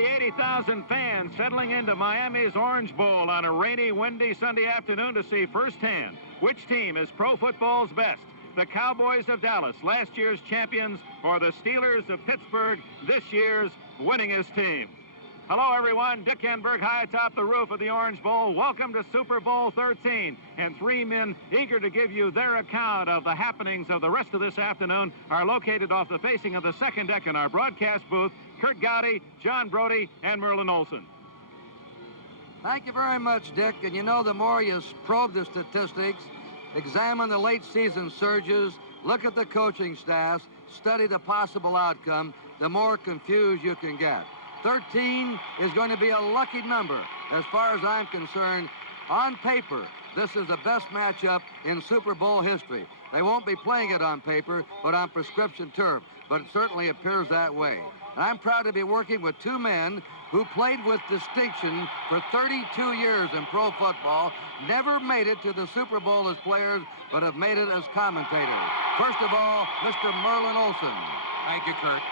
Nearly 80,000 fans settling into Miami's Orange Bowl on a rainy, windy Sunday afternoon to see firsthand which team is pro football's best. The Cowboys of Dallas, last year's champions, or the Steelers of Pittsburgh, this year's winningest team. Hello, everyone. Dick Enberg high atop the roof of the Orange Bowl. Welcome to Super Bowl 13. And three men eager to give you their account of the happenings of the rest of this afternoon are located off the facing of the second deck in our broadcast booth. Kurt Gowdy, John Brody, and Merlin Olsen. Thank you very much, Dick. And you know, the more you probe the statistics, examine the late season surges, look at the coaching staffs, study the possible outcome, the more confused you can get. 13 is going to be a lucky number. As far as I'm concerned, on paper, this is the best matchup in Super Bowl history. They won't be playing it on paper, but on prescription turf. But it certainly appears that way. And I'm proud to be working with two men who played with distinction for 32 years in pro football, never made it to the Super Bowl as players, but have made it as commentators. First of all, Mr. Merlin Olsen. Thank you, Kurt.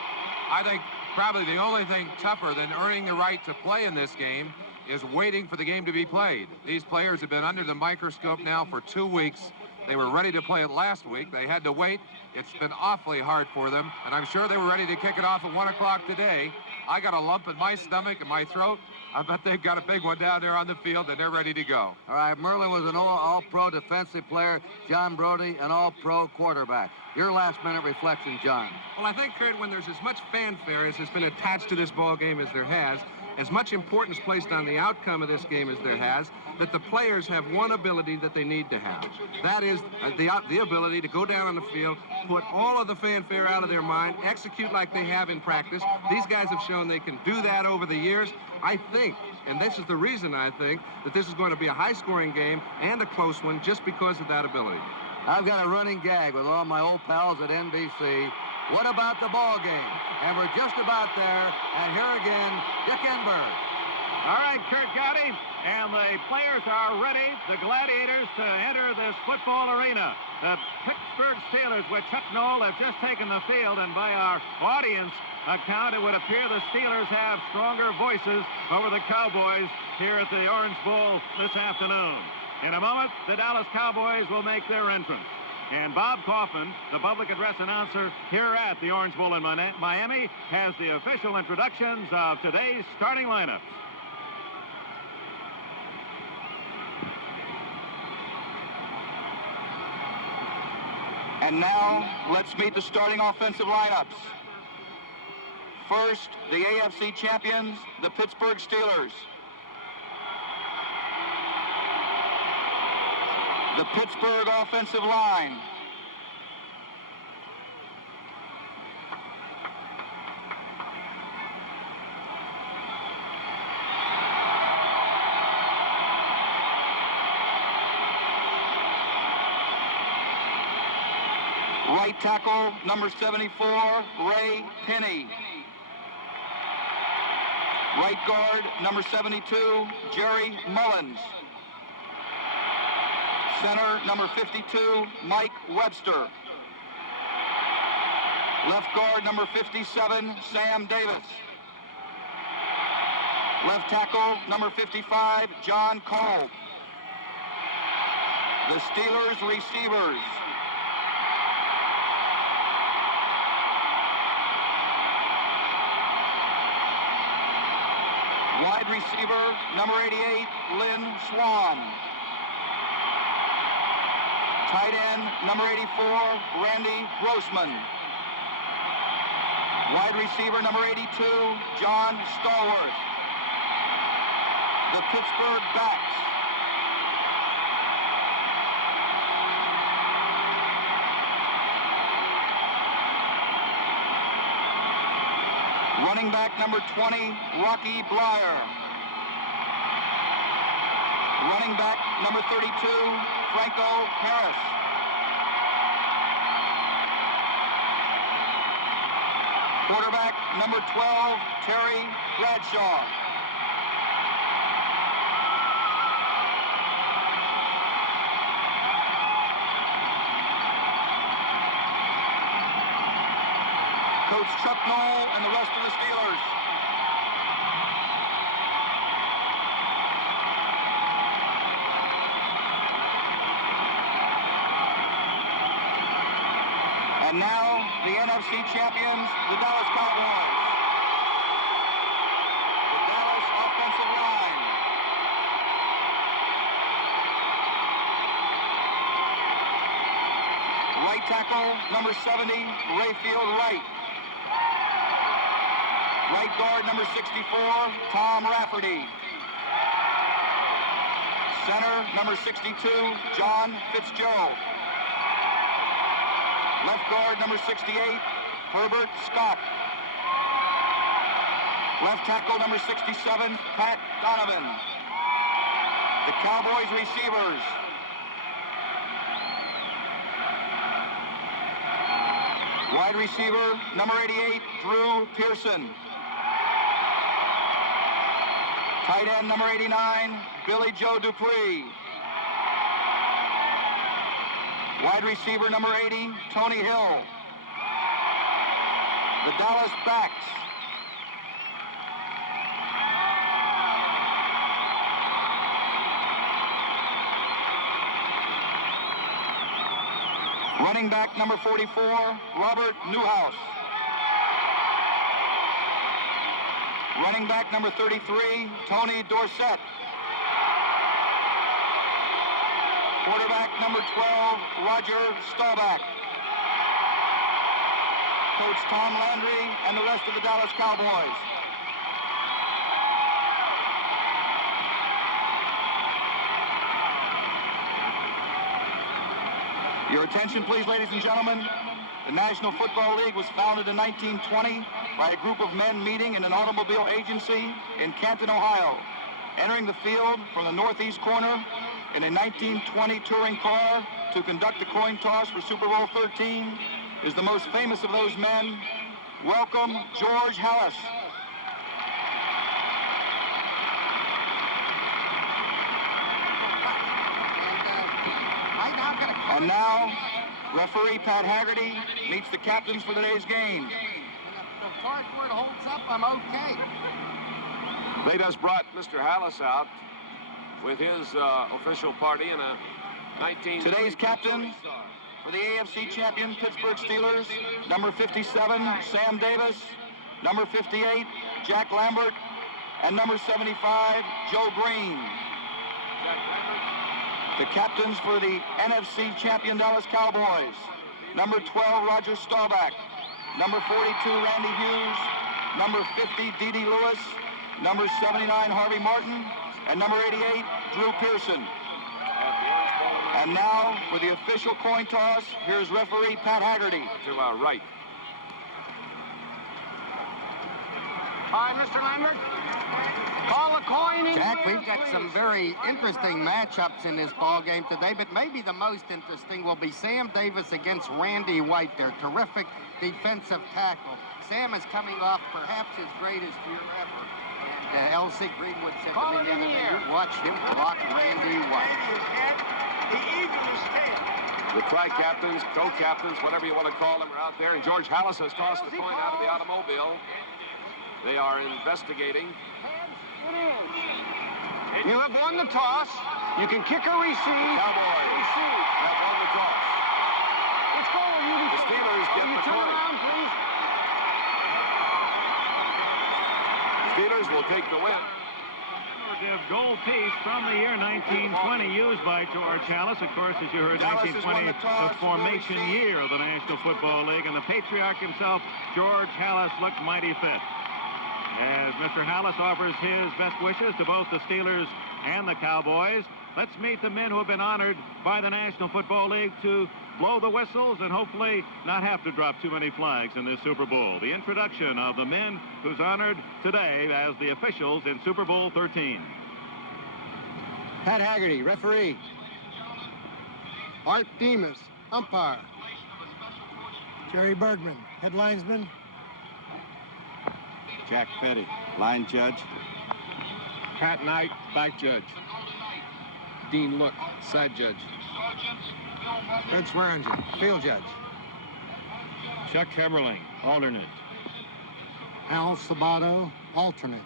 I think probably the only thing tougher than earning the right to play in this game is waiting for the game to be played. These players have been under the microscope now for 2 weeks. They were ready to play it last week. They had to wait. It's been awfully hard for them, and I'm sure they were ready to kick it off at 1 o'clock today. I got a lump in my stomach and my throat. I bet they've got a big one down there on the field, and they're ready to go. All right, Merlin was an all-pro defensive player. John Brody, an all-pro quarterback. Your last-minute reflection, John. Well, I think, Kurt, when there's as much fanfare as has been attached to this ball game as there has, as much importance placed on the outcome of this game as there has, that the players have one ability that they need to have. That is the ability to go down on the field, put all of the fanfare out of their mind, execute like they have in practice. These guys have shown they can do that over the years. I think, and this is the reason I think, that this is going to be a high-scoring game and a close one just because of that ability. I've got a running gag with all my old pals at NBC. What about the ball game? And we're just about there. And here again, Dick Enberg. All right, Kurt Gowdy. And the players are ready, the gladiators, to enter this football arena. The Pittsburgh Steelers with Chuck Noll have just taken the field, and by our audience account, it would appear the Steelers have stronger voices over the Cowboys here at the Orange Bowl this afternoon. In a moment, the Dallas Cowboys will make their entrance. And Bob Kaufman, the public address announcer here at the Orange Bowl in Miami, has the official introductions of today's starting lineup. And now, let's meet the starting offensive lineups. First, the AFC champions, the Pittsburgh Steelers. The Pittsburgh offensive line. Right tackle, number 74, Ray Penny. Right guard, number 72, Jerry Mullins. Center, number 52, Mike Webster. Left guard, number 57, Sam Davis. Left tackle, number 55, John Kolb. The Steelers receivers. Wide receiver, number 88, Lynn Swan. Tight end, number 84, Randy Grossman. Wide receiver, number 82, John Stallworth. The Pittsburgh backs. Running back, number 20, Rocky Blyer. Running back, number 32, Franco Harris. Quarterback, number 12, Terry Bradshaw. Coach Chuck Noll and the rest of the Steelers. And now, the NFC champions, the Dallas Cowboys. The Dallas offensive line. Right tackle, number 70, Rayfield Wright. Right guard, number 64, Tom Rafferty. Center, number 62, John Fitzgerald. Left guard, number 68, Herbert Scott. Left tackle, number 67, Pat Donovan. The Cowboys receivers. Wide receiver, number 88, Drew Pearson. Tight end, number 89, Billy Joe Dupree. Wide receiver, number 80, Tony Hill. The Dallas backs. Running back, number 44, Robert Newhouse. Running back, number 33, Tony Dorsett. Quarterback, number 12, Roger Staubach. Coach Tom Landry and the rest of the Dallas Cowboys. Your attention, please, ladies and gentlemen. The National Football League was founded in 1920 by a group of men meeting in an automobile agency in Canton, Ohio. Entering the field from the northeast corner in a 1920 touring car to conduct the coin toss for Super Bowl 13 is the most famous of those men. Welcome, George Halas. And now, referee Pat Haggerty meets the captains for today's game. If the cardboard holds up, I'm okay. They just brought Mr. Halas out with his official party in a 19... Today's captain for the AFC champion Pittsburgh Steelers, number 57, Sam Davis, number 58, Jack Lambert, and number 75, Joe Green. The captains for the NFC champion Dallas Cowboys, number 12, Roger Staubach, number 42, Randy Hughes, number 50, Dee Lewis, number 79, Harvey Martin, and number 88, Drew Pearson. And now, for the official coin toss, here's referee Pat Haggerty. To our right. All right, Mr. Lambert. Call the coin in. Jack, we've got some very interesting matchups in this ball game today, but maybe the most interesting will be Sam Davis against Randy White, their terrific defensive tackle. Sam is coming off perhaps his greatest year ever. And L.C. Greenwood said to me the other day, you watched him block Randy White. The tri-captains, co-captains, whatever you want to call them, are out there, and George Halas has tossed the coin out of the automobile. They are investigating. You have won the toss. You can kick or receive. The Cowboys have won the toss. Let's go. The Steelers get the turn coin. around, please. Steelers will take the win. Commemorative gold piece from the year 1920 used by George Halas. Of course, as you heard, Dallas has won 1920, the toss. the formation year of the National Football League, and the patriarch himself, George Halas, looked mighty fit. As Mr. Halas offers his best wishes to both the Steelers and the Cowboys, let's meet the men who have been honored by the National Football League to blow the whistles and hopefully not have to drop too many flags in this Super Bowl. The introduction of the men who's honored today as the officials in Super Bowl 13. Pat Haggerty, referee. Art Demas, umpire. Jerry Bergman, head linesman. Jack Petty, line judge. Pat Knight, back judge. Dean Look, side judge. Fred Swearinger, field judge. Chuck Heberling, alternate. Al Sabato, alternate.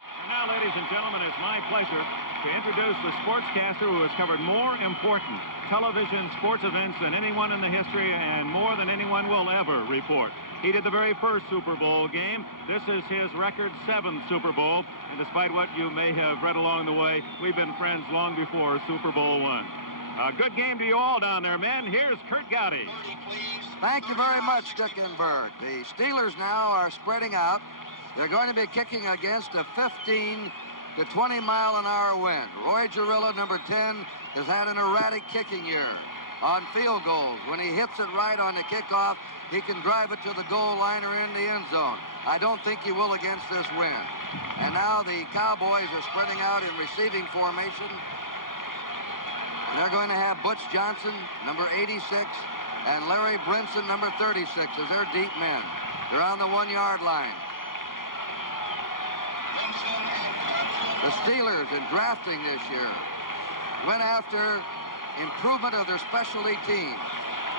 And now, ladies and gentlemen, it's my pleasure to introduce the sportscaster who has covered more important television sports events than anyone in the history and more than anyone will ever report. He did the very first Super Bowl game. This is his record 7th Super Bowl. And despite what you may have read along the way, we've been friends long before Super Bowl I. A good game to you all down there, men. Here's Kurt Gowdy. Thank you very much, Dick and Berg. The Steelers now are spreading out. They're going to be kicking against a 15 to 20 mile an hour wind. Roy Jarilla, number 10, has had an erratic kicking year on field goals. When he hits it right on the kickoff, he can drive it to the goal line or in the end zone. I don't think he will against this wind. And now the Cowboys are spreading out in receiving formation. They're going to have Butch Johnson, number 86, and Larry Brinson, number 36, as their deep men. They're on the 1-yard line. The Steelers, in drafting this year, went after improvement of their specialty teams,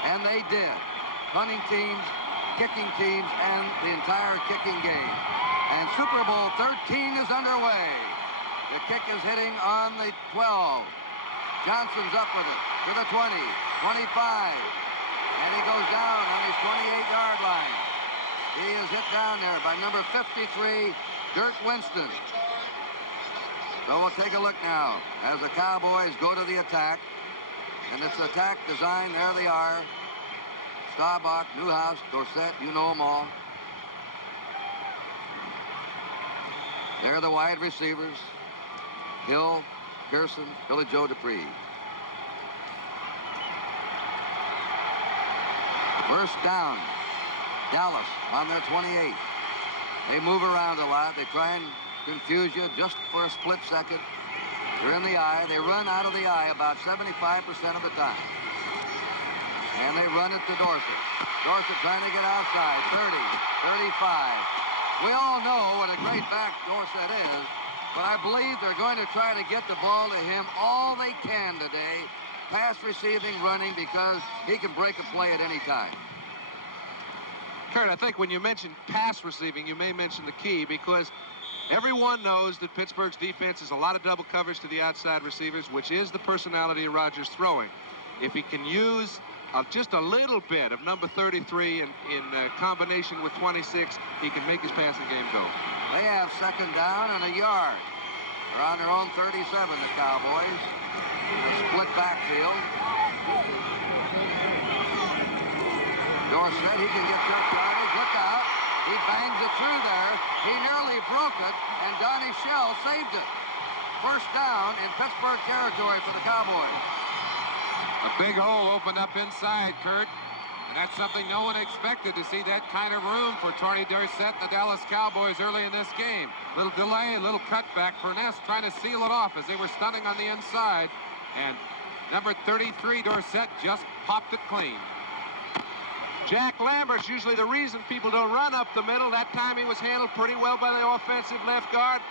and they did. Punting teams, kicking teams, and the entire kicking game. And Super Bowl 13 is underway. The kick is hitting on the 12. Johnson's up with it to the 20, 25, and he goes down on his 28-yard line. He is hit down there by number 53, Dirk Winston. So we'll take a look now as the Cowboys go to the attack. And it's attack design. There they are. Staubach, Newhouse, Dorsett, you know them all. They're the wide receivers. Hill, Pearson, Billy Joe Dupree. First down. Dallas on their 28. They move around a lot. They try and confuse you just for a split second. They're in the eye. They run out of the eye about 75% of the time. And they run it to Dorsett. Dorsett trying to get outside. 30, 35. We all know what a great back Dorsett is, but I believe they're going to try to get the ball to him all they can today. Pass receiving, running, because he can break a play at any time. Kurt, I think when you mention pass receiving, you may mention the key, because everyone knows that Pittsburgh's defense is a lot of double coverage to the outside receivers, which is the personality of Rodgers throwing. If he can use just a little bit of number 33 in combination with 26, he can make his passing game go. They have second down and a yard. They're on their own 37, the Cowboys. A split backfield. Dorsett, he can get Dirk yardage. Look out. He bangs it through there. He nearly broke it, and Donnie Shell saved it. First down in Pittsburgh territory for the Cowboys. A big hole opened up inside, Kurt. And that's something no one expected, to see that kind of room for Tony Dorsett and the Dallas Cowboys early in this game. Little delay, a little cutback. Furness trying to seal it off as they were stunning on the inside. And number 33, Dorsett, just popped it clean. Jack Lambert's usually the reason people don't run up the middle. That time he was handled pretty well by the offensive left guard.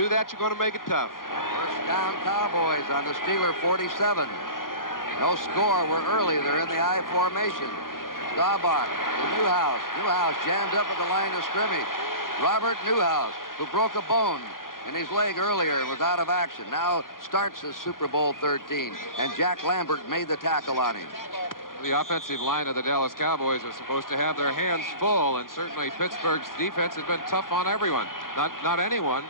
Do that, you're going to make it tough. First down Cowboys on the Steeler 47. No score. We're early. They're in the I formation. Staubach to Newhouse. Newhouse jammed up at the line of scrimmage. Robert Newhouse, who broke a bone in his leg earlier and was out of action, now starts his Super Bowl 13. And Jack Lambert made the tackle on him. The offensive line of the Dallas Cowboys are supposed to have their hands full, and certainly Pittsburgh's defense has been tough on everyone. Not anyone.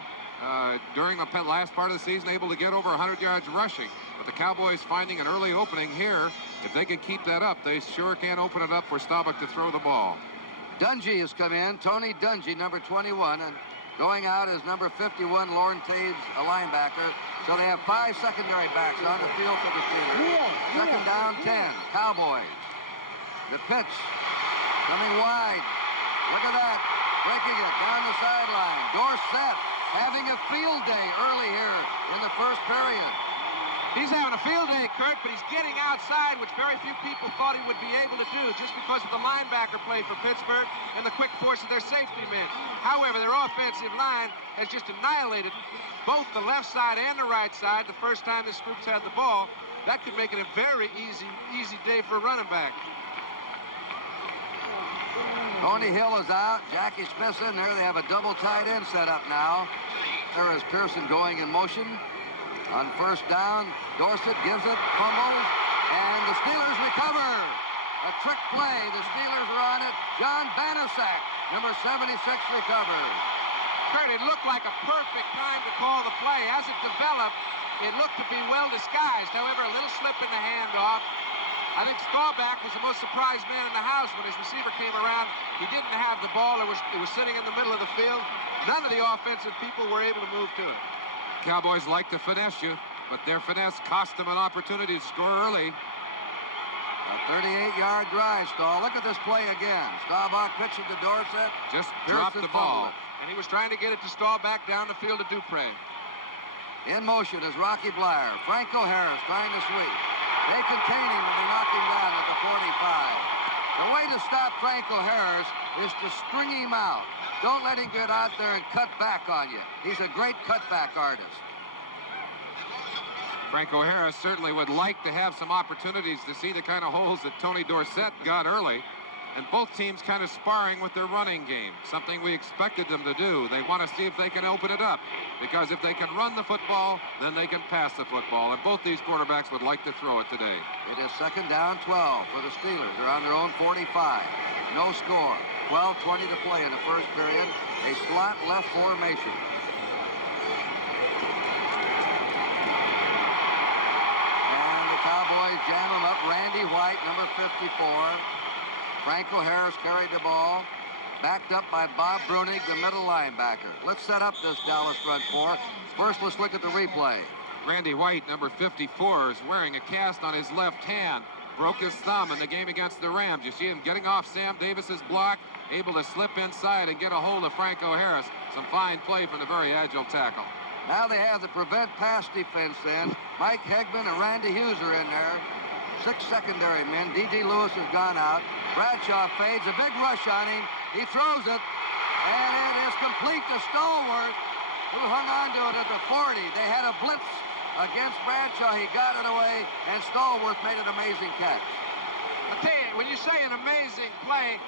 During the last part of the season, able to get over 100 yards rushing. But the Cowboys finding an early opening here. If they can keep that up, they sure can open it up for Staubach to throw the ball. Dungy has come in. Tony Dungy, number 21, and going out is number 51, Lauren Taves, a linebacker. So they have 5 secondary backs on the field for the Steelers. Second down, 10. Cowboys. The pitch coming wide. Look at that. Breaking it down the sideline. Dorsett having a field day early here in the first period. He's having a field day, Kurt, but he's getting outside, which very few people thought he would be able to do, just because of the linebacker play for Pittsburgh and the quick force of their safety men. However, their offensive line has just annihilated both the left side and the right side the first time this group's had the ball. That could make it a very easy day for a running back. Tony Hill is out. Jackie Smith's in there. They have a double tight end set up now. There is Pearson going in motion. On first down, Dorsett gives it, fumbles, and the Steelers recover. A trick play. The Steelers are on it. John Bannersack, number 76, recovers. Kurt, it looked like a perfect time to call the play. As it developed, it looked to be well disguised. However, a little slip in the handoff. I think Staubach was the most surprised man in the house when his receiver came around. He didn't have the ball. It was sitting in the middle of the field. None of the offensive people were able to move to it. Cowboys like to finesse you, but their finesse cost them an opportunity to score early. A 38-yard drive, Stahl. Look at this play again. Staubach pitching to Dorsett. Just dropped the ball. And he was trying to get it to Staubach down the field to Dupre. In motion is Rocky Blyer. Franco Harris trying to sweep. They contain him and they knock him down at the 45. The way to stop Franco Harris is to string him out. Don't let him get out there and cut back on you. He's a great cutback artist. Franco Harris certainly would like to have some opportunities to see the kind of holes that Tony Dorsett got early. And both teams kind of sparring with their running game, something we expected them to do. They want to see if they can open it up, because if they can run the football, then they can pass the football. And both these quarterbacks would like to throw it today. It is second down 12 for the Steelers. They're on their own 45. No score. 12:20 to play in the first period. A slot left formation. And the Cowboys jam him up. Randy White, number 54. Franco Harris carried the ball, backed up by Bob Brunig, the middle linebacker. Let's set up this Dallas front four. First, let's look at the replay. Randy White, number 54, is wearing a cast on his left hand. Broke his thumb in the game against the Rams. You see him getting off Sam Davis's block, able to slip inside and get a hold of Franco Harris. Some fine play from the very agile tackle. Now they have the prevent pass defense in. Mike Hegman and Randy Hughes are in there. 6 secondary men. D.D. Lewis has gone out. Bradshaw fades. A big rush on him. He throws it. And it is complete to Stallworth, who hung on to it at the 40. They had a blitz against Bradshaw. He got it away, and Stallworth made an amazing catch. I tell you, when you say an amazing play,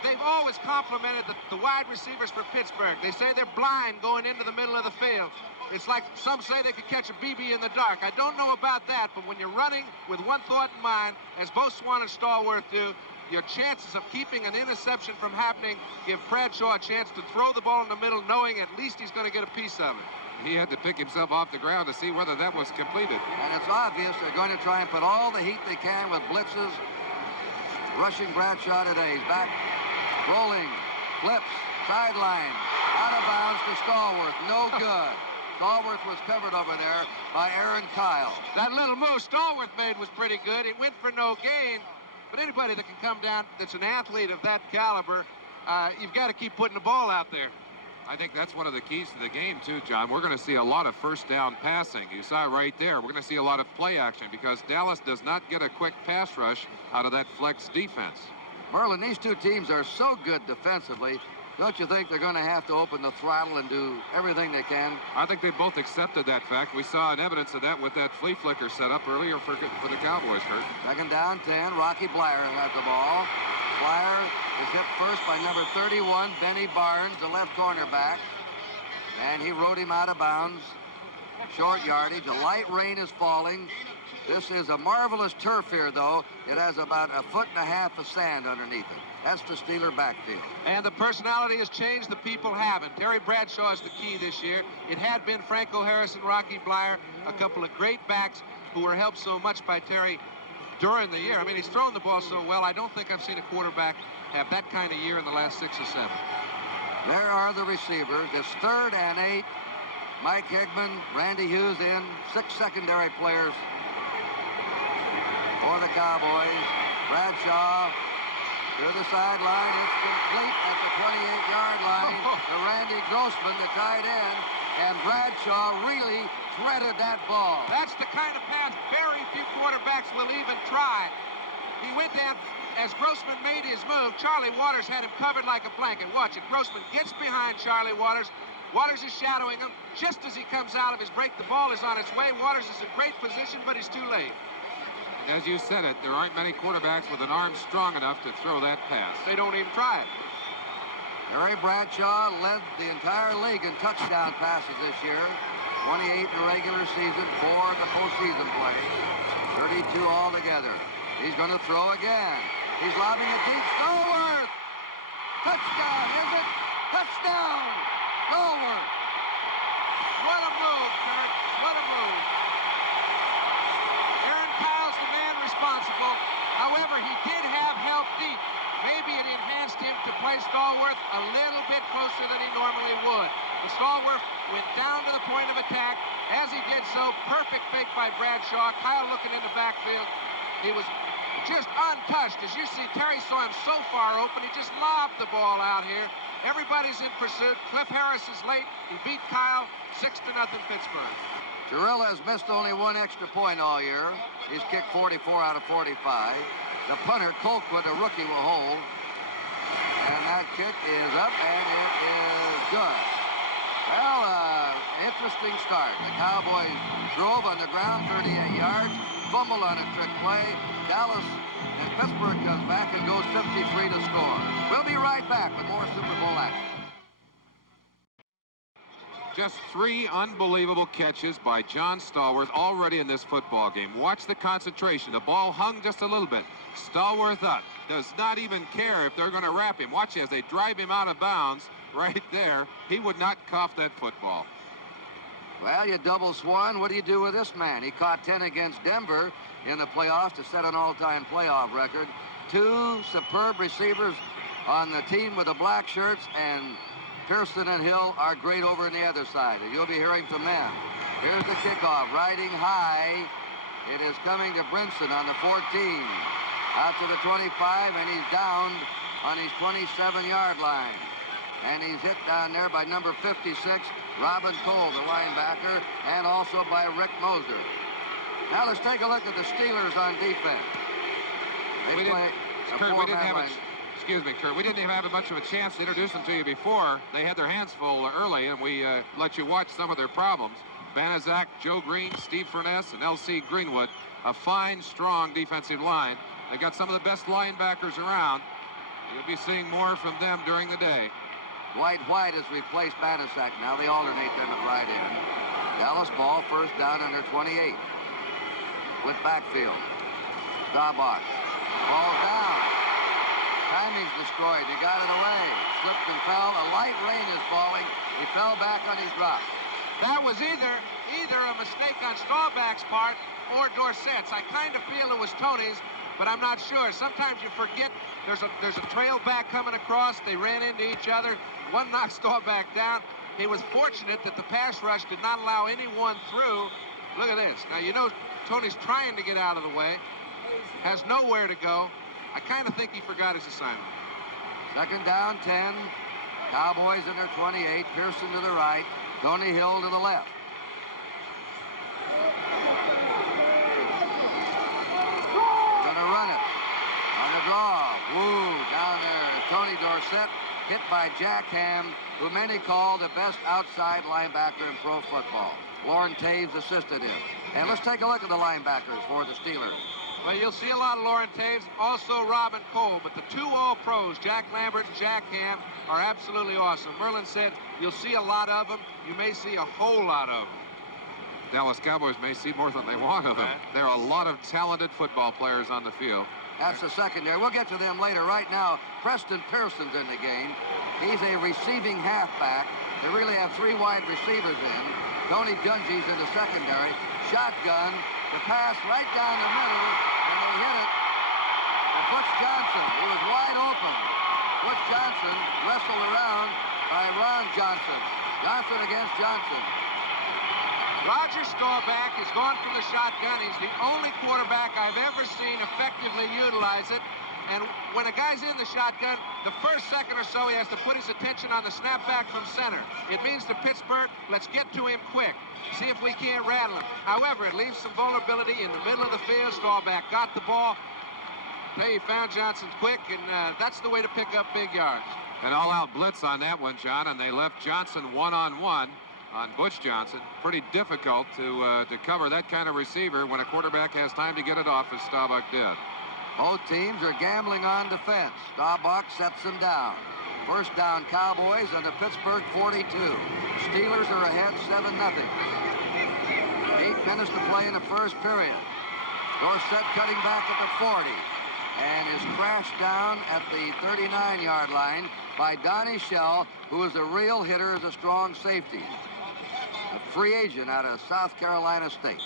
they've always complimented the wide receivers for Pittsburgh. They say they're blind going into the middle of the field. It's like some say they could catch a BB in the dark. I don't know about that, but when you're running with one thought in mind, as both Swan and Stallworth do, your chances of keeping an interception from happening give Bradshaw a chance to throw the ball in the middle, knowing at least he's going to get a piece of it. He had to pick himself off the ground to see whether that was completed. And it's obvious they're going to try and put all the heat they can with blitzes. Rushing Bradshaw today. He's back, rolling, flips, sideline, out of bounds to Stallworth. No good. Stallworth was covered over there by Aaron Kyle. That little move Stallworth made was pretty good. It went for no gain. But anybody that can come down that's an athlete of that caliber, you've got to keep putting the ball out there. I think that's one of the keys to the game, too, John. We're going to see a lot of first down passing. You saw it right there. We're going to see a lot of play action because Dallas does not get a quick pass rush out of that flex defense. Merlin, these two teams are so good defensively. Don't you think they're going to have to open the throttle and do everything they can? I think they both accepted that fact. We saw an evidence of that with that flea flicker set up earlier for the Cowboys, Kurt. Second down 10. Rocky Blyer has the ball. Blyer is hit first by number 31, Benny Barnes, the left cornerback. And he rode him out of bounds. Short yardage. A light rain is falling. This is a marvelous turf here, though. It has about 1.5 feet of sand underneath it. That's the Steeler backfield. And the personality has changed. The people haven't. Terry Bradshaw is the key this year. It had been Franco Harris and Rocky Blyer, a couple of great backs who were helped so much by Terry during the year. I mean, he's thrown the ball so well. I don't think I've seen a quarterback have that kind of year in the last 6 or 7. There are the receivers. It's 3rd and 8. Mike Hegman, Randy Hughes in. 6 secondary players for the Cowboys. Bradshaw to the sideline. It's complete at the 28-yard line to Randy Grossman, the tight end. And Bradshaw really threaded that ball. That's the kind of pass very few quarterbacks will even try. He went down as Grossman made his move. Charlie Waters had him covered like a blanket. Watch it. Grossman gets behind Charlie Waters. Waters is shadowing him. Just as he comes out of his break, the ball is on its way. Waters is in great position, but he's too late. As you said it, there aren't many quarterbacks with an arm strong enough to throw that pass. They don't even try it. Terry Bradshaw led the entire league in touchdown passes this year. 28 in the regular season, 4 in the postseason play. 32 altogether. He's going to throw again. He's lobbing it deep. Stallworth! Touchdown, is it? Touchdown! Stallworth! What a move, Kurt. What a move. Aaron Kyle's the man responsible. However, he did have help deep. Maybe it enhanced him to play Stallworth a little bit closer than he normally would. The Stallworth went down to the point of attack. As he did so, perfect fake by Bradshaw. Kyle looking in the backfield. He was just untouched. As you see, Terry saw him so far open, he just lobbed the ball out here. Everybody's in pursuit. Cliff Harris is late. He beat Kyle 6-0 Pittsburgh. Terrell has missed only 1 extra point all year. He's kicked 44 out of 45. The punter, Colquitt, a rookie, will hold. And that kick is up, and it is good. Well, interesting start. The Cowboys drove on the ground 38 yards, fumbled on a trick play. Dallas and Pittsburgh comes back and goes 53 to score. We'll be right back with more Super Bowl action. Just 3 unbelievable catches by John Stallworth already in this football game. Watch the concentration. The ball hung just a little bit. Stallworth up. Does not even care if they're going to wrap him. Watch as they drive him out of bounds right there. He would not cough that football. Well, you double Swan. What do you do with this man? He caught 10 against Denver in the playoffs to set an all-time playoff record. 2 superb receivers on the team with the black shirts, and Pearson and Hill are great over on the other side, and you'll be hearing from them. Here's the kickoff, riding high. It is coming to Brinson on the 14. Out to the 25, and he's downed on his 27-yard line. And he's hit down there by number 56, Robin Cole, the linebacker, and also by Rick Moser. Now let's take a look at the Steelers on defense. Excuse me, Kurt. We didn't even have much of a chance to introduce them to you before. They had their hands full early, and we let you watch some of their problems. Banaszak, Joe Green, Steve Furness, and L.C. Greenwood. A fine, strong defensive line. They got some of the best linebackers around. You'll be seeing more from them during the day. Dwight White has replaced Banaszak. Now they alternate them at right end. Dallas ball, first down under 28. With backfield. Staubach. Ball down. Timing's destroyed. He got it away. Slipped and fell. A light rain is falling. He fell back on his drop. That was either a mistake on Staubach's part or Dorsett's. I kind of feel it was Tony's, but I'm not sure. Sometimes you forget there's a trail back coming across. They ran into each other. One knocked Staubach down. He was fortunate that the pass rush did not allow anyone through. Look at this. Now, you know, Tony's trying to get out of the way. Has nowhere to go. I kind of think he forgot his assignment. Second down, 10. Cowboys in their 28. Pearson to the right. Tony Hill to the left. They're going to run it. On the draw. Woo, down there. Tony Dorsett hit by Jack Ham, who many call the best outside linebacker in pro football. Lauren Taves assisted him. And let's take a look at the linebackers for the Steelers. Well, you'll see a lot of Lauren Taves, also Robin Cole, but the 2 All-Pros, Jack Lambert and Jack Ham, are absolutely awesome. Merlin said you'll see a lot of them. You may see a whole lot of them. Dallas Cowboys may see more than they want of them. There are a lot of talented football players on the field. That's the secondary. We'll get to them later. Right now, Preston Pearson's in the game. He's a receiving halfback. They really have 3 wide receivers in. Tony Dungy's in the secondary. Shotgun. The pass right down the middle, and they hit it to Butch Johnson. He was wide open. Butch Johnson wrestled around by Ron Johnson. Johnson against Johnson. Roger Staubach has gone from the shotgun. He's the only quarterback I've ever seen effectively utilize it. And when a guy's in the shotgun, the first second or so, he has to put his attention on the snapback from center. It means to Pittsburgh, let's get to him quick. See if we can't rattle him. However, it leaves some vulnerability in the middle of the field. Staubach got the ball. He found Johnson quick, and that's the way to pick up big yards. An all-out blitz on that one, John, and they left Johnson one-on-one on Butch Johnson. Pretty difficult to cover that kind of receiver when a quarterback has time to get it off, as Staubach did. Both teams are gambling on defense. Staubach sets them down. First down, Cowboys on the Pittsburgh 42. Steelers are ahead 7-0. 8 minutes to play in the first period. Dorsett cutting back at the 40 and is crashed down at the 39-yard line by Donnie Shell, who is a real hitter, is a strong safety. A free agent out of South Carolina State.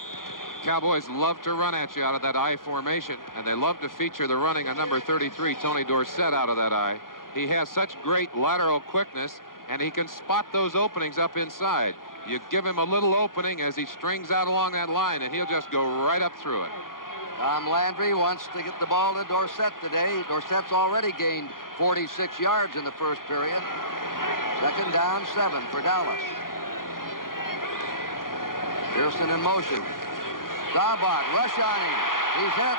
Cowboys love to run at you out of that I formation, and they love to feature the running of number 33, Tony Dorsett, out of that I. He has such great lateral quickness, and he can spot those openings up inside. You give him a little opening as he strings out along that line, and he'll just go right up through it. Tom Landry wants to get the ball to Dorsett today. Dorsett's already gained 46 yards in the first period. Second down, 7 for Dallas. Pearson in motion. Staubach, rush on him. He's hit.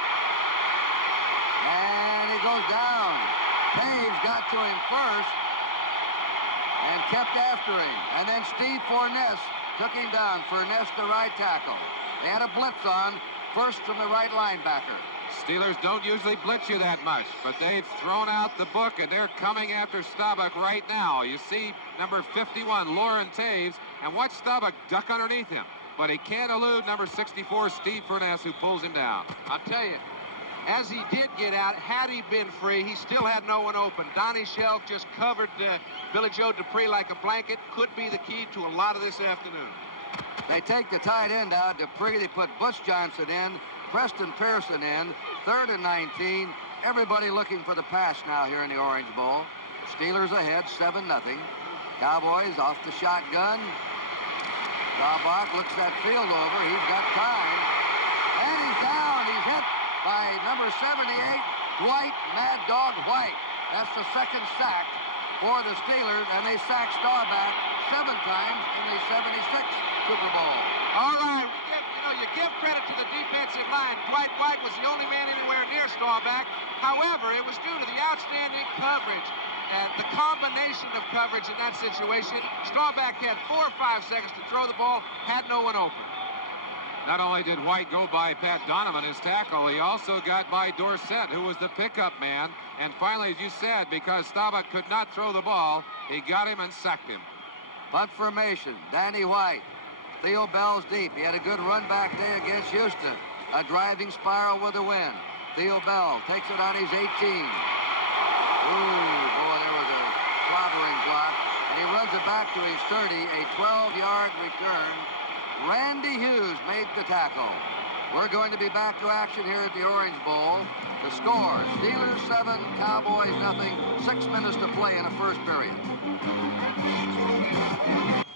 And he goes down. Taves got to him first and kept after him. And then Steve Forness took him down. Forness, the right tackle. They had a blitz on, first from the right linebacker. Steelers don't usually blitz you that much, but they've thrown out the book, and they're coming after Staubach right now. You see number 51, Lauren Taves, and watch Staubach duck underneath him. But he can't elude number 64, Steve Furness, who pulls him down. I'll tell you, as he did get out, had he been free, he still had no one open. Donnie Shell just covered Billy Joe Dupree like a blanket. Could be the key to a lot of this afternoon. They take the tight end out, Dupree. They put Butch Johnson in, Preston Pearson in, 3rd and 19. Everybody looking for the pass now here in the Orange Bowl. Steelers ahead, 7-0. Cowboys off the shotgun. Staubach looks that field over. He's got time. And he's down. He's hit by number 78, White, Mad Dog White. That's the second sack for the Steelers, and they sacked Staubach 7 times in the 76 Super Bowl. All right, you give credit to the defensive line. Dwight White was the only man anywhere near Staubach. However, it was due to the outstanding coverage and the combination of coverage in that situation. Staubach had 4 or 5 seconds to throw the ball, had no one open. Not only did White go by Pat Donovan, his tackle, he also got by Dorsett, who was the pickup man. And finally, as you said, because Staubach could not throw the ball, he got him and sacked him. Punt formation, Danny White. Theo Bell's deep. He had a good run back day against Houston. A driving spiral with a win. Theo Bell takes it on his 18. Ooh, boy, there was a clobbering block. And he runs it back to his 30, a 12-yard return. Randy Hughes made the tackle. We're going to be back to action here at the Orange Bowl. The score, Steelers 7, Cowboys nothing. 6 minutes to play in the first period.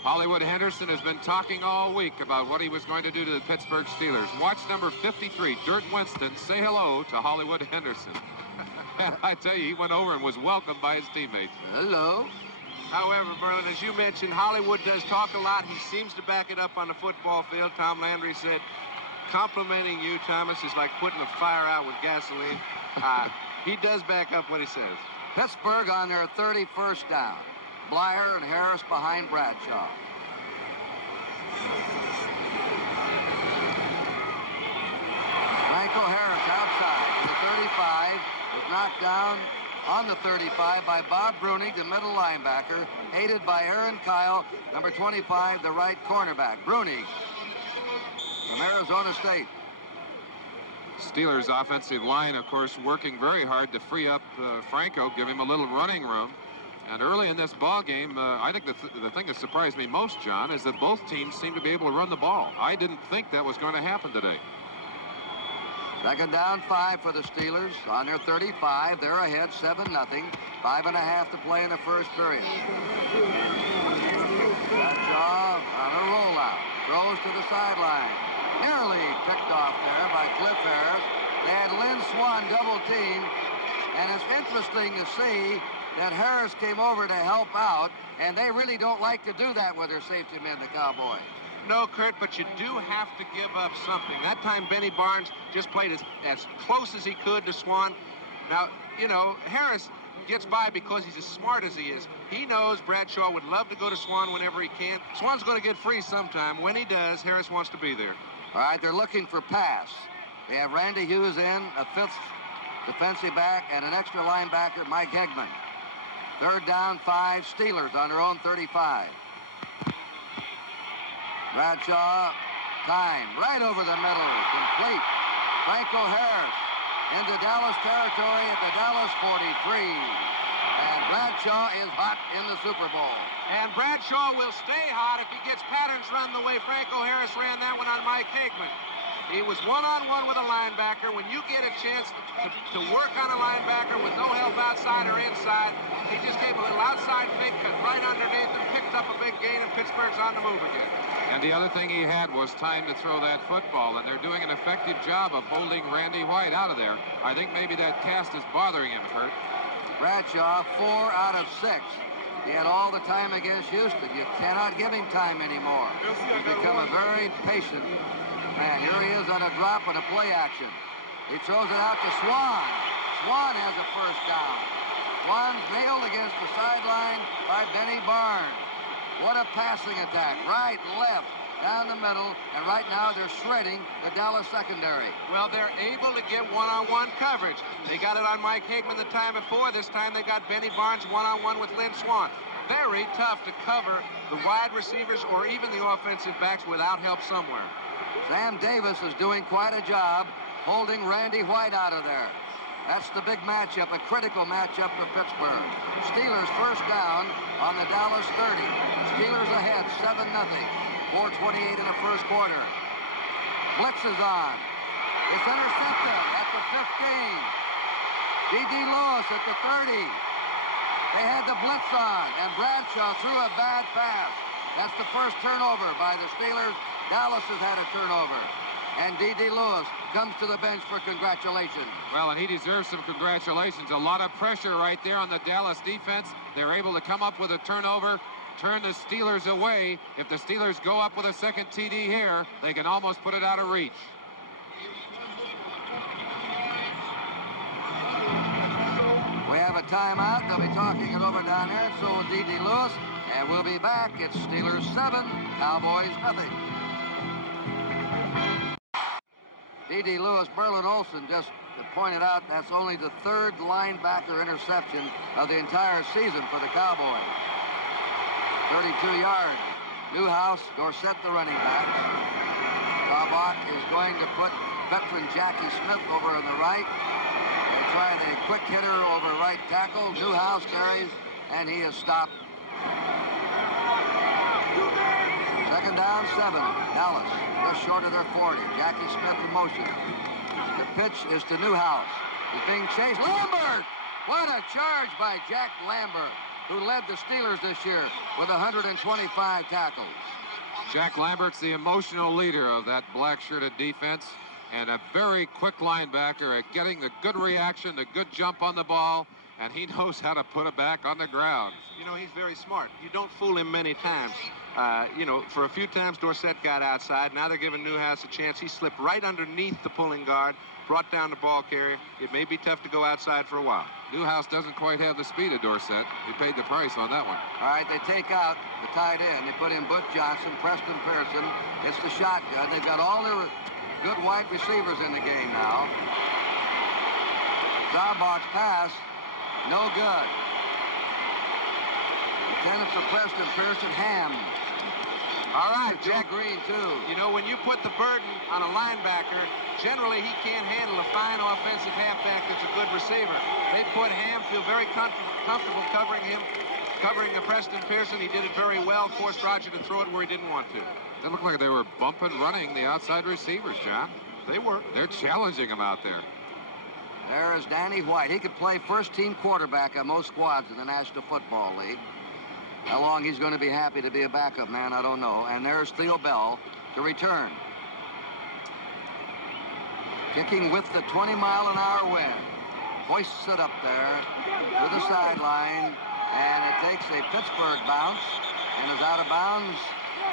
Hollywood Henderson has been talking all week about what he was going to do to the Pittsburgh Steelers. Watch number 53, Dirt Winston, say hello to Hollywood Henderson. And I tell you, he went over and was welcomed by his teammates. Hello. However, Merlin, as you mentioned, Hollywood does talk a lot. He seems to back it up on the football field. Tom Landry said, complimenting you, Thomas, is like putting a fire out with gasoline. He does back up what he says. Pittsburgh on their 31st down. Blyer and Harris behind Bradshaw. Franco Harris outside to the 35. Was knocked down on the 35 by Bob Brunig, the middle linebacker, aided by Aaron Kyle, number 25, the right cornerback. Brunig from Arizona State. Steelers offensive line, of course, working very hard to free up Franco, give him a little running room. And early in this ball game, I think the thing that surprised me most, John, is that both teams seem to be able to run the ball. I didn't think that was going to happen today. Second down, 5 for the Steelers on their 35. They're ahead 7-0. 5.5 to play in the first period. Bradshaw on a rollout. Throws to the sideline. Nearly picked off there by Cliff Harris. They had Lynn Swan double teamed. And it's interesting to see that Harris came over to help out, and they really don't like to do that with their safety men, the Cowboys. No, Kurt, but you do have to give up something. That time, Benny Barnes just played as close as he could to Swan. Now, you know, Harris gets by because he's as smart as he is. He knows Bradshaw would love to go to Swan whenever he can. Swan's going to get free sometime. When he does, Harris wants to be there. All right, they're looking for pass. They have Randy Hughes in, a 5th defensive back, and an extra linebacker, Mike Hegman. Third down, 5. Steelers on their own 35. Bradshaw, time, right over the middle, complete. Franco Harris into Dallas territory at the Dallas 43. And Bradshaw is hot in the Super Bowl. And Bradshaw will stay hot if he gets patterns run the way Franco Harris ran that one on Mike Hagman. He was one-on-one with a linebacker. When you get a chance to work on a linebacker with no help outside or inside, he just gave a little outside fake cut right underneath and picked up a big gain, and Pittsburgh's on the move again. And the other thing he had was time to throw that football, and they're doing an effective job of holding Randy White out of there. I think maybe that cast is bothering him, Kurt. Bradshaw, 4 out of 6. He had all the time against Houston. You cannot give him time anymore. He's become a very patient man. Here he is on a drop and a play action. He throws it out to Swan. Swan has a first down. Swan nailed against the sideline by Benny Barnes. What a passing attack. Right, left, down the middle, and right now they're shredding the Dallas secondary. Well, they're able to get one-on-one coverage. They got it on Mike Hagman the time before. This time they got Benny Barnes one-on-one with Lynn Swan. Very tough to cover the wide receivers or even the offensive backs without help somewhere. Sam Davis is doing quite a job holding Randy White out of there. That's the big matchup, a critical matchup for Pittsburgh. Steelers first down on the Dallas 30. Steelers ahead, 7-0. 4:28 in the first quarter. Blitz is on. It's intercepted at the 15. D.D. Lewis at the 30. They had the blitz on, and Bradshaw threw a bad pass. That's the first turnover by the Steelers. Dallas has had a turnover. And D.D. Lewis comes to the bench for congratulations. Well, and he deserves some congratulations. A lot of pressure right there on the Dallas defense. They're able to come up with a turnover, turn the Steelers away. If the Steelers go up with a second TD here, they can almost put it out of reach. We have a timeout. They'll be talking it over down there. So will D.D. Lewis. And we'll be back. It's Steelers 7, Cowboys nothing. D.D. Lewis, Berlin Olsen just pointed out that's only the third linebacker interception of the entire season for the Cowboys. 32 yards. Newhouse, Dorsett, the running backs. Staubach is going to put veteran Jackie Smith over on the right. They try the quick hitter over right tackle. Newhouse carries, and he is stopped. Second down, 7. Dallas, just short of their 40. Jackie Smith in motion. The pitch is to Newhouse. He's being chased. Lambert! What a charge by Jack Lambert, who led the Steelers this year with 125 tackles. Jack Lambert's the emotional leader of that black-shirted defense, and a very quick linebacker at getting the good reaction, the good jump on the ball, and he knows how to put it back on the ground. You know, he's very smart. You don't fool him many times. You know, for a few times Dorsett got outside. Now they're giving Newhouse a chance. He slipped right underneath the pulling guard, brought down the ball carrier. It may be tough to go outside for a while. Newhouse doesn't quite have the speed of Dorsett. He paid the price on that one. All right, they take out the tight end. They put in Butch Johnson, Preston Pearson. It's the shotgun. They've got all their good wide receivers in the game now. Staubach's pass, no good. Intended for Preston Pearson, Ham. All right, Jack Green, too. You know, when you put the burden on a linebacker, generally he can't handle a fine offensive halfback that's a good receiver. They put Ham, feel very comfortable covering him, covering Preston Pearson. He did it very well, forced Roger to throw it where he didn't want to. It looked like they were bumping, running the outside receivers, John. They were. They're challenging him out there. There is Danny White. He could play first-team quarterback on most squads in the National Football League. How long he's going to be happy to be a backup man, I don't know. And there's Theo Bell to return. Kicking with the 20-mile-an-hour wind. Hoists it up there to the sideline. And it takes a Pittsburgh bounce and is out of bounds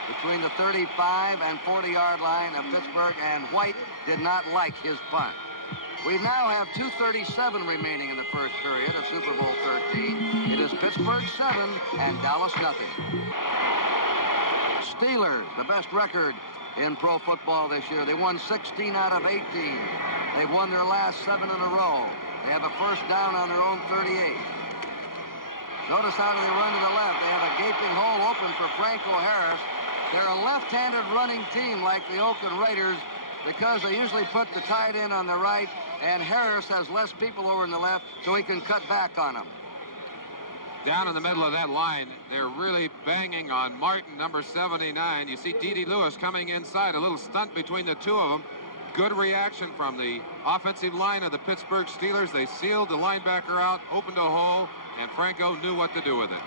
between the 35 and 40-yard line of Pittsburgh. And White did not like his punt. We now have 2:37 remaining in the first period of Super Bowl 13. It is Pittsburgh 7 and Dallas nothing. Steelers, the best record in pro football this year. They won 16 out of 18. They've won their last 7 in a row. They have a first down on their own 38. Notice how do they run to the left. They have a gaping hole open for Franco Harris. They're a left-handed running team like the Oakland Raiders because they usually put the tight end on the right, and Harris has less people over in the left, so he can cut back on them. Down in the middle of that line, they're really banging on Martin, number 79. You see D.D. Lewis coming inside, a little stunt between the two of them. Good reaction from the offensive line of the Pittsburgh Steelers. They sealed the linebacker out, opened a hole, and Franco knew what to do with it.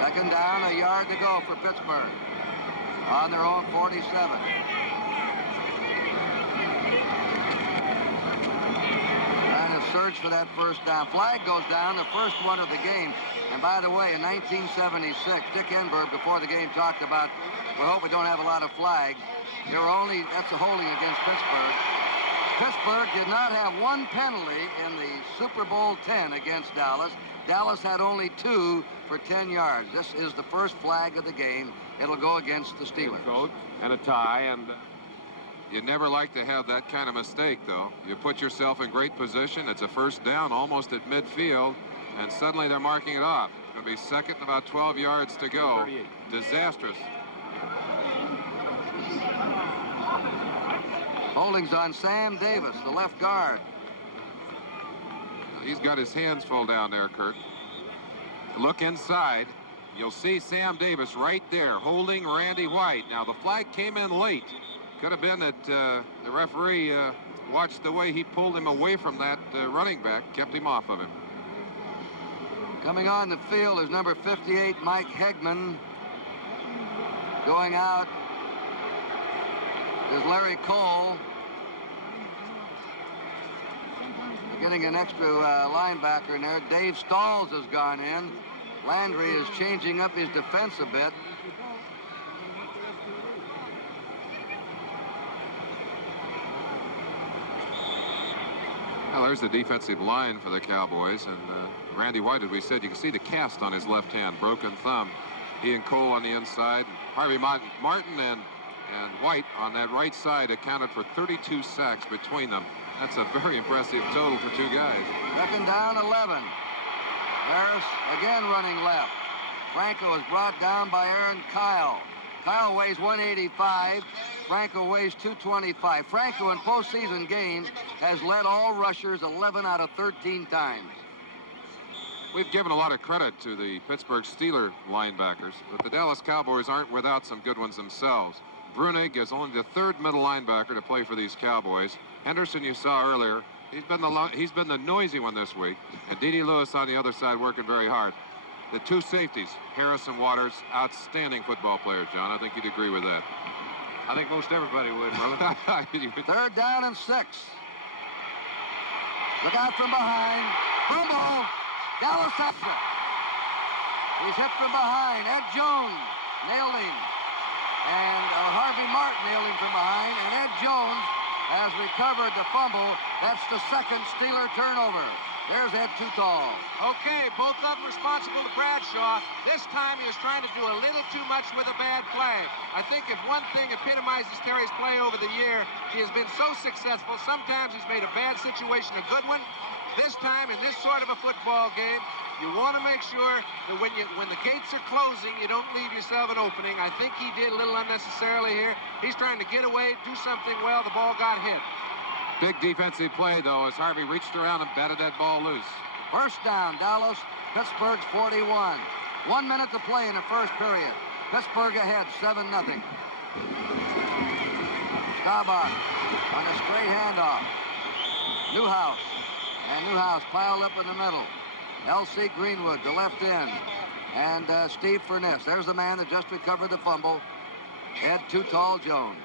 Second down, a yard to go for Pittsburgh on their own 47. And a search for that first down. Flag goes down, the first one of the game. And by the way, in 1976, Dick Enberg, before the game, talked about, we hope we don't have a lot of flags. There were only, that's a holding against Pittsburgh. Pittsburgh did not have one penalty in the Super Bowl 10 against Dallas. Dallas had only 2 for 10 yards. This is the first flag of the game. It'll go against the Steelers. Coat and a tie, and You never like to have that kind of mistake, though. You put yourself in great position. It's a first down almost at midfield, and suddenly they're marking it off. It's going to be second and about 12 yards to go. Disastrous. Holdings on Sam Davis, the left guard. He's got his hands full down there, Kurt. Look inside. You'll see Sam Davis right there holding Randy White. Now, the flag came in late. Could have been that the referee watched the way he pulled him away from that running back, kept him off of him. Coming on the field is number 58, Mike Hegman. Going out is Larry Cole. Getting an extra linebacker in there. Dave Stalls has gone in. Landry is changing up his defense a bit. Well, there's the defensive line for the Cowboys, and Randy White, as we said, you can see the cast on his left hand, broken thumb. He and Cole on the inside. Harvey Martin and White on that right side accounted for 32 sacks between them. That's a very impressive total for two guys. Second down, 11. Harris again running left. Franco is brought down by Aaron Kyle. Kyle weighs 185. Franco weighs 225. Franco in postseason games has led all rushers 11 out of 13 times. We've given a lot of credit to the Pittsburgh Steelers linebackers, but the Dallas Cowboys aren't without some good ones themselves. Brunig is only the third middle linebacker to play for these Cowboys. Henderson, you saw earlier, he's been the noisy one this week, and D.D. Lewis on the other side working very hard. The two safeties, Harris and Waters, outstanding football players, John. I think you'd agree with that. I think most everybody would, brother. Third down and 6. Look out from behind. Fumble. Dallas after. He's hit from behind. Ed Jones nailed him. And Harvey Martin nailed him from behind. And Ed Jones has recovered the fumble. That's the second Steeler turnover. There's Ed Too Tall. Okay, both of them responsible to Bradshaw. This time he was trying to do a little too much with a bad play. I think if one thing epitomizes Terry's play over the year, he has been so successful. Sometimes he's made a bad situation a good one. This time, in this sort of a football game, you want to make sure that when the gates are closing, you don't leave yourself an opening. I think he did a little unnecessarily here. He's trying to get away, do something well. The ball got hit. Big defensive play, though, as Harvey reached around and batted that ball loose. First down, Dallas. Pittsburgh's 41. 1 minute to play in the first period. Pittsburgh ahead, 7-0. Staubach on a straight handoff. Newhouse. And Newhouse piled up in the middle. L.C. Greenwood, the left end. And Steve Furness. There's the man that just recovered the fumble. Ed Too Tall Jones.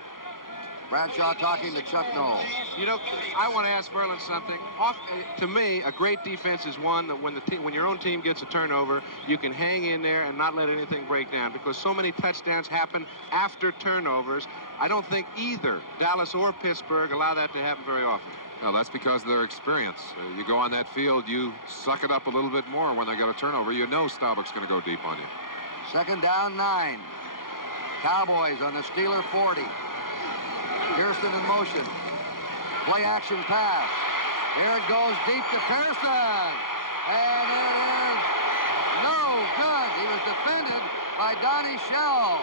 Bradshaw talking to Chuck Noll. You know, I want to ask Verlin something. To me, a great defense is one that when your own team gets a turnover, you can hang in there and not let anything break down, because so many touchdowns happen after turnovers. I don't think either Dallas or Pittsburgh allow that to happen very often. Well, that's because of their experience. You go on that field, you suck it up a little bit more when they get a turnover. You know Staubach's going to go deep on you. Second down, 9. Cowboys on the Steeler 40. Pearson in motion. Play action pass. Here it goes deep to Pearson. And it is no by Donnie Shell.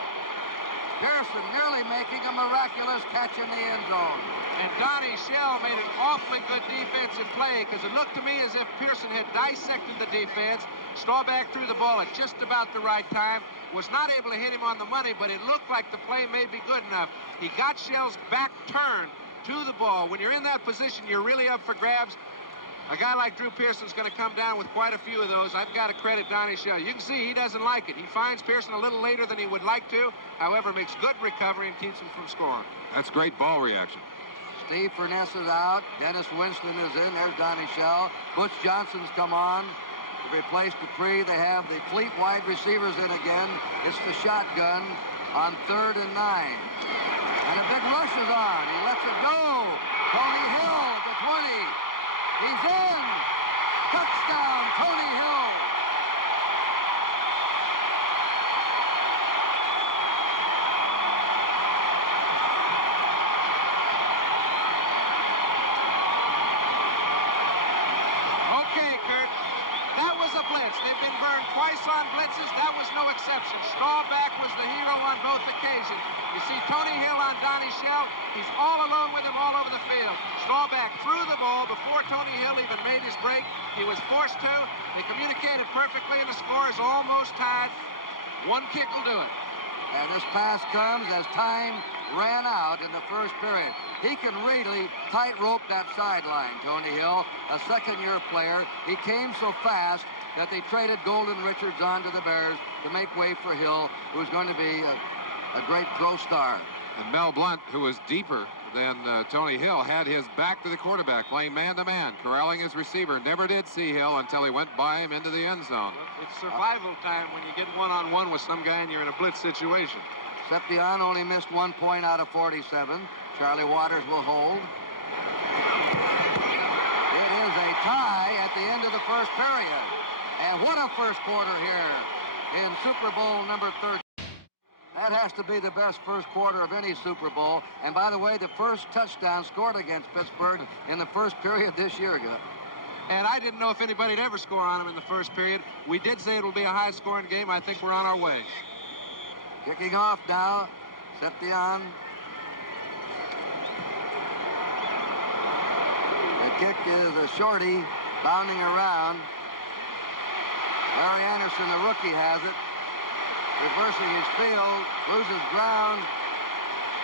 Pearson nearly making a miraculous catch in the end zone. And Donnie Shell made an awfully good defensive play because it looked to me as if Pearson had dissected the defense. Staubach threw the ball at just about the right time. Was not able to hit him on the money, but it looked like the play may be good enough. He got Shell's back turn to the ball. When you're in that position, you're really up for grabs. A guy like Drew Pearson's going to come down with quite a few of those. I've got to credit Donnie Shell. You can see he doesn't like it. He finds Pearson a little later than he would like to. However, makes good recovery and keeps him from scoring. That's great ball reaction. Steve Furness is out. Dennis Winston is in. There's Donnie Shell. Butch Johnson's come on to replace Dupree. They have the fleet wide receivers in again. It's the shotgun on 3rd and 9. And a big rush is on. He lets it go. Tony Hill at the 20. He's in. Touchdown, Tony Hill. Okay, Kurt. That was a blitz. They've been burned twice on blitzes. That was no exception. Staubach was the hero on both occasions. You see Tony Hill on Donnie Shell. He's all alone with him all over the field. Staubach threw the ball before Tony Hill even made his break. He was forced to. They communicated perfectly, and the score is almost tied. One kick will do it. And this pass comes as time ran out in the first period. He can really tightrope that sideline, Tony Hill, a second-year player. He came so fast that they traded Golden Richards on to the Bears to make way for Hill, who's going to be a great pro star. And Mel Blount, who was deeper than Tony Hill, had his back to the quarterback, playing man-to-man, corralling his receiver. Never did see Hill until he went by him into the end zone. It's survival time when you get one-on-one with some guy and you're in a blitz situation. Septian only missed 1 point out of 47. Charlie Waters will hold. It is a tie at the end of the first period. And what a first quarter here in Super Bowl number 13. That has to be the best first quarter of any Super Bowl. And by the way, the first touchdown scored against Pittsburgh in the first period this year ago. And I didn't know if anybody'd ever score on him in the first period. We did say it'll be a high-scoring game. I think we're on our way. Kicking off now, Septian. The kick is a shorty, bounding around. Larry Anderson, the rookie, has it. Reversing his field, loses ground,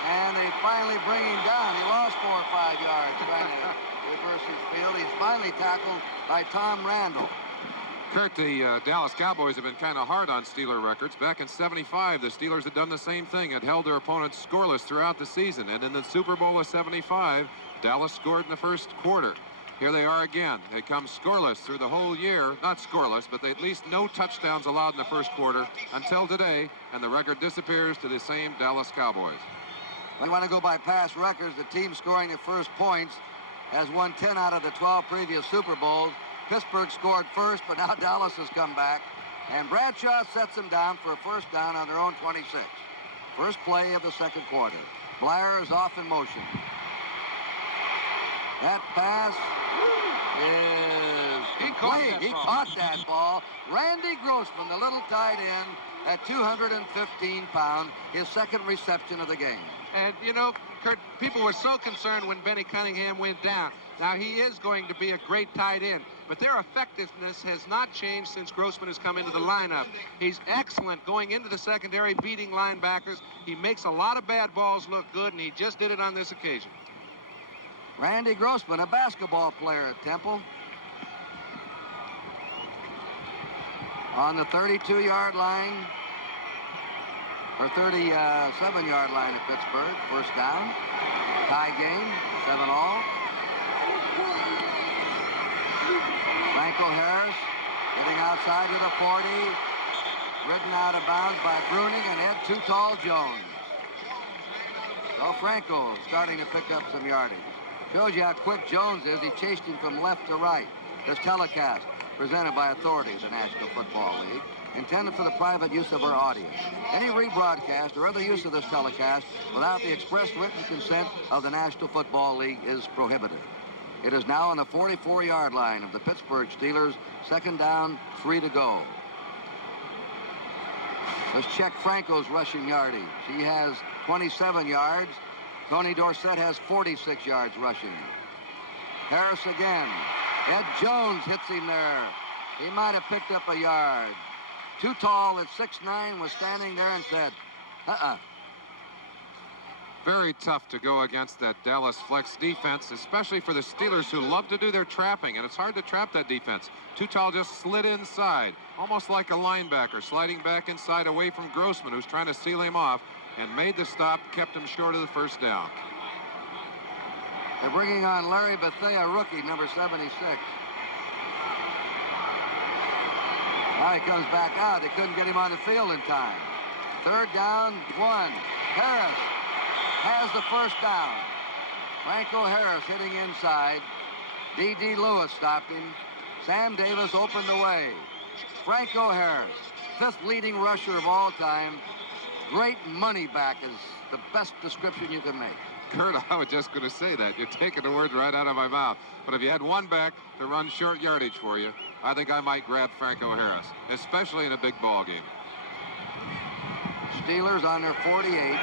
and they finally bring him down. He lost 4 or 5 yards trying to reverse his field. He's finally tackled by Tom Randall. Kurt, the Dallas Cowboys have been kind of hard on Steeler records. Back in '75, the Steelers had done the same thing, had held their opponents scoreless throughout the season. And in the Super Bowl of '75, Dallas scored in the first quarter. Here they are again. They come scoreless through the whole year. Not scoreless, but at least no touchdowns allowed in the first quarter until today, and the record disappears to the same Dallas Cowboys. We want to go by past records. The team scoring the first points has won 10 out of the 12 previous Super Bowls. Pittsburgh scored first, but now Dallas has come back. And Bradshaw sets them down for a first down on their own 26. First play of the second quarter. Blair is off in motion. That pass is complete. He caught that ball. Randy Grossman, the little tight end, at 215 pounds, his second reception of the game. And, you know, Kurt, people were so concerned when Benny Cunningham went down. Now, he is going to be a great tight end, but their effectiveness has not changed since Grossman has come into the lineup. He's excellent going into the secondary, beating linebackers. He makes a lot of bad balls look good, and he just did it on this occasion. Randy Grossman, a basketball player at Temple. On the 32-yard line, or 37-yard line at Pittsburgh. First down. Tie game, 7-all. Franco Harris getting outside to the 40. Ridden out of bounds by Bruning and Ed Too Tall Jones. So Franco starting to pick up some yardage. Shows you how quick Jones is. He chased him from left to right. This telecast, presented by authorities of the National Football League, intended for the private use of our audience. Any rebroadcast or other use of this telecast without the express written consent of the National Football League is prohibited. It is now on the 44-yard line of the Pittsburgh Steelers. Second down, 3 to go. Let's check Franco's rushing yardage. He has 27 yards. Tony Dorsett has 46 yards rushing. Harris again. Ed Jones hits him there. He might have picked up a yard. Too Tall at 6'9" was standing there and said, Very tough to go against that Dallas flex defense, especially for the Steelers, who love to do their trapping, and it's hard to trap that defense. Too Tall just slid inside, almost like a linebacker, sliding back inside away from Grossman, who's trying to seal him off, and made the stop, kept him short of the first down. They're bringing on Larry Bethea, rookie, number 76. Now he comes back out. They couldn't get him on the field in time. 3rd down, 1. Harris has the first down. Franco Harris hitting inside. D.D. Lewis stopped him. Sam Davis opened the way. Franco Harris, 5th leading rusher of all time. Great money back is the best description you can make. Kurt, I was just going to say that. You're taking the words right out of my mouth. But if you had one back to run short yardage for you, I think I might grab Franco Harris, especially in a big ball game. Steelers on their 48.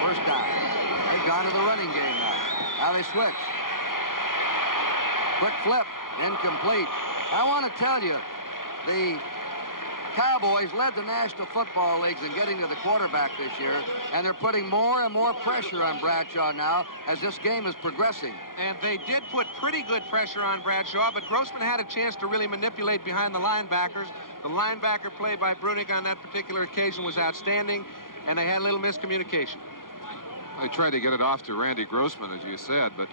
First down. They've gone to the running game now. Now they switch. Quick flip. Incomplete. I want to tell you, the Cowboys led the National Football Leagues in getting to the quarterback this year, and they're putting more and more pressure on Bradshaw now as this game is progressing. And they did put pretty good pressure on Bradshaw, but Grossman had a chance to really manipulate behind the linebackers. The linebacker play by Brunig on that particular occasion was outstanding, and they had a little miscommunication. They tried to get it off to Randy Grossman, as you said, but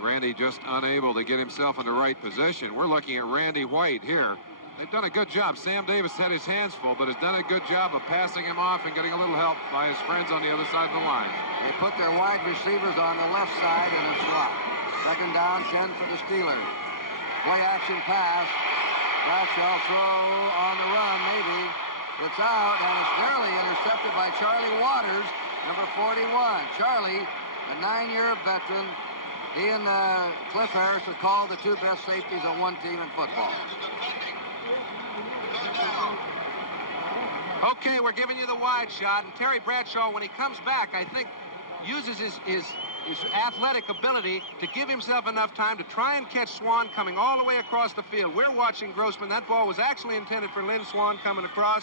Randy just unable to get himself in the right position. We're looking at Randy White here. They've done a good job. Sam Davis had his hands full, but has done a good job of passing him off and getting a little help by his friends on the other side of the line. They put their wide receivers on the left side in a slot. 2nd down, 10 for the Steelers. Play action pass. Bradshaw throw on the run, maybe. It's out, and it's nearly intercepted by Charlie Waters, number 41. Charlie, a 9-year veteran. He and Cliff Harris are called the 2 best safeties on one team in football. Okay, we're giving you the wide shot, and Terry Bradshaw, when he comes back, I think uses his athletic ability to give himself enough time to try and catch Swan coming all the way across the field. We're watching Grossman. That ball was actually intended for Lynn Swan coming across.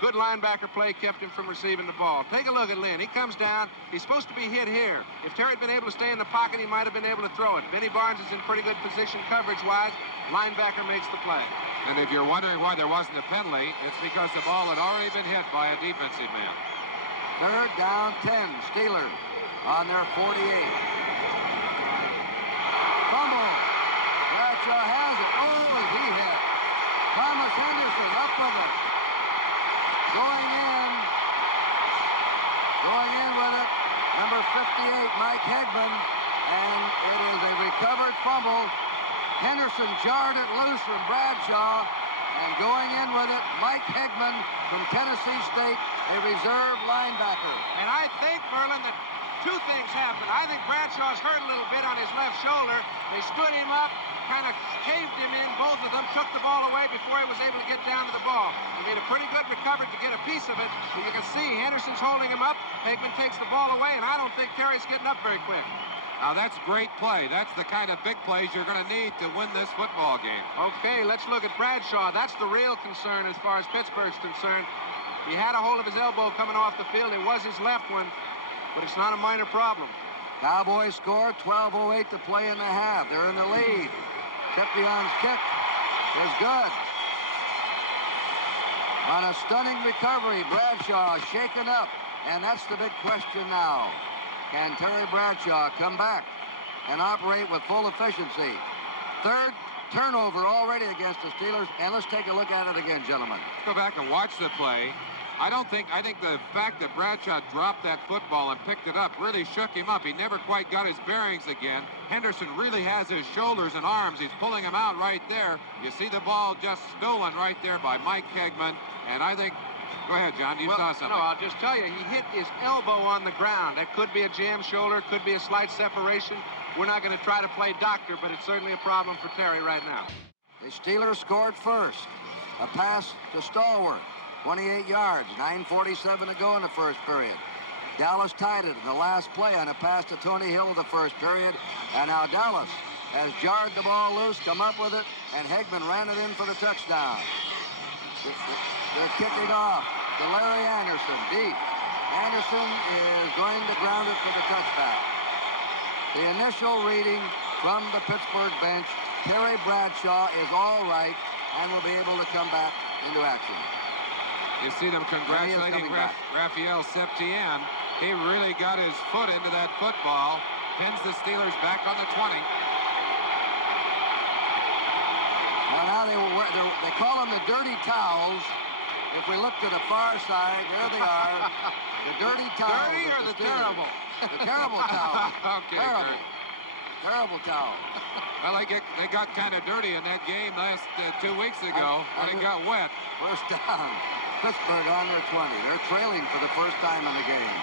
Good linebacker play kept him from receiving the ball. Take a look at Lynn. He comes down. He's supposed to be hit here. If Terry had been able to stay in the pocket, he might have been able to throw it. Benny Barnes is in pretty good position coverage-wise. Linebacker makes the play. And if you're wondering why there wasn't a penalty, it's because the ball had already been hit by a defensive man. 3rd down, 10. Steelers on their 48. Fumble. Bradshaw has it. Oh, he hit. Thomas Henderson up with it. Going in with it, number 58, Mike Hegman, and it is a recovered fumble. Henderson jarred it loose from Bradshaw, and going in with it, Mike Hegman from Tennessee State, a reserve linebacker. And I think, Merlin, that 2 things happened. I think Bradshaw's hurt a little bit on his left shoulder. They stood him up, kind of caved him in, both of them, took the ball away before he was able to get down to the ball. He made a pretty good recovery to get a piece of it, but you can see Henderson's holding him up. Hegman takes the ball away, and I don't think Terry's getting up very quick. Now, that's great play. That's the kind of big plays you're going to need to win this football game. Okay, let's look at Bradshaw. That's the real concern as far as Pittsburgh's concerned. He had a hold of his elbow coming off the field. It was his left one, but it's not a minor problem. Cowboys score, 12:08 to play in the half. They're in the lead. Tipion's kick is good. On a stunning recovery, Bradshaw shaken up, and that's the big question now. Can Terry Bradshaw come back and operate with full efficiency? 3rd turnover already against the Steelers, and let's take a look at it again, gentlemen. Let's go back and watch the play. I think the fact that Bradshaw dropped that football and picked it up really shook him up. He never quite got his bearings again. Henderson really has his shoulders and arms. He's pulling him out right there. You see the ball just stolen right there by Mike Hegman, and I think... Go ahead, John. You saw something. No, I'll just tell you, he hit his elbow on the ground. That could be a jam shoulder, could be a slight separation. We're not going to try to play doctor, but it's certainly a problem for Terry right now. The Steelers scored first. A pass to Stallworth. 28 yards, 9:47 to go in the first period. Dallas tied it in the last play on a pass to Tony Hill in the first period. And now Dallas has jarred the ball loose, come up with it, and Hegman ran it in for the touchdown. They're kicking off to Larry Anderson, deep. Anderson is going to ground it for the touchback. The initial reading from the Pittsburgh bench, Terry Bradshaw is all right and will be able to come back into action. You see them congratulating Raphael Septien. He really got his foot into that football. Pins the Steelers back on the 20. Well, now they call them the dirty towels. If we look to the far side, there they are. The dirty towels. Dirty or the terrible? The terrible towel. Okay, terrible. Kurt. Terrible towel. Well, they got kind of dirty in that game last 2 weeks ago when it got wet. First down. Pittsburgh on their 20. They're trailing for the first time in the game.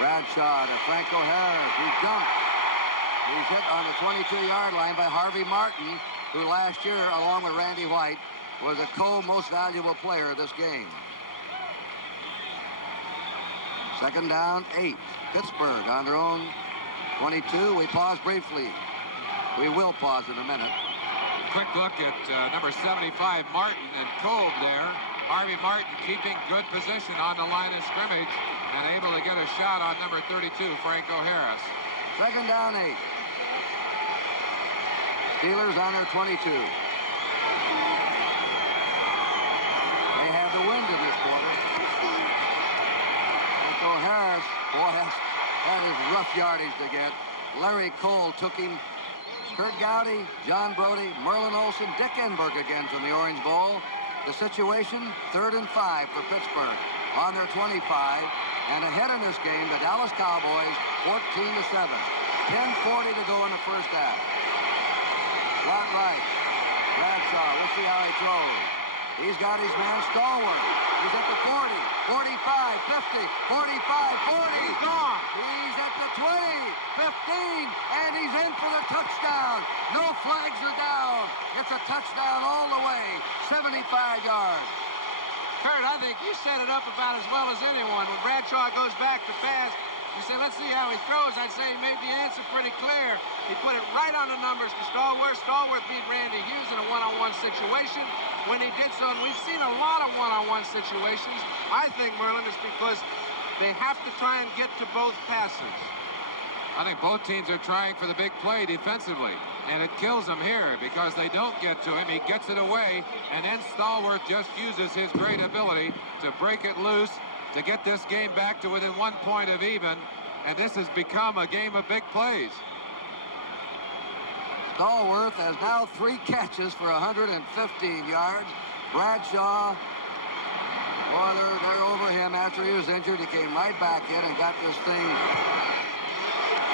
Bradshaw to Franco Harris. He jumped. He's hit on the 22-yard line by Harvey Martin, who last year, along with Randy White, was a co-most valuable player of this game. Second down, 8. Pittsburgh on their own 22. We pause briefly. We will pause in a minute. Quick look at number 75, Martin, and Kolb there. Harvey Martin keeping good position on the line of scrimmage and able to get a shot on number 32, Franco Harris. Second down, 8. Steelers on their 22. They have the wind in this quarter. Franco Harris, boy, that is rough yardage to get. Larry Cole took him. Kurt Gowdy, John Brody, Merlin Olsen, Dick Enberg again from the Orange Bowl. The situation, 3rd and 5 for Pittsburgh on their 25. And ahead in this game, the Dallas Cowboys, 14-7. 10:40 to go in the first half. Flat right. Bradshaw, let's see how he throws. He's got his man Stallworth. He's at the 40, 45, 50, 45, 40. He's gone. He's at the 20, 15, and he's in for the touchdown. No flags are down. It's a touchdown all the way, 75 yards. Kurt, I think you set it up about as well as anyone. When Bradshaw goes back to pass, you say, let's see how he throws. I'd say he made the answer pretty clear. He put it right on the numbers to Stallworth. Stallworth beat Randy Hughes in a one-on-one situation. When he did so, and we've seen a lot of one-on-one situations, I think, Merlin, is because they have to try and get to both passes. I think both teams are trying for the big play defensively, and it kills them here because they don't get to him. He gets it away, and then Stallworth just uses his great ability to break it loose, to get this game back to within 1 point of even, and this has become a game of big plays. Stallworth has now 3 catches for 115 yards. Bradshaw, boy, they're over him after he was injured. He came right back in and got this thing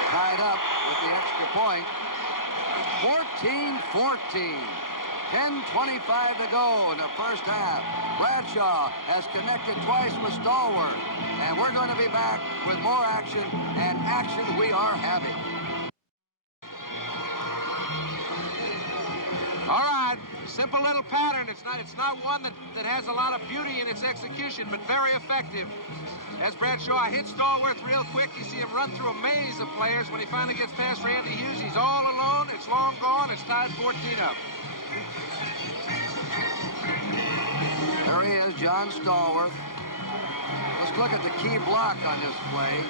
tied up with the extra point. 14-14. 10:25 to go in the first half. Bradshaw has connected twice with Stallworth. And we're going to be back with more action, and action we are having. All right, simple little pattern. It's not one that has a lot of beauty in its execution, but very effective. As Bradshaw hits Stallworth real quick, you see him run through a maze of players. When he finally gets past Randy Hughes, he's all alone. It's long gone. It's tied 14 up. There he is, John Stallworth. Let's look at the key block on this play.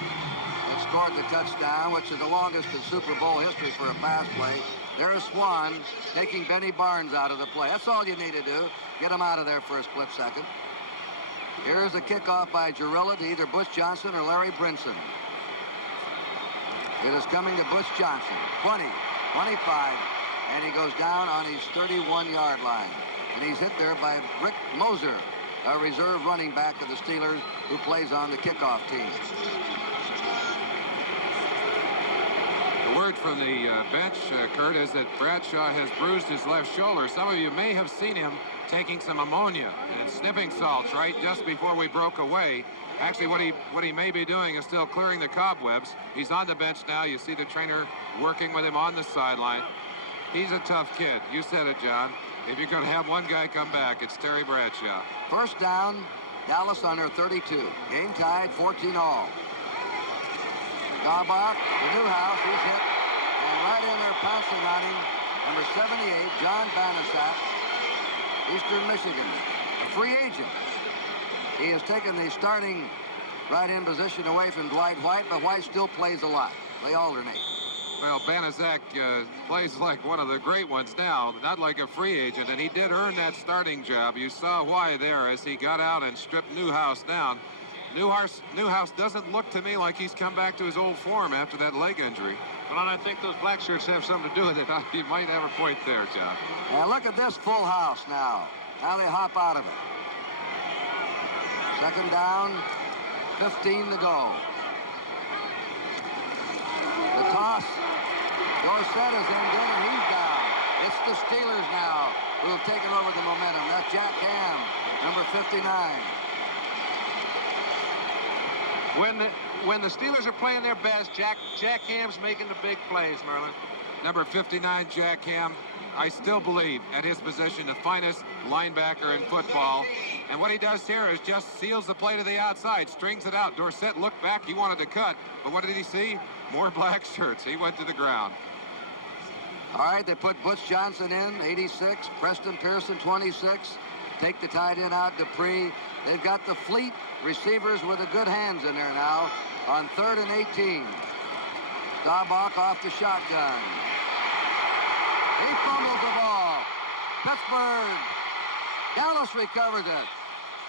It scored the touchdown, which is the longest in Super Bowl history for a pass play. There's Swan taking Benny Barnes out of the play. That's all you need to do. Get him out of there for a split second. Here's a kickoff by Jarrella to either Butch Johnson or Larry Brinson. It is coming to Butch Johnson. 20, 25, and he goes down on his 31-yard line. And he's hit there by Rick Moser, a reserve running back of the Steelers who plays on the kickoff team. The word from the bench, Kurt, is that Bradshaw has bruised his left shoulder. Some of you may have seen him taking some ammonia and sniffing salts right just before we broke away. Actually, what he may be doing is still clearing the cobwebs. He's on the bench now. You see the trainer working with him on the sideline. He's a tough kid. You said it, John. If you're going to have one guy come back, it's Terry Bradshaw. First down, Dallas on their 32. Game tied, 14-all. Daubach, the Newhouse, he's hit. And right in there pouncing on him, number 78, John Banasat, Eastern Michigan, a free agent. He has taken the starting right-end position away from Dwight White, but White still plays a lot. They alternate. Well, Banaszak plays like one of the great ones now, not like a free agent, and he did earn that starting job. You saw why there as he got out and stripped Newhouse down. Newhouse doesn't look to me like he's come back to his old form after that leg injury. Well, and I think those black shirts have something to do with it. You might have a point there, John. Now look at this full house now. Now they hop out of it. Second down, 15 to go. The toss. Dorsett is in good, and he's down. It's the Steelers now who have taken over the momentum. That's Jack Ham, number 59. When the Steelers are playing their best, Jack Ham's making the big plays, Merlin. Number 59, Jack Ham, I still believe at his position the finest linebacker in football. And what he does here is just seals the play to the outside, strings it out. Dorsett looked back, he wanted to cut, but what did he see? More black shirts. He went to the ground. All right, they put Butch Johnson in, 86. Preston Pearson, 26. Take the tight end out, Dupree. They've got the fleet receivers with the good hands in there now on 3rd and 18. Daubach off the shotgun. He fumbles the ball. Pittsburgh. Dallas recovers it.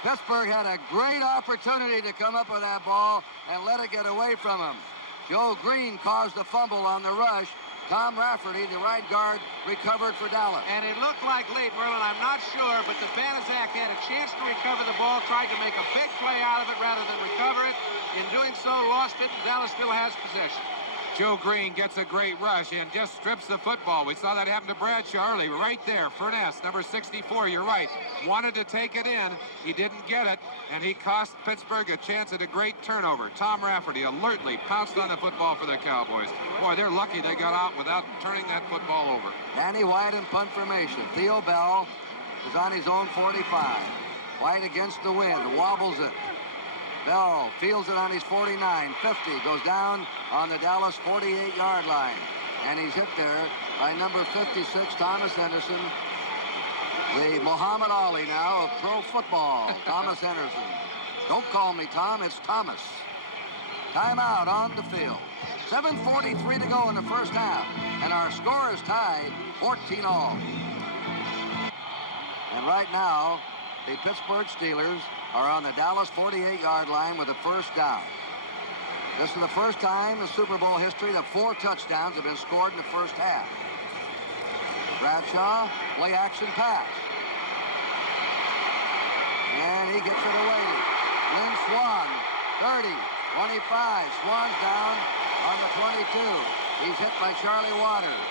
Pittsburgh had a great opportunity to come up with that ball and let it get away from him. Joe Green caused the fumble on the rush. Tom Rafferty, the right guard, recovered for Dallas. And it looked like late, Merlin, I'm not sure, but the Banaszak had a chance to recover the ball, tried to make a big play out of it rather than recover it. In doing so, lost it, and Dallas still has possession. Joe Green gets a great rush and just strips the football. We saw that happen to Bradshaw early, right there. Furness, number 64, you're right. Wanted to take it in. He didn't get it, and he cost Pittsburgh a chance at a great turnover. Tom Rafferty alertly pounced on the football for the Cowboys. Boy, they're lucky they got out without turning that football over. Danny White in punt formation. Theo Bell is on his own 45. White against the wind, wobbles it. Bell fields it on his 49, 50, goes down on the Dallas 48-yard line. And he's hit there by number 56, Thomas Henderson, the Muhammad Ali now of pro football, Thomas Henderson. Don't call me Tom, it's Thomas. Timeout on the field. 7:43 to go in the first half, and our score is tied 14-all. And right now, the Pittsburgh Steelers are on the Dallas 48-yard line with a first down. This is the first time in Super Bowl history that 4 touchdowns have been scored in the first half. Bradshaw, play action pass. And he gets it away. Lynn Swan, 30, 25. Swan's down on the 22. He's hit by Charlie Waters.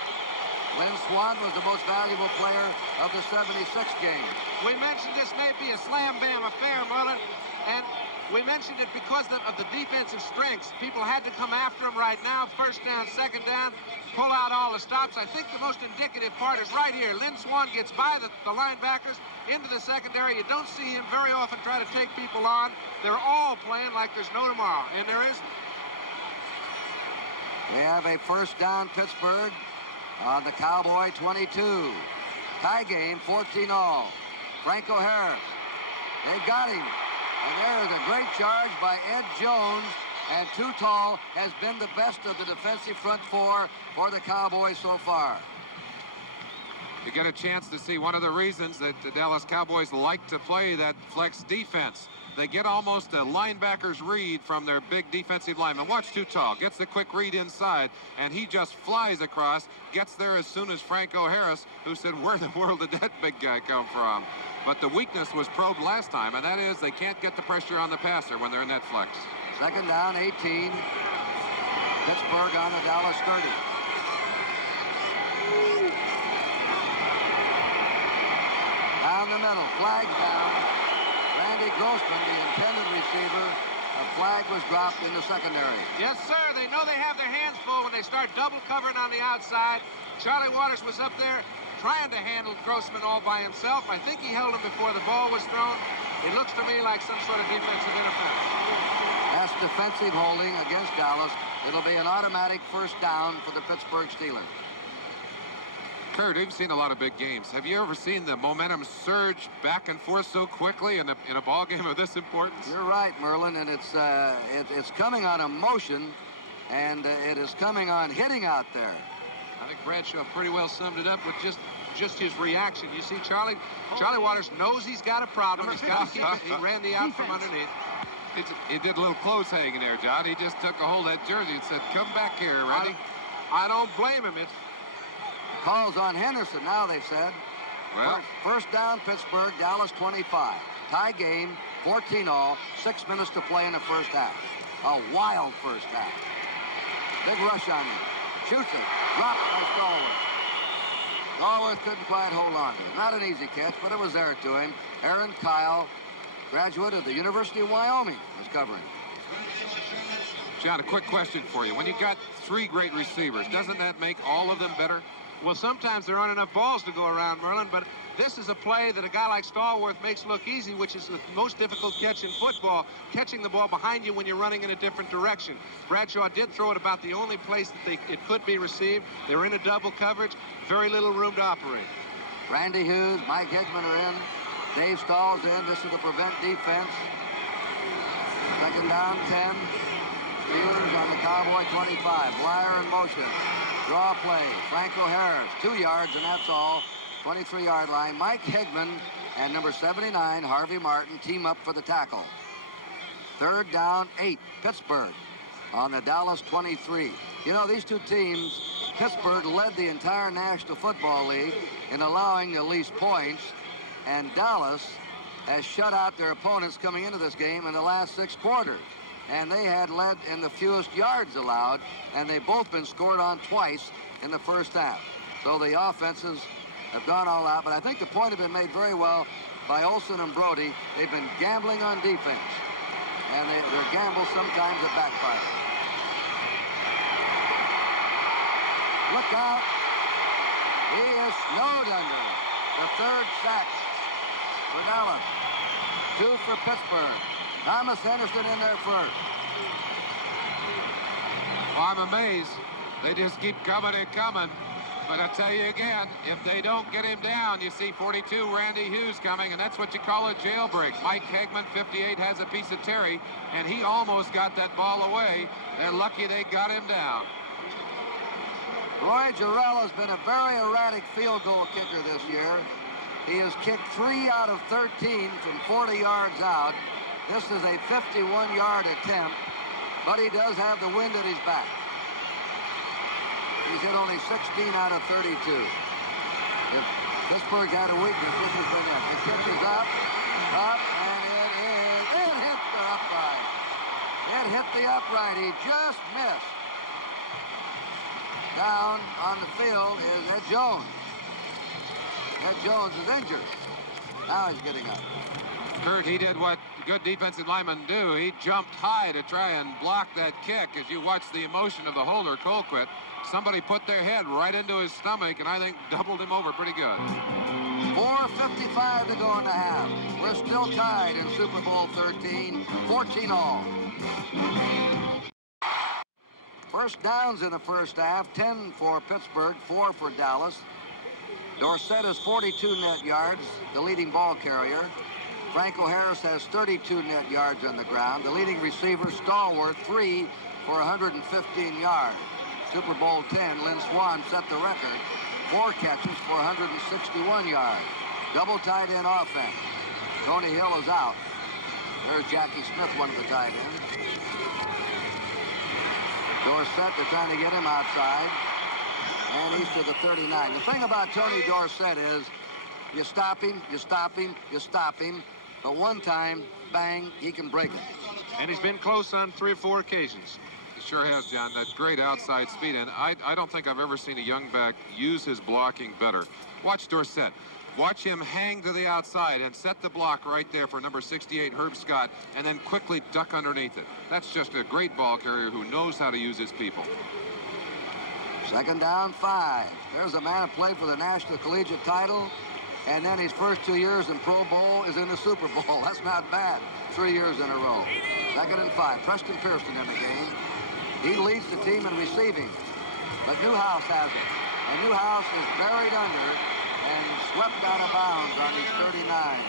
Lynn Swan was the most valuable player of the 76 game. We mentioned this may be a slam-bam affair, Merlin, and we mentioned it because of the defensive strengths. People had to come after him right now. First down, second down, pull out all the stops. I think the most indicative part is right here. Lynn Swan gets by the linebackers into the secondary. You don't see him very often try to take people on. They're all playing like there's no tomorrow, and there isn't. We have a first down, Pittsburgh, on the Cowboy 22. Tie game, 14-all. Franco Harris. They've got him. And there is a great charge by Ed Jones. And Too Tall has been the best of the defensive front four for the Cowboys so far. You get a chance to see one of the reasons that the Dallas Cowboys like to play that flex defense. They get almost a linebacker's read from their big defensive lineman. Watch Too Tall, gets the quick read inside, and he just flies across, gets there as soon as Franco Harris, who said, where in the world did that big guy come from? But the weakness was probed last time, and that is they can't get the pressure on the passer when they're in that flex. Second down, 18. Pittsburgh on the Dallas 30. Down the middle, flags down. Randy Grossman, the intended receiver, a flag was dropped in the secondary. Yes, sir. They know they have their hands full when they start double covering on the outside. Charlie Waters was up there trying to handle Grossman all by himself. I think he held him before the ball was thrown. It looks to me like some sort of defensive interference. That's defensive holding against Dallas. It'll be an automatic first down for the Pittsburgh Steelers. Kurt, you've seen a lot of big games. Have you ever seen the momentum surge back and forth so quickly in a ball game of this importance? You're right, Merlin, and it's coming on emotion, and it is coming on hitting out there. I think Bradshaw pretty well summed it up with just his reaction. You see, Charlie Waters knows he's got a problem. He's got to keep it. He ran the out from underneath. He did a little close hanging there, John. He just took a hold of that jersey and said, "Come back here, Randy." I don't blame him. It's calls on Henderson now, they've said. Well, first down, Pittsburgh, Dallas 25. Tie game, 14-all, 6 minutes to play in the first half. A wild first half. Big rush on him. Shoots it. Dropped by Stallworth. Stallworth couldn't quite hold on to it. Not an easy catch, but it was there to him. Aaron Kyle, graduate of the University of Wyoming, was covering. John, a quick question for you. When you got 3 great receivers, doesn't that make all of them better? Well, sometimes there aren't enough balls to go around, Merlin, but this is a play that a guy like Stallworth makes look easy, which is the most difficult catch in football, catching the ball behind you when you're running in a different direction. Bradshaw did throw it about the only place that it could be received. They were in a double coverage, very little room to operate. Randy Hughes, Mike Hedman are in. Dave Stahl's in. This is the prevent defense. Second down, 10. Steelers on the Cowboy 25. Blyer in motion. Draw play. Franco Harris, 2 yards, and that's all. 23-yard line. Mike Hedman and number 79, Harvey Martin, team up for the tackle. Third down, 8. Pittsburgh on the Dallas 23. You know, these two teams, Pittsburgh led the entire National Football League in allowing the least points, and Dallas has shut out their opponents coming into this game in the last 6 quarters. And they had led in the fewest yards allowed, and they've both been scored on twice in the first half. So the offenses have gone all out, but I think the point has been made very well by Olsen and Brody. They've been gambling on defense, and their gambles sometimes have backfired. Look out. He is snowed under. The 3rd sack for Dallas. 2 for Pittsburgh. Thomas Henderson in there first. Well, I'm amazed. They just keep coming and coming. But I tell you again, if they don't get him down, you see 42, Randy Hughes coming, and that's what you call a jailbreak. Mike Hedman, 58, has a piece of Terry, and he almost got that ball away. They're lucky they got him down. Roy Jarrell has been a very erratic field goal kicker this year. He has kicked 3 out of 13 from 40 yards out. This is a 51-yard attempt, but he does have the wind at his back. He's hit only 16 out of 32. If Pittsburgh had a weakness, this has been it. The kick is up, and it hit the upright. It hit the upright. He just missed. Down on the field is Ed Jones. Ed Jones is injured. Now he's getting up. Kurt, he did what good defensive linemen do. He jumped high to try and block that kick. As you watch the emotion of the holder, Colquitt, somebody put their head right into his stomach and I think doubled him over pretty good. 4:55 to go in the half. We're still tied in Super Bowl 13, 14-all. First downs in the first half, 10 for Pittsburgh, 4 for Dallas. Dorsett has 42 net yards, the leading ball carrier. Franco Harris has 32 net yards on the ground. The leading receiver, Stallworth, 3 for 115 yards. Super Bowl 10, Lynn Swann set the record. 4 catches for 161 yards. Double tight end offense. Tony Hill is out. There's Jackie Smith, one of the tight ends. Dorsett, they're trying to get him outside. And he's to the 39. The thing about Tony Dorsett is you stop him, you stop him, you stop him. But one time, bang, he can break it. And he's been close on 3 or 4 occasions. He sure has, John. That great outside speed. And I don't think I've ever seen a young back use his blocking better. Watch Dorsett. Watch him hang to the outside and set the block right there for number 68, Herb Scott, and then quickly duck underneath it. That's just a great ball carrier who knows how to use his people. Second down, 5. There's a man who played for the National Collegiate title, and then his first 2 years in Pro Bowl is in the Super Bowl. That's not bad. 3 years in a row. Second and 5. Preston Pearson in the game. He leads the team in receiving, but Newhouse has it. And Newhouse is buried under and swept out of bounds on his 39.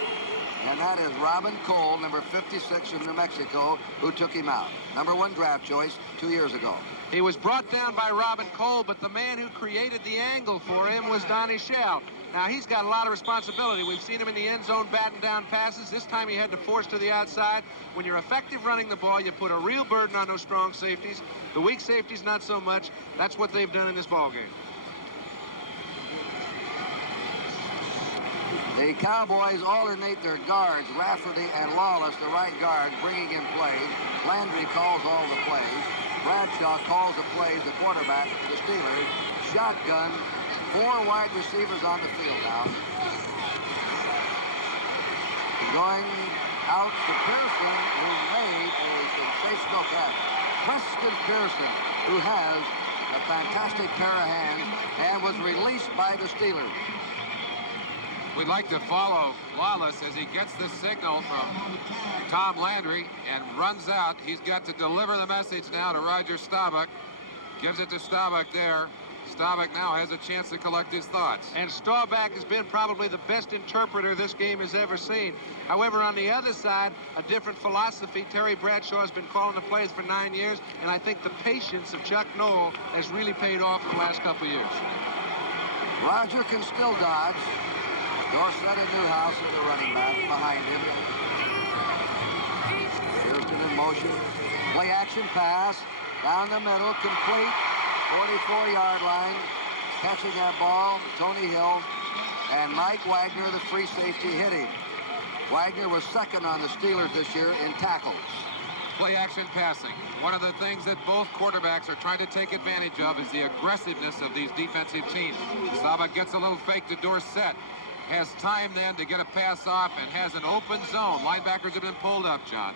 And that is Robin Cole, number 56 from New Mexico, who took him out. Number 1 draft choice 2 years ago. He was brought down by Robin Cole, but the man who created the angle for him was Donnie Shell. Now, he's got a lot of responsibility. We've seen him in the end zone batting down passes. This time he had to force to the outside. When you're effective running the ball, you put a real burden on those strong safeties. The weak safeties, not so much. That's what they've done in this ball game. The Cowboys alternate their guards, Rafferty and Lawless, the right guard, bringing in plays. Landry calls all the plays. Bradshaw calls the plays, the quarterback, the Steelers. Shotgun, 4 wide receivers on the field now. Going out to Pearson, who made a sensational catch. Preston Pearson, who has a fantastic pair of hands and was released by the Steelers. We'd like to follow Lawless as he gets the signal from Tom Landry and runs out. He's got to deliver the message now to Roger Staubach. Gives it to Staubach there. Staubach now has a chance to collect his thoughts. And Staubach has been probably the best interpreter this game has ever seen. However, on the other side, a different philosophy. Terry Bradshaw has been calling the plays for 9 years, and I think the patience of Chuck Noll has really paid off the last couple of years. Roger can still dodge. Dorsett and Newhouse are the running back behind him. Pearson in motion. Play action pass. Down the middle. Complete. 44-yard line. Catching that ball, Tony Hill. And Mike Wagner, the free safety, hit him. Wagner was second on the Steelers this year in tackles. Play action passing. One of the things that both quarterbacks are trying to take advantage of is the aggressiveness of these defensive teams. Staubach gets a little fake to Dorsett. Has time then to get a pass off and has an open zone. Linebackers have been pulled up, John.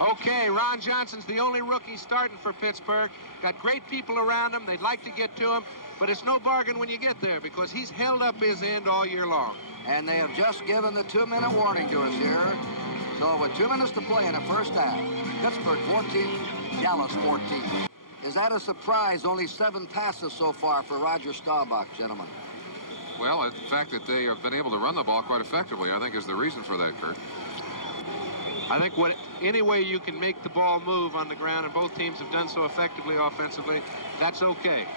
Okay, Ron Johnson's the only rookie starting for Pittsburgh. Got great people around him. They'd like to get to him, but it's no bargain when you get there because he's held up his end all year long. And they have just given the 2-minute warning to us here. So with 2 minutes to play in the first half, Pittsburgh 14, Dallas 14. Is that a surprise? Only 7 passes so far for Roger Staubach, gentlemen. Well, the fact that they have been able to run the ball quite effectively, I think, is the reason for that, Kurt. I think any way you can make the ball move on the ground, and both teams have done so effectively offensively, that's okay.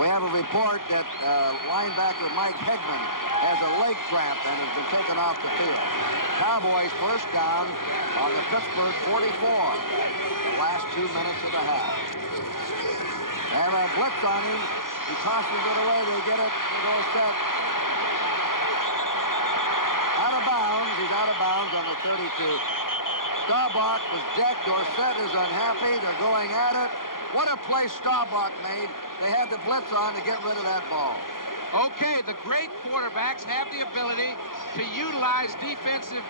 We have a report that linebacker Mike Hegman has a leg cramp and has been taken off the field. Cowboys first down on the Pittsburgh 44. The last 2 minutes of the half. They have a blitz on him. He tosses it away. They get it. They go set. Out of bounds. He's out of bounds on the 32. Staubach was decked. Dorsett is unhappy. They're going at it. What a play Staubach made. They had the blitz on to get rid of that ball. Okay, the great quarterbacks have the ability to utilize defensive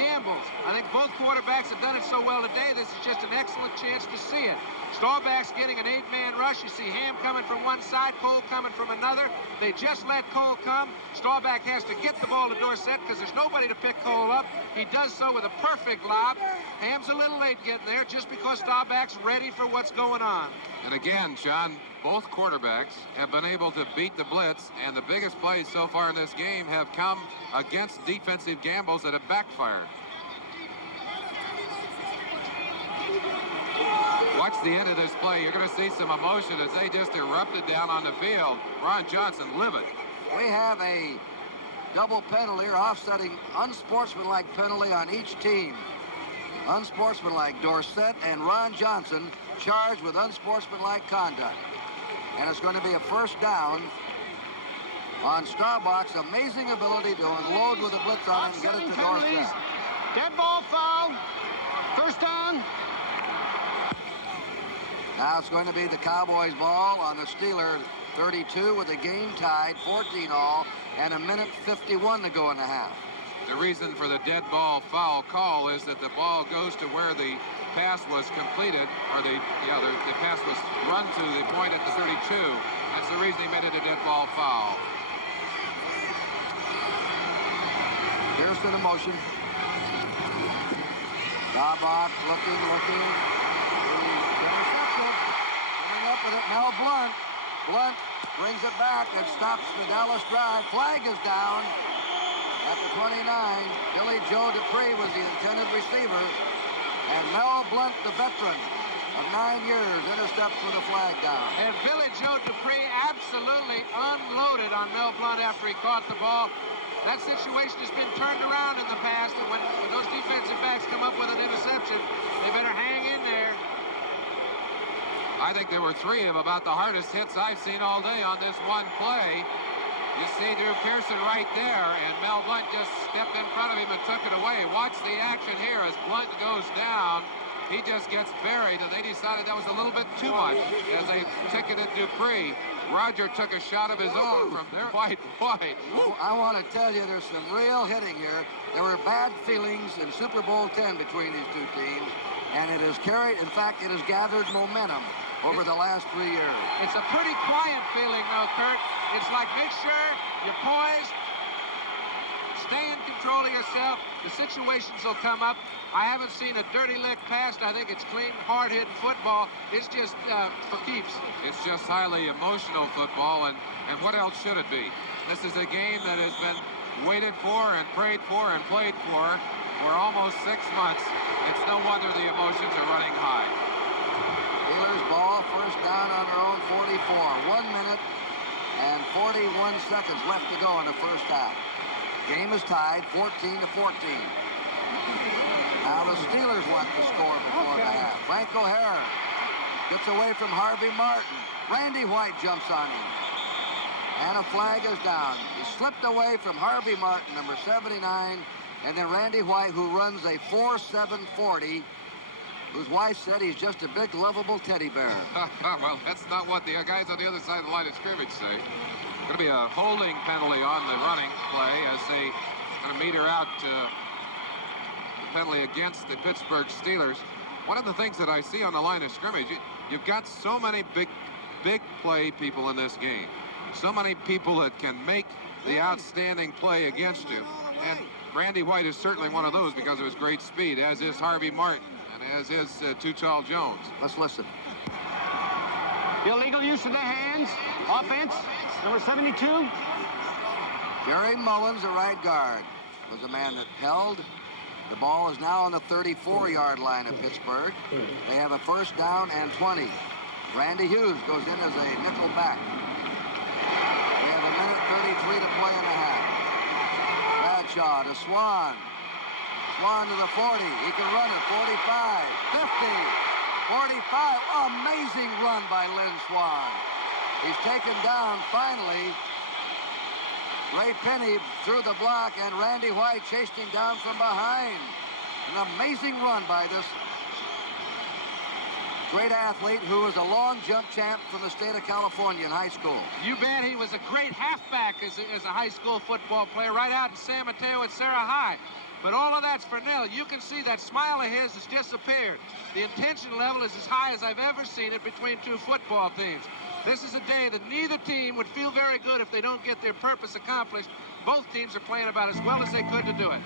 gambles. I think both quarterbacks have done it so well today. This is just an excellent chance to see it. Staubach's getting an 8-man rush. You see Ham coming from one side, Cole coming from another. They just let Cole come. Staubach has to get the ball to Dorsett because there's nobody to pick Cole up. He does so with a perfect lob. Ham's a little late getting there just because Staubach's ready for what's going on. And again, John, both quarterbacks have been able to beat the blitz, and the biggest plays so far in this game have come against defensive gambles that have backfired. Watch the end of this play. You're going to see some emotion as they just erupted down on the field. Ron Johnson livid. We have a double penalty or offsetting unsportsmanlike penalty on each team. Unsportsmanlike. Dorsett and Ron Johnson charged with unsportsmanlike conduct. And it's going to be a first down on Staubach's amazing ability to unload with a blitz on and get it to Dorsett. Dead ball foul. First down. Now it's going to be the Cowboys ball on the Steeler 32 with the game tied, 14 all, and 1:51 to go in the half. the reason for the dead ball foul call is that the ball goes to where the pass was completed, or the pass was run to the point at the 32. That's the reason he made it a dead ball foul. Pearson in motion. Daubach looking. Intercepted. Coming up with it, Mel Blunt. Blunt brings it back and stops the Dallas drive. Flag is down at the 29. Billy Joe Dupree was the intended receiver. And Mel Blunt, the veteran of 9 years, intercepts with a flag down. And Billy Joe Dupree absolutely unloaded on Mel Blunt after he caught the ball. That situation has been turned around in the past, and when those defensive backs come up with an interception, they better hang in there. I think there were 3 of about the hardest hits I've seen all day on this one play. You see Drew Pearson right there, and Mel Blunt just stepped in front of him and took it away. Watch the action here as Blunt goes down. He just gets buried, and they decided that was a little bit too much as they ticketed Dupree. Roger took a shot of his own from there. Wide. I want to tell you, there's some real hitting here. There were bad feelings in Super Bowl 10 between these two teams, and it has carried, in fact, it has gathered momentum over the last 3 years. It's a pretty quiet feeling, though, Kurt. It's like, make sure you're poised, stay in control of yourself. The situations will come up. I haven't seen a dirty lick passed. I think it's clean, hard-hitting football. It's just for keeps. It's just highly emotional football, and what else should it be? This is a game that has been waited for and prayed for and played for almost 6 months. It's no wonder the emotions are running high. Steelers ball, first down on their own 44. 1 minute and 41 seconds left to go in the first half. Game is tied 14-14. Now the Steelers want to score before the half. Franco Harris gets away from Harvey Martin. Randy White jumps on him. And a flag is down. He slipped away from Harvey Martin, number 79, and then Randy White, who runs a 4.740, whose wife said he's just a big, lovable teddy bear. Well, that's not what the guys on the other side of the line of scrimmage say. Going to be a holding penalty on the running play as they going to meter out the penalty against the Pittsburgh Steelers. One of the things that I see on the line of scrimmage, you've got so many big play people in this game. So many people that can make the outstanding play against you. And Randy White is certainly one of those because of his great speed, as is Harvey Martin, and as is Too Tall Jones. Let's listen. Illegal use of the hands. Offense, number 72. Jerry Mullins, the right guard, was a man that held. The ball is now on the 34-yard line of Pittsburgh. They have a first down and 20. Randy Hughes goes in as a nickel back. We have a minute 33 to play in the half. Bradshaw to Swan. Swan to the 40. He can run it. 45, 50, 45. Amazing run by Lynn Swan. He's taken down finally. Ray Penny through the block, and Randy White chased him down from behind. An amazing run by this great athlete who was a long jump champ from the state of California in high school. You bet he was a great halfback as a high school football player right out in San Mateo at Sarah High. But all of that's for nil. You can see that smile of his has disappeared. The intention level is as high as I've ever seen it between two football teams. This is a day that neither team would feel very good if they don't get their purpose accomplished. Both teams are playing about as well as they could to do it.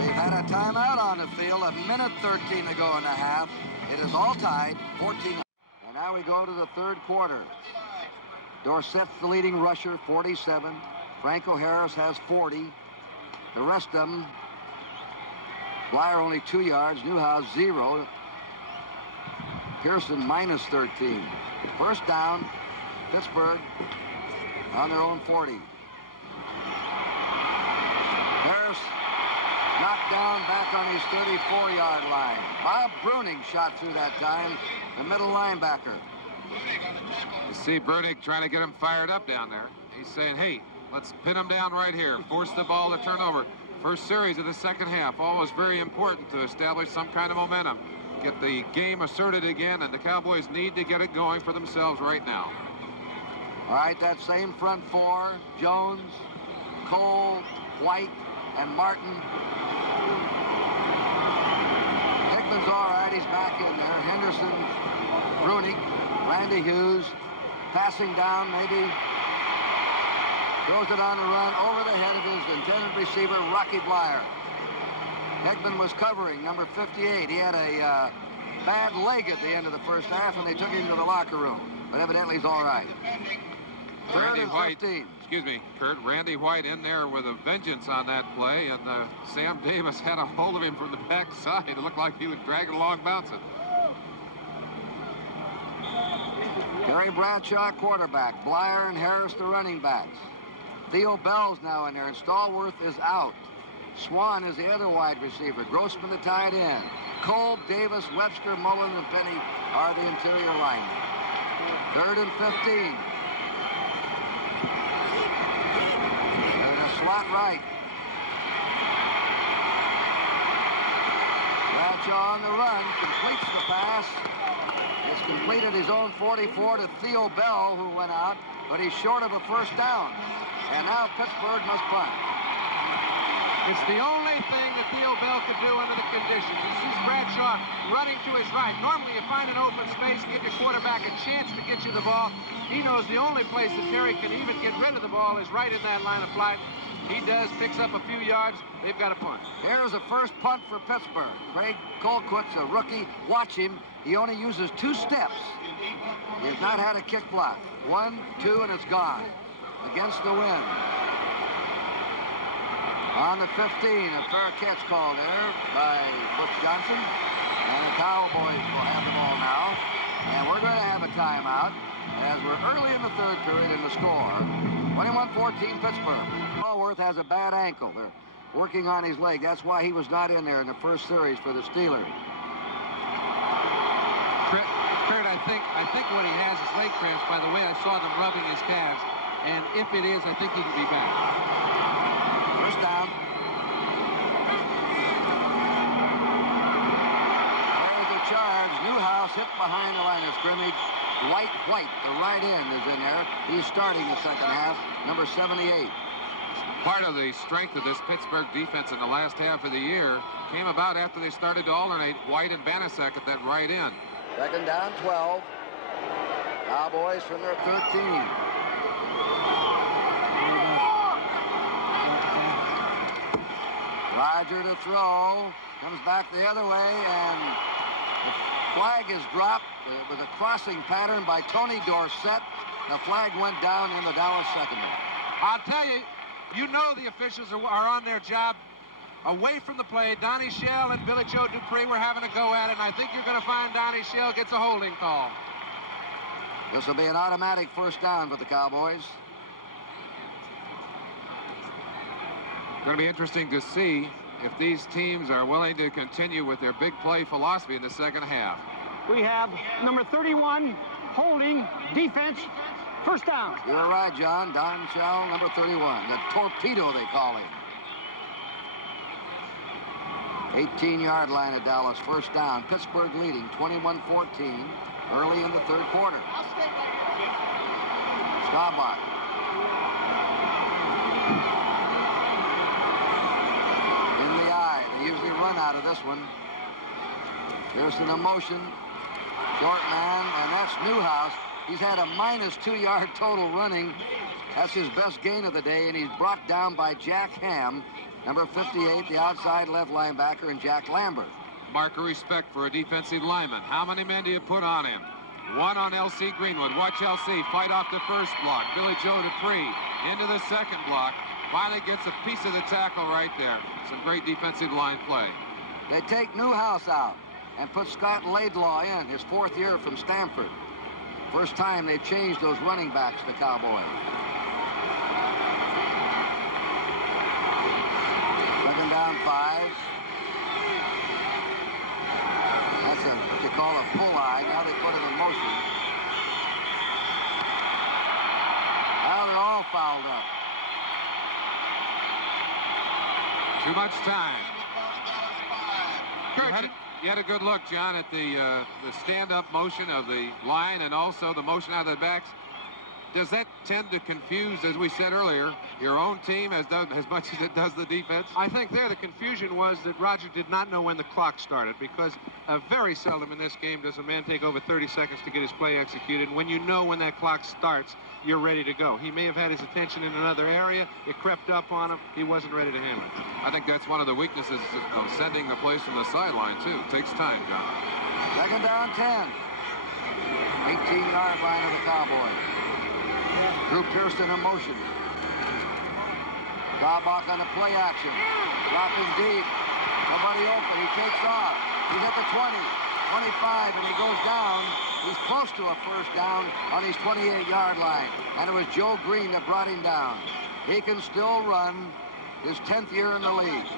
We've had a timeout on the field, a minute 13 to go in the half. It is all tied, 14. And now we go to the third quarter. Dorsett's the leading rusher, 47. Franco Harris has 40. The rest of them, Blyer only 2 yards, Newhouse 0. Pearson minus 13. First down, Pittsburgh on their own 40. Harris knocked down back on his 34-yard line. Bob Bruning shot through that time, the middle linebacker. You see Bruning trying to get him fired up down there. He's saying, hey, let's pin him down right here. Force the ball to turn over. First series of the second half, always very important to establish some kind of momentum. Get the game asserted again, and the Cowboys need to get it going for themselves right now. All right, that same front four, Jones, Cole, White, and Martin. Hickman's all right. He's back in there. Henderson, Rooney, Randy Hughes, passing down maybe. Throws it on the run over the head of his intended receiver, Rocky Blyer. Hickman was covering, number 58. He had a bad leg at the end of the first half, and they took him to the locker room. But evidently he's all right. Randy White, excuse me, Kurt. Randy White in there with a vengeance on that play, and Sam Davis had a hold of him from the backside. It looked like he was dragging along, bouncing. Gary Bradshaw, quarterback. Blyer and Harris, the running backs. Theo Bell's now in there, and Stallworth is out. Swan is the other wide receiver. Grossman, the tight end. Kolb, Davis, Webster, Mullen, and Penny are the interior linemen. 3rd and 15. Slot right. Bradshaw on the run, completes the pass. It's completed his own 44 to Theo Bell, who went out, but he's short of a first down. And now Pittsburgh must punt. It's the only thing that Theo Bell could do under the conditions. He sees Bradshaw running to his right. Normally you find an open space, give your quarterback a chance to get you the ball. He knows the only place that Terry can even get rid of the ball is right in that line of flight. He does, picks up a few yards. They've got a punt. Here's a first punt for Pittsburgh. Craig Colquitt's a rookie. Watch him. He only uses 2 steps. He has not had a kick block. 1, 2, and it's gone. Against the wind. On the 15, a fair catch called there by Butch Johnson. And the Cowboys will have the ball now. And we're going to have a timeout as we're early in the 3rd period in the score. 21-14 Pittsburgh. Stallworth has a bad ankle. They're working on his leg. That's why he was not in there in the first series for the Steelers. Kurt, I think what he has is leg cramps. By the way, I saw them rubbing his calves. And if it is, I think he can be back. First down. There's the charge. Newhouse hit behind the line of scrimmage. White, the right end, is in there. He's starting the second half, number 78. Part of the strength of this Pittsburgh defense in the last half of the year came about after they started to alternate White and Banaszak at that right end. Second down, 12. Cowboys from their 13. Roger to throw. Comes back the other way, and the flag is dropped. It was a crossing pattern by Tony Dorsett. The flag went down in the Dallas secondary. I'll tell you, you know the officials are on their job. Away from the play, Donnie Shell and Billy Joe Dupree were having a go at it, and I think you're going to find Donnie Shell gets a holding call. This will be an automatic first down for the Cowboys. Going to be interesting to see if these teams are willing to continue with their big play philosophy in the second half. We have number 31, holding, defense, first down. You're right, John. Don Shell, number 31. The torpedo, they call him. 18-yard line of Dallas, first down. Pittsburgh leading 21-14 early in the 3rd quarter. Staubach. In the eye. They usually run out of this one. Pearson in motion. Short man, and that's Newhouse. He's had a -2-yard total running. That's his best gain of the day, and he's brought down by Jack Ham, number 58, the outside left linebacker, and Jack Lambert. Mark of respect for a defensive lineman. How many men do you put on him? 1 on L.C. Greenwood. Watch L.C. fight off the first block. Billy Joe Dupree into the second block. Finally gets a piece of the tackle right there. Some great defensive line play. They take Newhouse out and put Scott Laidlaw in, his 4th year from Stanford. First time they've changed those running backs, the Cowboys. Second down, 5. That's what you call a full eye. Now they put it in motion. Now they're all fouled up. Too much time. You had a good look, John, at the stand-up motion of the line and also the motion out of the backs. Does that tend to confuse, as we said earlier, your own team as much as it does the defense? I think there the confusion was that Roger did not know when the clock started, because very seldom in this game does a man take over 30 seconds to get his play executed. When you know when that clock starts, you're ready to go. He may have had his attention in another area. It crept up on him. He wasn't ready to handle it. I think that's one of the weaknesses of sending the plays from the sideline, too. It takes time, John. Second down, 10. 18-yard line of the Cowboys. Drew Pearson in motion. Daubach on the play action. Dropping deep. Nobody open. He takes off. He's at the 20, 25, and he goes down. He's close to a first down on his 28-yard line. And it was Joe Green that brought him down. He can still run his 10th year in the league.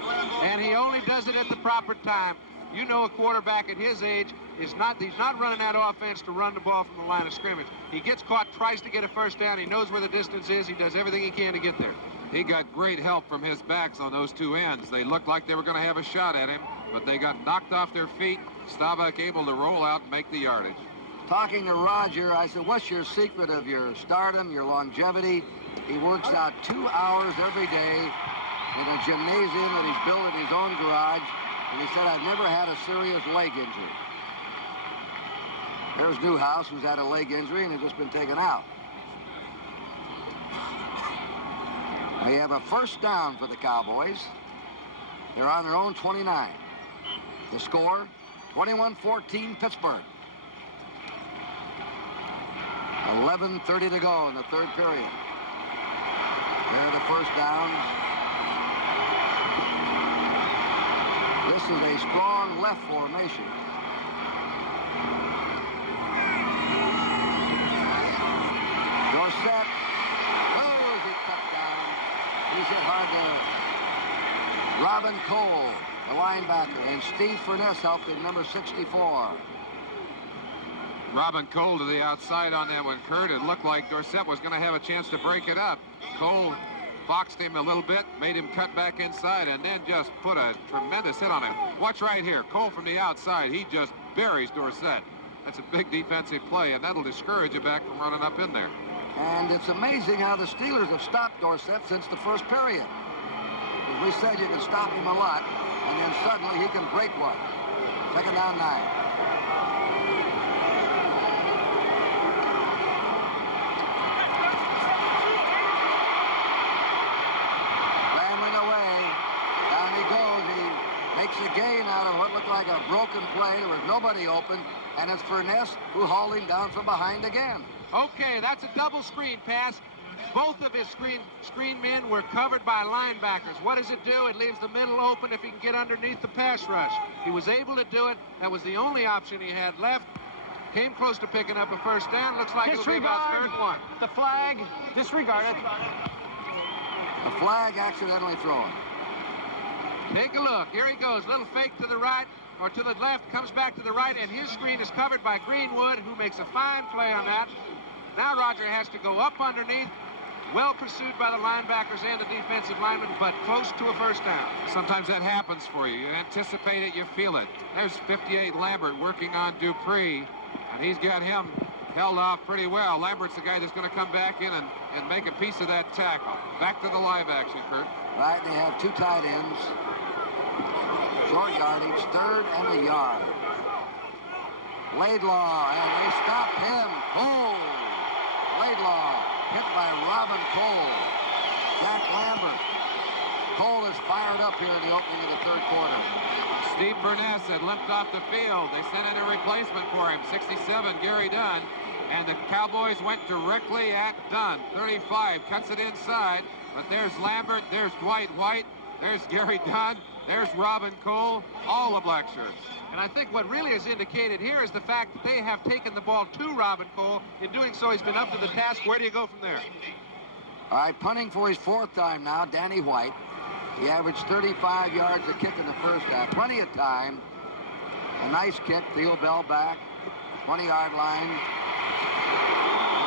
And he only does it at the proper time. You know, a quarterback at his age he's not running that offense to run the ball from the line of scrimmage. He gets caught, tries to get a first down. He knows where the distance is. He does everything he can to get there. He got great help from his backs on those two ends. They looked like they were going to have a shot at him, but they got knocked off their feet. Staubach able to roll out and make the yardage. Talking to Roger, I said, what's your secret of your stardom, your longevity? He works out 2 hours every day in a gymnasium that he's built in his own garage. And he said, I've never had a serious leg injury. There's Newhouse, who's had a leg injury and has just been taken out. They have a first down for the Cowboys. They're on their own 29. The score, 21-14 Pittsburgh. 11:30 to go in the third period. There are the first downs. This is a strong left formation. Dorsett. Oh, he cut down. He's hit hard to Robin Cole, the linebacker, and Steve Furness helped him, number 64. Robin Cole to the outside on that one, Kurt. It looked like Dorsett was going to have a chance to break it up. Cole boxed him a little bit, made him cut back inside, and then just put a tremendous hit on him. Watch right here. Cole from the outside. He just buries Dorsett. That's a big defensive play, and that'll discourage you back from running up in there. And it's amazing how the Steelers have stopped Dorsett since the first period. As we said, you can stop him a lot, and then suddenly he can break one. Second down, 9. A gain out of what looked like a broken play. There was nobody open, and it's Furness who hauled him down from behind again. Okay, that's a double screen pass. Both of his screen men were covered by linebackers. What does it do? It leaves the middle open if he can get underneath the pass rush. He was able to do it. That was the only option he had left. Came close to picking up a first down. Looks like it'll be about third one. The flag, disregarded. The flag accidentally thrown. Take a look. Here he goes. Little fake to the right or to the left. Comes back to the right, and his screen is covered by Greenwood, who makes a fine play on that. Now Roger has to go up underneath. Well pursued by the linebackers and the defensive linemen, but close to a first down. Sometimes that happens for you. You anticipate it, you feel it. There's 58 Lambert working on Dupree, and he's got him held off pretty well. Lambert's the guy that's going to come back in and make a piece of that tackle. Back to the live action, Kurt. Right, they have two tight ends. Short yardage, third and a yard. Laidlaw, and they stop him. Cole. Laidlaw hit by Robin Cole. Jack Lambert. Cole is fired up here in the opening of the third quarter. Steve Furness had limped off the field. They sent in a replacement for him, 67, Gary Dunn. And the Cowboys went directly at Dunn. 35, cuts it inside. But there's Lambert, there's Dwight White, there's Gary Dunn, there's Robin Cole, all the black shirts. And I think what really is indicated here is the fact that they have taken the ball to Robin Cole. In doing so, he's been up to the task. Where do you go from there? All right, punting for his fourth time now, Danny White. He averaged 35 yards a kick in the first half. Plenty of time. A nice kick, Theo Bell back, 20-yard line.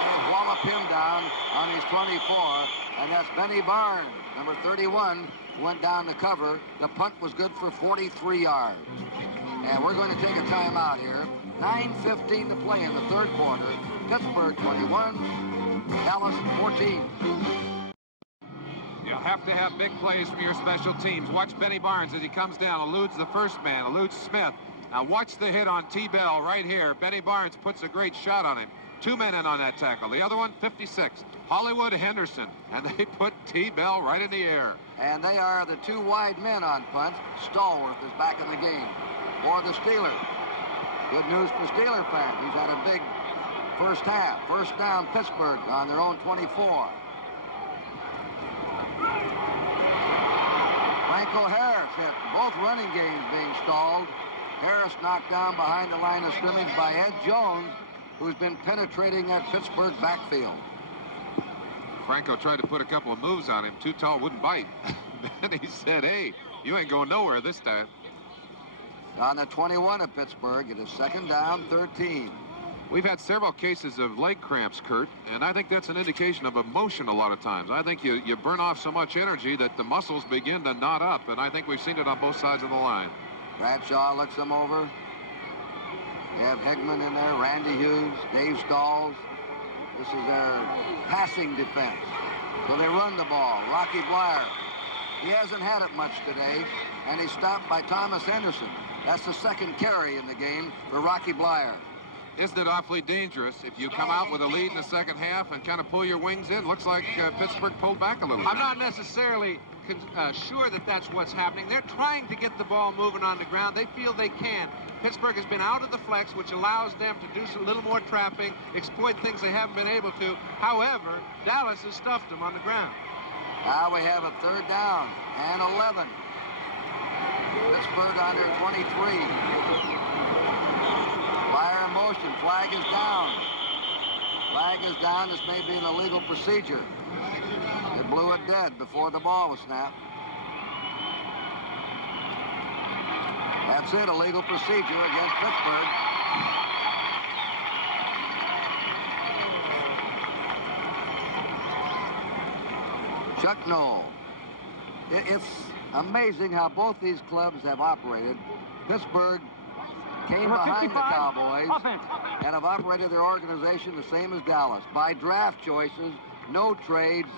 They wallop him down on his 24. And that's Benny Barnes, number 31, went down to cover. The punt was good for 43 yards. And we're going to take a timeout here. 9:15 to play in the third quarter. Pittsburgh 21, Dallas 14. You'll have to have big plays from your special teams. Watch Benny Barnes as he comes down, eludes the first man, eludes Smith. Now watch the hit on T-Bell right here. Benny Barnes puts a great shot on him. 2 men in on that tackle. The other one, 56. Hollywood Henderson. And they put T-Bell right in the air. And they are the 2 wide men on punts. Stallworth is back in the game for the Steelers. Good news for Steeler fans. He's had a big first half. First down, Pittsburgh on their own 24. Franco Harris hit. Both running games being stalled. Harris knocked down behind the line of scrimmage by Ed Jones, who's been penetrating that Pittsburgh backfield. Franco tried to put a couple of moves on him. Too tall, wouldn't bite. And he said, hey, you ain't going nowhere this time. On the 21 of Pittsburgh, it is second down, 13. We've had several cases of leg cramps, Kurt, and I think that's an indication of emotion a lot of times. I think you burn off so much energy that the muscles begin to knot up, and I think we've seen it on both sides of the line. Bradshaw looks them over. They have Hegman in there, Randy Hughes, Dave Stalls. This is their passing defense. So they run the ball. Rocky Bleier. He hasn't had it much today, and he's stopped by Thomas Henderson. That's the second carry in the game for Rocky Bleier. Isn't it awfully dangerous if you come out with a lead in the second half and kind of pull your wings in? Looks like Pittsburgh pulled back a little bit. I'm not necessarily sure that that's what's happening. They're trying to get the ball moving on the ground. They feel they can. Pittsburgh has been out of the flex, which allows them to do a little more trapping, exploit things they haven't been able to. However, Dallas has stuffed them on the ground. Now we have a third down and 11. Pittsburgh on their 23. Fire in motion. Flag is down. Flag is down. This may be an illegal procedure. They blew it dead before the ball was snapped. That's it, a legal procedure against Pittsburgh. Chuck Noll. It's amazing how both these clubs have operated. Pittsburgh came behind the Cowboys and have operated their organization the same as Dallas. By draft choices, no trades,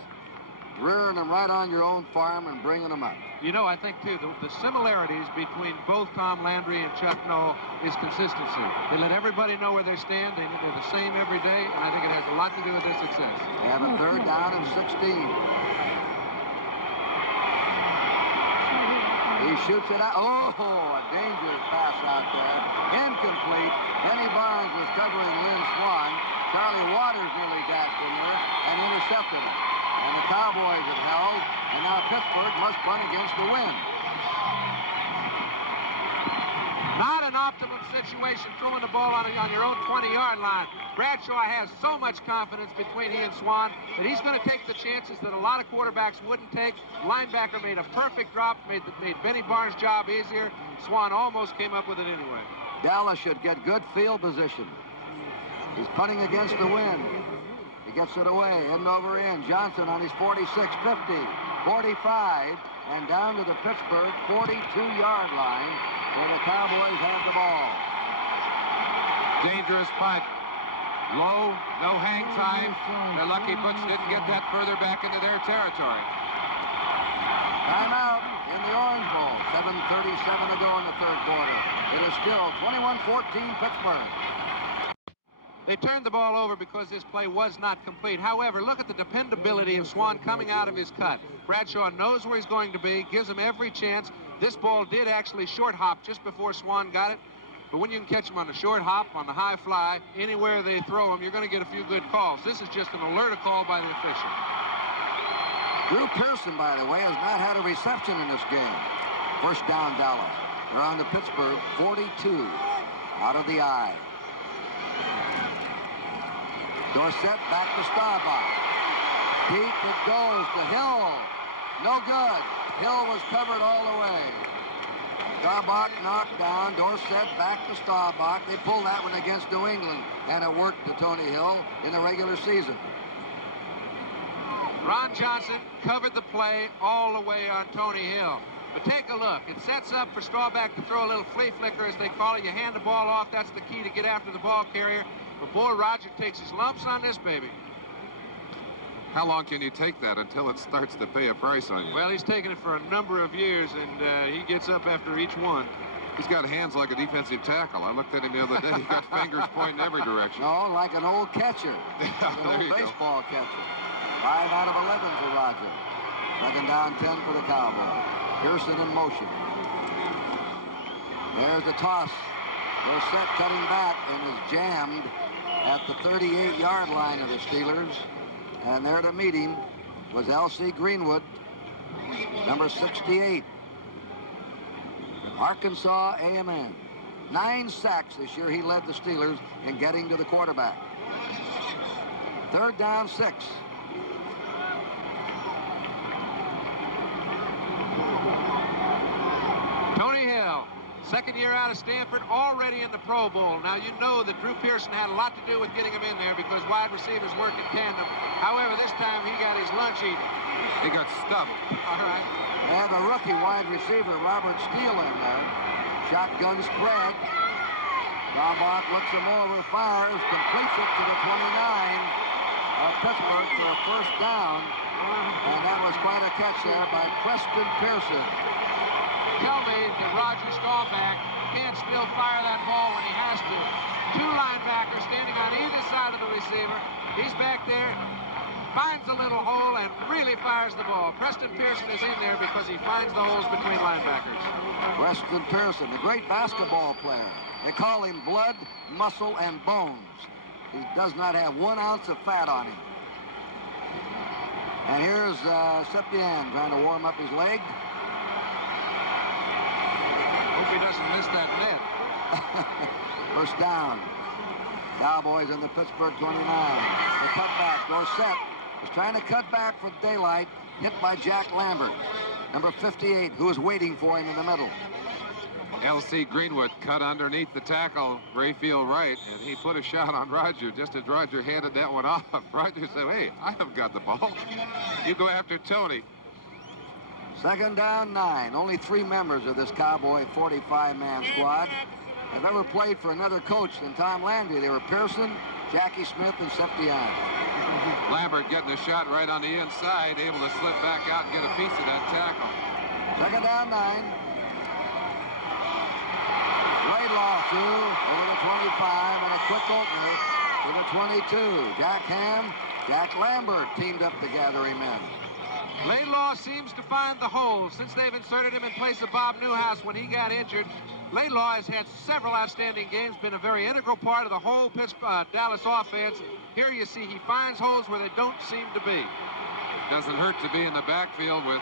rearing them right on your own farm and bringing them up. You know, I think, too, the similarities between both Tom Landry and Chuck Noll is consistency. They let everybody know where they stand. They're the same every day, and I think it has a lot to do with their success. They have a third down and 16. He shoots it out. Oh, a dangerous pass out there. Incomplete. Benny Barnes was covering Lynn Swan. Charlie Waters nearly dashed in there and intercepted him. And the Cowboys have held, and now Pittsburgh must punt against the wind. Not an optimum situation throwing the ball on your own 20-yard line. Bradshaw has so much confidence between he and Swan that he's going to take the chances that a lot of quarterbacks wouldn't take. Linebacker made a perfect drop, made Benny Barnes' job easier. Swan almost came up with it anyway. Dallas should get good field position. He's punting against the wind. He gets it away, heading over in. Johnson on his 46, 50, 45, and down to the Pittsburgh 42-yard line where the Cowboys have the ball. Dangerous punt. Low, no hang time. They're lucky Butch didn't get that further back into their territory. Timeout in the Orange Bowl. 7:37 to go in the third quarter. It is still 21-14 Pittsburgh. They turned the ball over because this play was not complete. However, look at the dependability of Swan coming out of his cut. Bradshaw knows where he's going to be, gives him every chance. This ball did actually short hop just before Swan got it. But when you can catch him on the short hop, on the high fly, anywhere they throw him, you're going to get a few good calls. This is just an alert call by the official. Drew Pearson, by the way, has not had a reception in this game. First down, Dallas. They're on to Pittsburgh, 42, out of the eye. Dorsett back to Staubach. Deep it goes to Hill. No good. Hill was covered all the way. Staubach knocked down. Dorsett back to Staubach. They pulled that one against New England, and it worked to Tony Hill in the regular season. Ron Johnson covered the play all the way on Tony Hill. But take a look. It sets up for Staubach to throw a little flea flicker, as they call it. You hand the ball off. That's the key to get after the ball carrier. But boy, Roger takes his lumps on this baby. How long can you take that until it starts to pay a price on you? Well, he's taken it for a number of years, and he gets up after each one. He's got hands like a defensive tackle. I looked at him the other day. He got fingers pointing every direction. No, like an old catcher. Yeah, An old baseball catcher. 5 out of 11 for Roger. Second down, 10 for the Cowboys. Pearson in motion. There's the toss. Dorsett cutting back and is jammed at the 38-yard line of the Steelers. And there to meet him was L.C. Greenwood, number 68. Arkansas A&M. 9 sacks this year. He led the Steelers in getting to the quarterback. Third down, 6. Tony Hill, second year out of Stanford, already in the Pro Bowl. Now, you know that Drew Pearson had a lot to do with getting him in there because wide receivers work in tandem. However, this time he got his lunch eaten. He got stuffed. All right. They have a rookie wide receiver, Robert Steele, in there. Shotgun spread. Robot looks him over, fires, completes it to the 29 of Pittsburgh for a first down. And that was quite a catch there by Preston Pearson. Tell me that Roger Staubach can't still fire that ball when he has to. 2 linebackers standing on either side of the receiver. He's back there, finds a little hole, and really fires the ball. Preston Pearson is in there because he finds the holes between linebackers. Preston Pearson, the great basketball player. They call him blood, muscle, and bones. He does not have 1 ounce of fat on him. And here's Septien trying to warm up his leg. Hope he doesn't miss that net. First down. Cowboys in the Pittsburgh 29. The cutback. Dorsett is trying to cut back for daylight. Hit by Jack Lambert, number 58, who is waiting for him in the middle. L.C. Greenwood cut underneath the tackle, Rayfield right, and he put a shot on Roger just as Roger handed that one off. Roger said, hey, I haven't got the ball. You go after Tony. Second down, 9. Only 3 members of this Cowboy 45-man squad have ever played for another coach than Tom Landry. They were Pearson, Jackie Smith, and Septien. Lambert getting a shot right on the inside, able to slip back out and get a piece of that tackle. Second down, 9. Laidlaw through over the 25 and a quick opener to the 22. Jack Ham, Jack Lambert teamed up to gather him in. Laidlaw seems to find the holes since they've inserted him in place of Bob Newhouse when he got injured. Laidlaw has had several outstanding games, been a very integral part of the whole Dallas offense. Here you see he finds holes where they don't seem to be. Doesn't hurt to be in the backfield with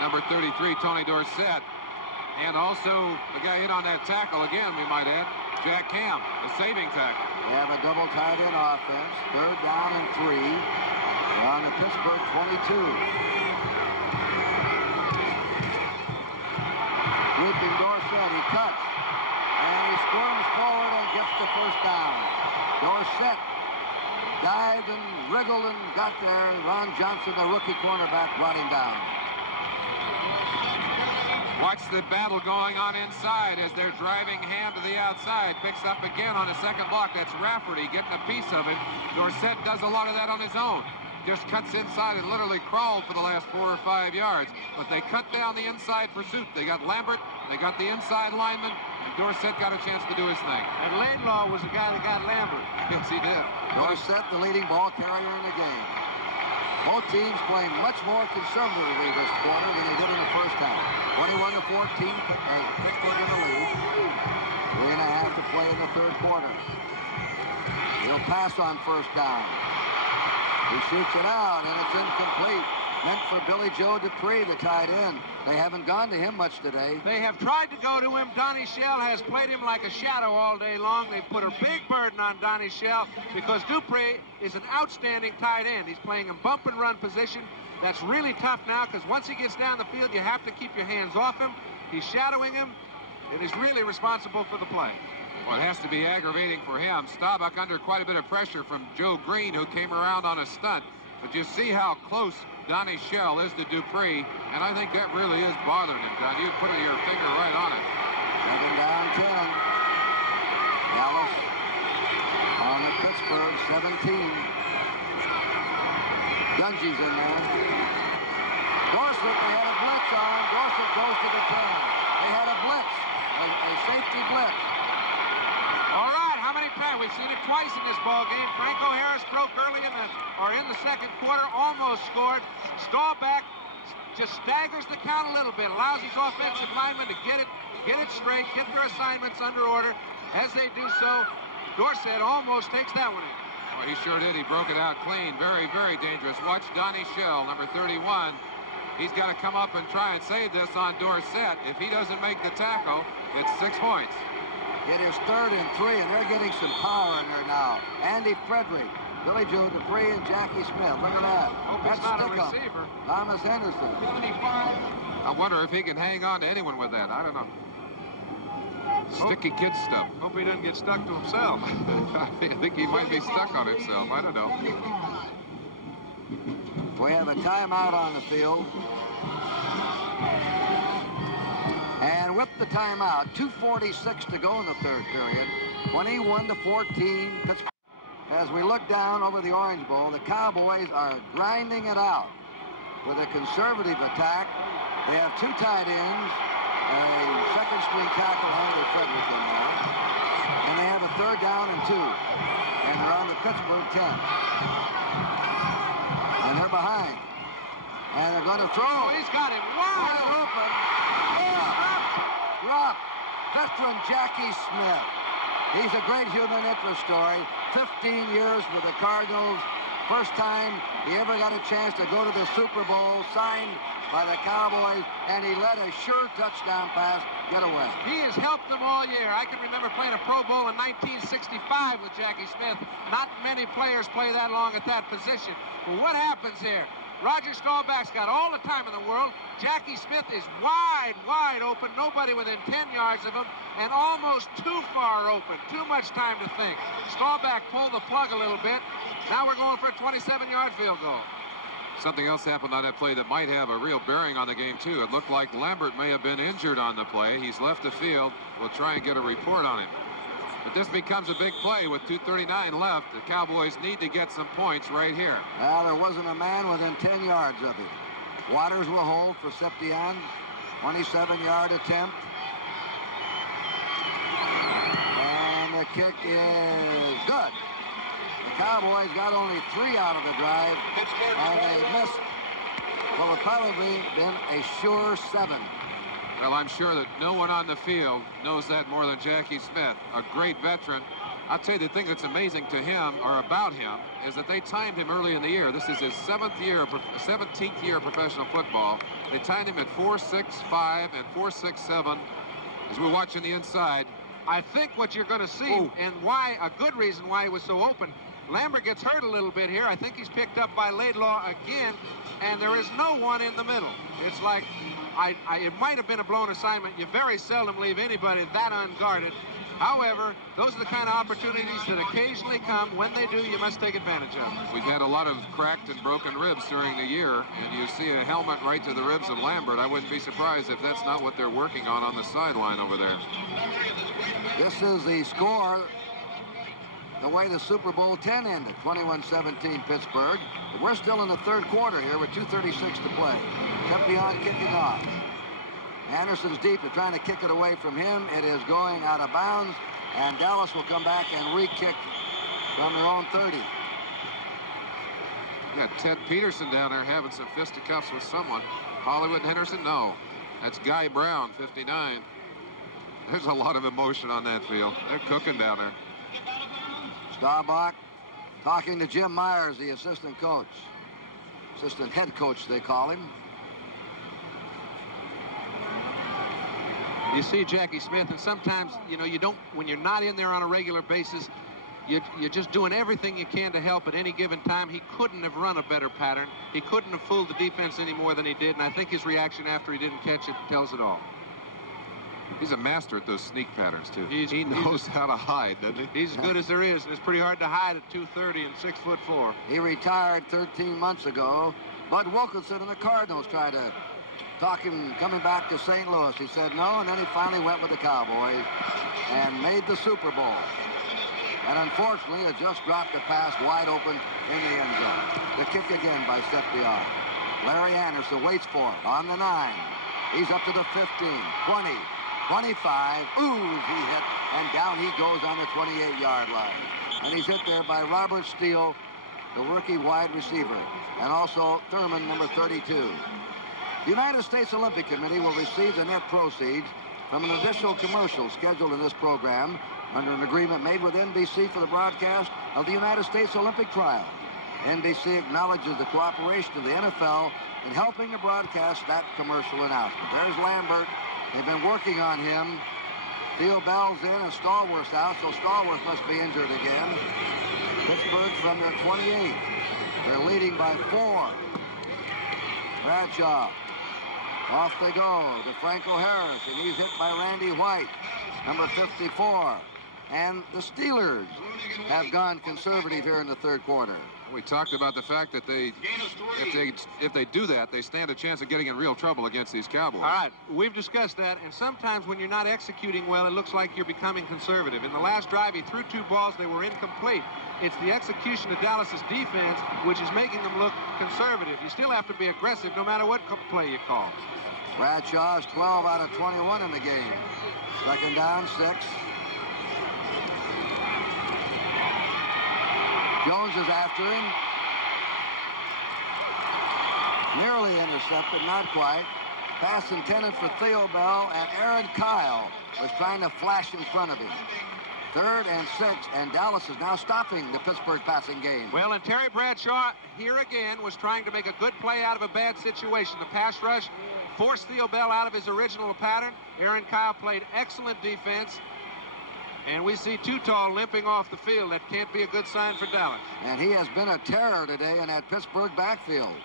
number 33, Tony Dorsett. And also the guy hit on that tackle again, we might add, Jack Ham, the saving tackle. They have a double tight end offense. Third down and 3 on the Pittsburgh 22. Sweeping Dorsett, he cuts. And he squirms forward and gets the first down. Dorsett dived and wriggled and got there. Ron Johnson, the rookie cornerback, brought him down. Watch the battle going on inside as they're driving Ham to the outside. Picks up again on the second block. That's Rafferty getting a piece of it. Dorsett does a lot of that on his own. Just cuts inside and literally crawled for the last 4 or 5 yards. But they cut down the inside pursuit. They got Lambert, they got the inside lineman, and Dorsett got a chance to do his thing. And Laidlaw was the guy that got Lambert. Yes, he did. Dorsett, the leading ball carrier in the game. Both teams playing much more conservatively this quarter than they did in the first half. 21-14, Pittsburgh in the lead. 3.5 to play in the third quarter. He'll pass on first down. He shoots it out, and it's incomplete. Meant for Billy Joe Dupree, the tight end. They haven't gone to him much today. They have tried to go to him. Donnie Shell has played him like a shadow all day long. They've put a big burden on Donnie Shell because Dupree is an outstanding tight end. He's playing in bump and run position. That's really tough now because once he gets down the field, you have to keep your hands off him. He's shadowing him, and he's really responsible for the play. Well, it has to be aggravating for him. Staubach under quite a bit of pressure from Joe Green, who came around on a stunt. But you see how close Donnie Shell is to Dupree, and I think that really is bothering him, Don. You put your finger right on it. Second down, 10. Dallas on the Pittsburgh 17. Dungy's in there. Dorsett, they had a blitz on. Dorsett goes to the 10. They had a blitz, a safety blitz. All right, how many times? We've seen it twice in this ball game. Franco Harris broke early in the second quarter, almost scored. Staubach just staggers the count a little bit, allows his offensive linemen to get it straight, get their assignments under order. As they do so, Dorsett almost takes that one in. Well, he sure did. He broke it out clean. Very, very dangerous. Watch Donnie Shell, number 31. He's got to come up and try and save this on Dorsett. If he doesn't make the tackle, it's 6 points. It is 3rd and 3, and they're getting some power in there now. Andy Frederick, Billy Joe Dupree, and Jackie Smith. Look at that. Hope That's it's not a stick-up. receiver. Thomas Henderson. I wonder if he can hang on to anyone with that. I don't know. Sticky kid stuff. Hope he doesn't get stuck to himself. I think he might be stuck on himself. I don't know. We have a timeout on the field. And with the timeout, 2:46 to go in the third period, 21-14 Pittsburgh. As we look down over the Orange Bowl, the Cowboys are grinding it out with a conservative attack. They have 2 tight ends, a second-string tackle, Henry Frederick in there, and they have a 3rd down and 2, and they're on the Pittsburgh 10. And they're behind. And they're going to throw. Oh, he's got him wide open. Drop. Veteran Jackie Smith. He's a great human interest story. 15 years with the Cardinals. First time he ever got a chance to go to the Super Bowl, signed by the Cowboys, and he let a sure touchdown pass get away. He has helped them all year. I can remember playing a Pro Bowl in 1965 with Jackie Smith. Not many players play that long at that position. But what happens here? Roger Staubach's got all the time in the world. Jackie Smith is wide open. Nobody within 10 yards of him, and almost too far open. Too much time to think. Staubach pulled the plug a little bit. Now we're going for a 27-yard field goal. Something else happened on that play that might have a real bearing on the game, too. It looked like Lambert may have been injured on the play. He's left the field. We'll try and get a report on him. But this becomes a big play with 2:39 left. The Cowboys need to get some points right here. Well, there wasn't a man within 10 yards of it. Waters will hold for Septian. 27-yard attempt. And the kick is good. The Cowboys got only 3 out of the drive, and they missed what would probably been a sure 7. Well, I'm sure that no one on the field knows that more than Jackie Smith, a great veteran. I'll tell you the thing that's amazing to him, or about him, is that they timed him early in the year. This is his 17th year of professional football. They timed him at 4.65 and 4.67 as we're watching the inside. I think what you're going to see, and why, a good reason why he was so open, Lambert gets hurt a little bit here. I think he's picked up by Laidlaw again, and there is no one in the middle. It's like, it might have been a blown assignment. You very seldom leave anybody that unguarded. However, those are the kind of opportunities that occasionally come. When they do, you must take advantage of them. We've had a lot of cracked and broken ribs during the year, and you see a helmet right to the ribs of Lambert. I wouldn't be surprised if that's not what they're working on the sideline over there. This is the score, the way the Super Bowl 10 ended, 21-17 Pittsburgh. But we're still in the third quarter here with 2:36 to play. Septian kicking off. Anderson's deep. They're trying to kick it away from him. It is going out of bounds, and Dallas will come back and re-kick from their own 30. You got Ted Peterson down there having some fisticuffs with someone. Hollywood Henderson? No. That's Guy Brown, 59. There's a lot of emotion on that field. They're cooking down there. Staubach talking to Jim Myers, the assistant coach. Assistant head coach, they call him. You see Jackie Smith, and sometimes, you know, you don't, when you're not in there on a regular basis, you're just doing everything you can to help at any given time. He couldn't have run a better pattern. He couldn't have fooled the defense any more than he did, and I think his reaction after he didn't catch it tells it all. He's a master at those sneak patterns, too. He knows how to hide, doesn't he? He's as good as there is, and it's pretty hard to hide at 230 and 6'4". He retired 13 months ago. Bud Wilkinson and the Cardinals tried to talk him coming back to St. Louis. He said no, and then he finally went with the Cowboys and made the Super Bowl. And unfortunately, it just dropped a pass wide open in the end zone. The kick again by Seppiar. Larry Anderson waits for it on the 9. He's up to the 15, 20, 25. Ooh, he hit, and down he goes on the 28-yard line. And he's hit there by Robert Steele, the rookie wide receiver, and also Thurman, number 32. The United States Olympic Committee will receive the net proceeds from an additional commercial scheduled in this program under an agreement made with NBC for the broadcast of the United States Olympic trials. NBC acknowledges the cooperation of the NFL in helping to broadcast that commercial announcement. There's Lambert. They've been working on him. Theo Bell's in and Stallworth's out, so Stallworth must be injured again. Pittsburgh from their 28. They're leading by 4. Bradshaw. Off they go to Franco Harris, and he's hit by Randy White, number 54. And the Steelers have gone conservative here in the third quarter. We talked about the fact that if they do that, they stand a chance of getting in real trouble against these Cowboys. All right, we've discussed that, and sometimes when you're not executing well, it looks like you're becoming conservative. In the last drive, he threw 2 balls. They were incomplete. It's the execution of Dallas's defense which is making them look conservative. You still have to be aggressive no matter what play you call. Bradshaw is 12 out of 21 in the game. Second down, 6. Jones is after him. Nearly intercepted, not quite. Pass intended for Theo Bell, and Aaron Kyle was trying to flash in front of him. 3rd and 6, and Dallas is now stopping the Pittsburgh passing game. Well, and Terry Bradshaw here again was trying to make a good play out of a bad situation. The pass rush forced Theo Bell out of his original pattern. Aaron Kyle played excellent defense. And we see Too Tall limping off the field. That can't be a good sign for Dallas. And he has been a terror today in that Pittsburgh backfield.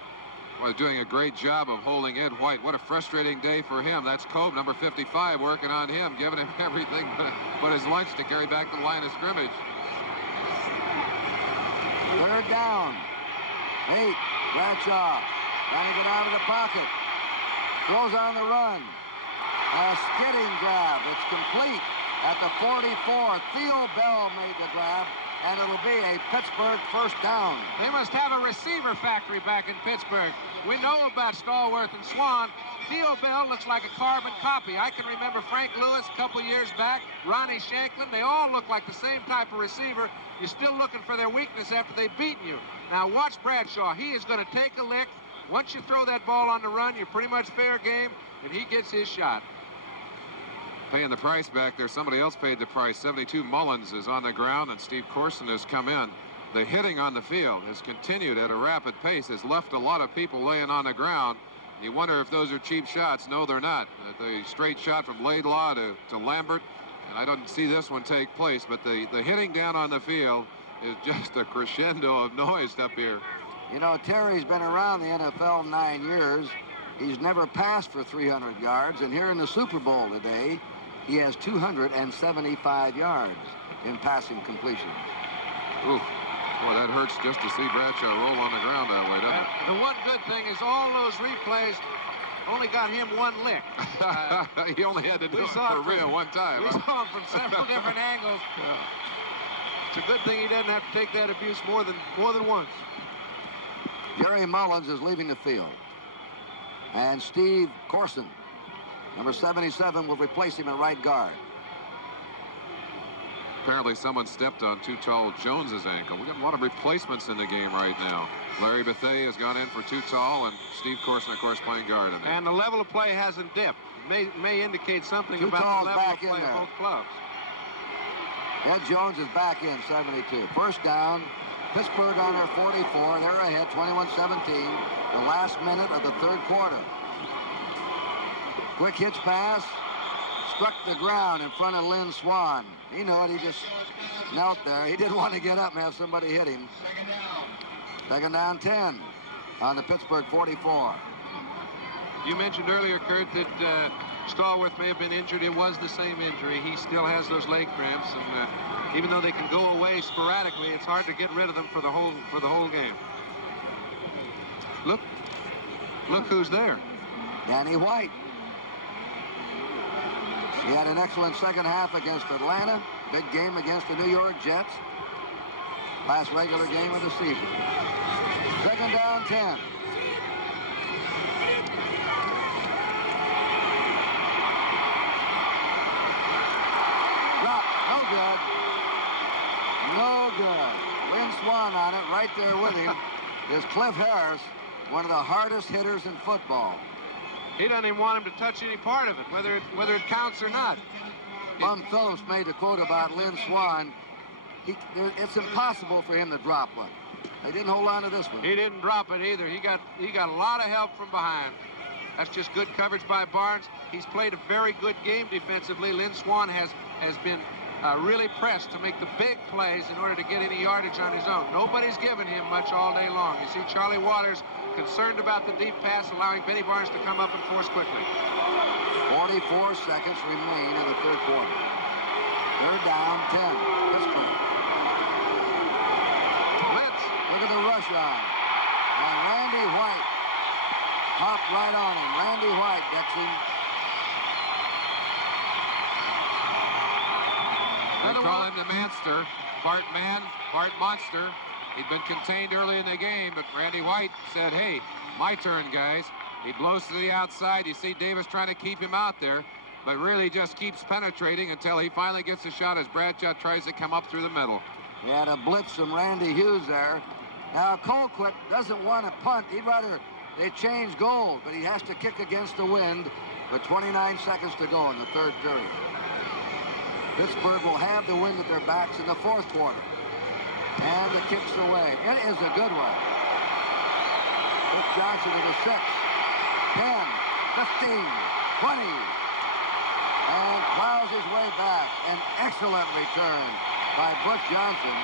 Well, doing a great job of holding Ed White. What a frustrating day for him. That's Cope, number 55, working on him, giving him everything but his lunch to carry back to the line of scrimmage. 3rd down. 8. Bradshaw trying to get out of the pocket. Throws on the run. A skidding grab. It's complete at the 44. Theo Bell made the grab, and it'll be a Pittsburgh first down. They must have a receiver factory back in Pittsburgh. We know about Stallworth and Swan. Theo Bell looks like a carbon copy. I can remember Frank Lewis a couple years back, Ronnie Shanklin. They all look like the same type of receiver. You're still looking for their weakness after they've beaten you. Now watch Bradshaw. He is going to take a lick. Once you throw that ball on the run, you're pretty much fair game, and he gets his shot. Paying the price back there. Somebody else paid the price. 72 Mullins is on the ground, and Steve Corson has come in. The hitting on the field has continued at a rapid pace, has left a lot of people laying on the ground. You wonder if those are cheap shots. No, they're not. The straight shot from Laidlaw to Lambert, and I don't see this one take place, but the hitting down on the field is just a crescendo of noise up here. You know, Terry's been around the NFL 9 years. He's never passed for 300 yards, and here in the Super Bowl today, he has 275 yards in passing completions. Ooh, boy, that hurts just to see Bradshaw roll on the ground that way, doesn't it? The one good thing is all those replays only got him 1 lick. He only had to do it for real one time. We saw him from several different angles. It's a good thing he doesn't have to take that abuse more than once. Jerry Mullins is leaving the field. And Steve Corson, number 77, will replace him at right guard. Apparently someone stepped on Too Tall Jones's ankle. We've got a lot of replacements in the game right now. Larry Bethea has gone in for Too Tall, and Steve Corson, of course, playing guard in there. And the level of play hasn't dipped. It may indicate something Too about Tall's the level of back play in there. of both clubs. Ed Jones is back in, 72. First down, Pittsburgh on their 44. They're ahead, 21-17, the last minute of the third quarter. Quick hitch pass, struck the ground in front of Lynn Swan. He knew it, he just knelt there. He didn't want to get up and have somebody hit him. Second down, 10 on the Pittsburgh 44. You mentioned earlier, Kurt, that Stallworth may have been injured. It was the same injury. He still has those leg cramps, and even though they can go away sporadically, it's hard to get rid of them for the whole game. Look who's there. Danny White. He had an excellent second half against Atlanta. Big game against the New York Jets. Last regular game of the season. Second down, 10. Drop. No good. No good. Lynn Swann on it, right there with him, is Cliff Harris, one of the hardest hitters in football. He doesn't even want him to touch any part of it, whether it counts or not. Bum Phillips made the quote about Lynn Swann. It's impossible for him to drop one. They didn't hold on to this one. He didn't drop it either. He got a lot of help from behind. That's just good coverage by Barnes. He's played a very good game defensively. Lynn Swann has been really pressed to make the big plays in order to get any yardage on his own. Nobody's given him much all day long. You see Charlie Waters concerned about the deep pass, allowing Benny Barnes to come up and force quickly. 44 seconds remain in the third quarter. Third down, 10. Pittsburgh. Blitz. Look at the rush on. And Randy White hopped right on him. Randy White, Dixon. They call him the Manster. Bart Monster. He'd been contained early in the game, but Randy White said, hey, my turn, guys. He blows to the outside. You see Davis trying to keep him out there, but really just keeps penetrating until he finally gets a shot as Bradshaw tries to come up through the middle. He had a blitz from Randy Hughes there. Now, Colquitt doesn't want to punt. He'd rather they change goal, but he has to kick against the wind with 29 seconds to go in the third period. Pittsburgh will have the wind at their backs in the fourth quarter. And the kick's away. It is a good one. Rick Johnson to the 6, 10, 15, 20. And plows his way back. An excellent return by Butch Johnson.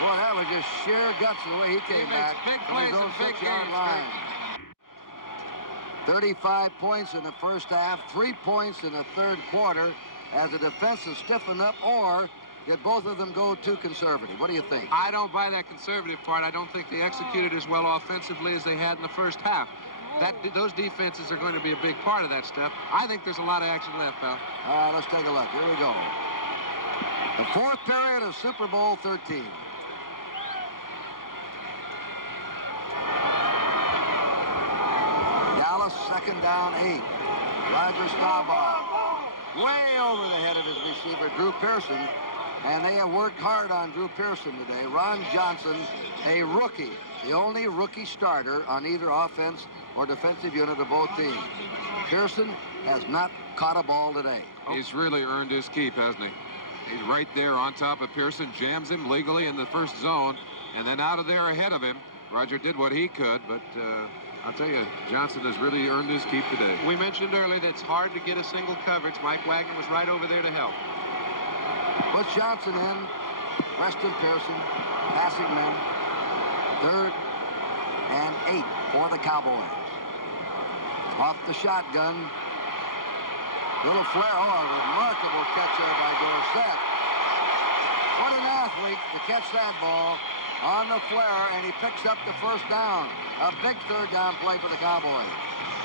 Boy, that was just sheer guts the way he came back. Big from his plays own and big 6-yard games. line. 35 points in the first half, 3 points in the third quarter as the defense is stiffened up, or did both of them go too conservative? What do you think? I don't buy that conservative part. I don't think they executed as well offensively as they had in the first half. Those defenses are going to be a big part of that stuff. I think there's a lot of action left, pal. All right, let's take a look. Here we go. The fourth period of Super Bowl 13. Dallas, second down, 8. Roger Staubach way over the head of his receiver, Drew Pearson, and they have worked hard on Drew Pearson today. Ron Johnson, a rookie, the only rookie starter on either offense or defensive unit of both teams. Pearson has not caught a ball today. He's really earned his keep, hasn't he? He's right there on top of Pearson, jams him legally in the first zone, and then out of there ahead of him. Roger did what he could, but I'll tell you, Johnson has really earned his keep today. We mentioned earlier that it's hard to get a single coverage. Mike Wagner was right over there to help. Puts Johnson in. Weston Pearson, passing men. Third and 8 for the Cowboys. Off the shotgun. Little flare. Oh, a remarkable catch there by Dorsett. What an athlete to catch that ball on the flare, and he picks up the first down. A big third down play for the Cowboys.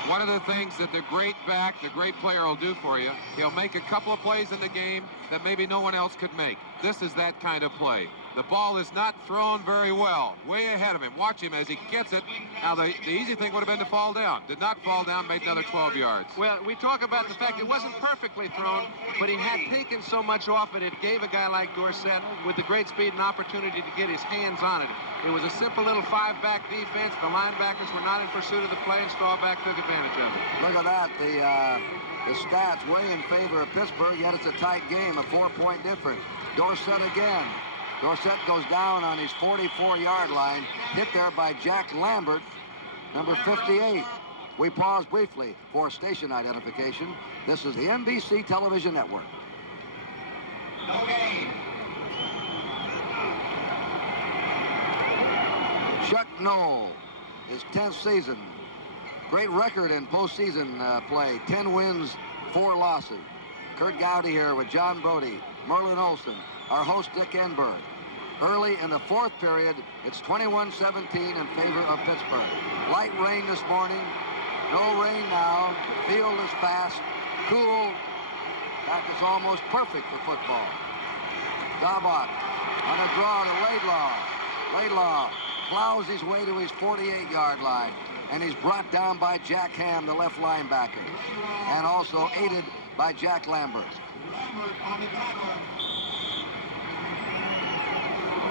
One of the things that the great back, the great player will do for you, he'll make a couple of plays in the game that maybe no one else could make. This is that kind of play. The ball is not thrown very well, way ahead of him. Watch him as he gets it. Now, the easy thing would have been to fall down. Did not fall down, made another 12 yards. Well, we talk about the fact it wasn't perfectly thrown, but he had taken so much off it, it gave a guy like Dorsett with the great speed an opportunity to get his hands on it. It was a simple little 5-back defense. The linebackers were not in pursuit of the play, and Staubach took advantage of it. Look at that. The stats way in favor of Pittsburgh, yet it's a tight game, a 4-point difference. Dorsett again. Dorsett goes down on his 44-yard line, hit there by Jack Lambert, number 58. We pause briefly for station identification. This is the NBC Television Network. Chuck Noll, his 10th season. Great record in postseason play. 10 wins, 4 losses. Kurt Gowdy here with John Brody, Merlin Olsen, our host Dick Enberg. Early in the fourth period, it's 21-17 in favor of Pittsburgh. Light rain this morning, no rain now. The field is fast, cool. That is almost perfect for football. Daubach on a draw to Laidlaw. Laidlaw plows his way to his 48-yard line, and he's brought down by Jack Ham, the left linebacker, and also aided by Jack Lambert.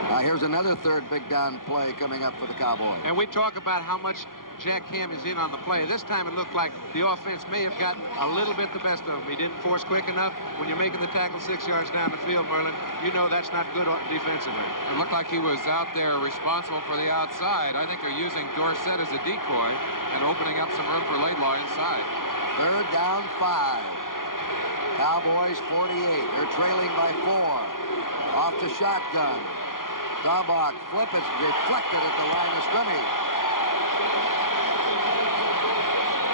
Now here's another third big down play coming up for the Cowboys. And we talk about how much Jack Ham is in on the play. This time it looked like the offense may have gotten a little bit the best of him. He didn't force quick enough. When you're making the tackle 6 yards down the field, Merlin, you know that's not good defensively. It looked like he was out there responsible for the outside. I think they're using Dorsett as a decoy and opening up some room for Laidlaw inside. Third down 5. Cowboys 48. They're trailing by 4. Off the shotgun. Daubach flip it, deflected at the line of scrimmage.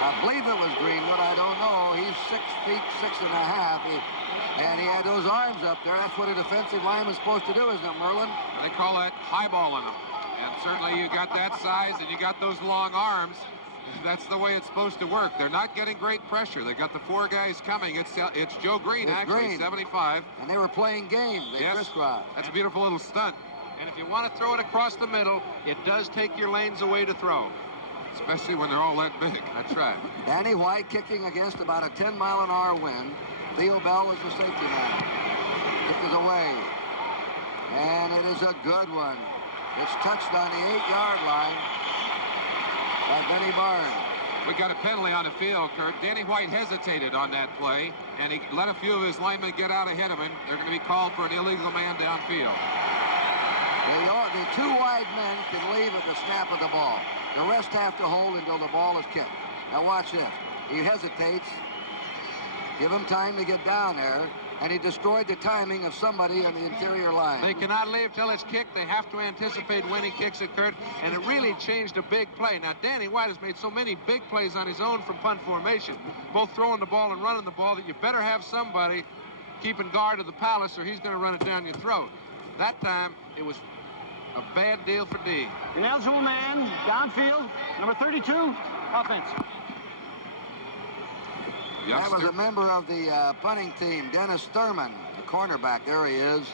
I believe it was Greenwood. I don't know. He's 6 feet 6.5, and he had those arms up there. That's what a defensive lineman's supposed to do, isn't it, Merlin? They call that highballing them. And certainly you got that size and you got those long arms. That's the way it's supposed to work. They're not getting great pressure. They got the 4 guys coming. It's Joe Green, actually, 75. And they were playing game. They crisscrossed. That's a beautiful little stunt. And if you want to throw it across the middle, it does take your lanes away to throw. Especially when they're all that big. That's right. Danny White kicking against about a 10-mile-an-hour wind. Theo Bell is the safety man. Kick is away. And it is a good one. It's touched on the 8-yard line by Benny Barnes. We got a penalty on the field, Kurt. Danny White hesitated on that play, and he let a few of his linemen get out ahead of him. They're going to be called for an illegal man downfield. The 2 wide men can leave at the snap of the ball. The rest have to hold until the ball is kicked. Now watch this. He hesitates. Give him time to get down there. And he destroyed the timing of somebody on the interior line. They cannot leave till it's kicked. They have to anticipate when he kicks it, Kurt. And it really changed a big play. Now, Danny White has made so many big plays on his own from punt formation, both throwing the ball and running the ball, that you better have somebody keeping guard of the palace or he's going to run it down your throat. That time, it was a bad deal for D. An eligible man, downfield, number 32, offense. That was a member of the punting team, Dennis Thurman, the cornerback. There he is.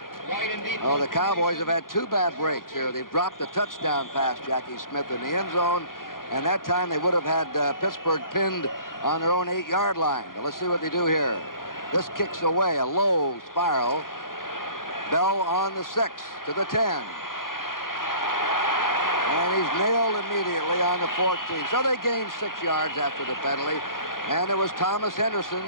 Oh, the Cowboys have had 2 bad breaks here. They've dropped the touchdown pass, Jackie Smith, in the end zone, and that time they would have had Pittsburgh pinned on their own 8-yard line. Now, let's see what they do here. This kicks away, a low spiral. Bell on the 6 to the 10. And he's nailed immediately on the 14. So they gained 6 yards after the penalty. And it was Thomas Henderson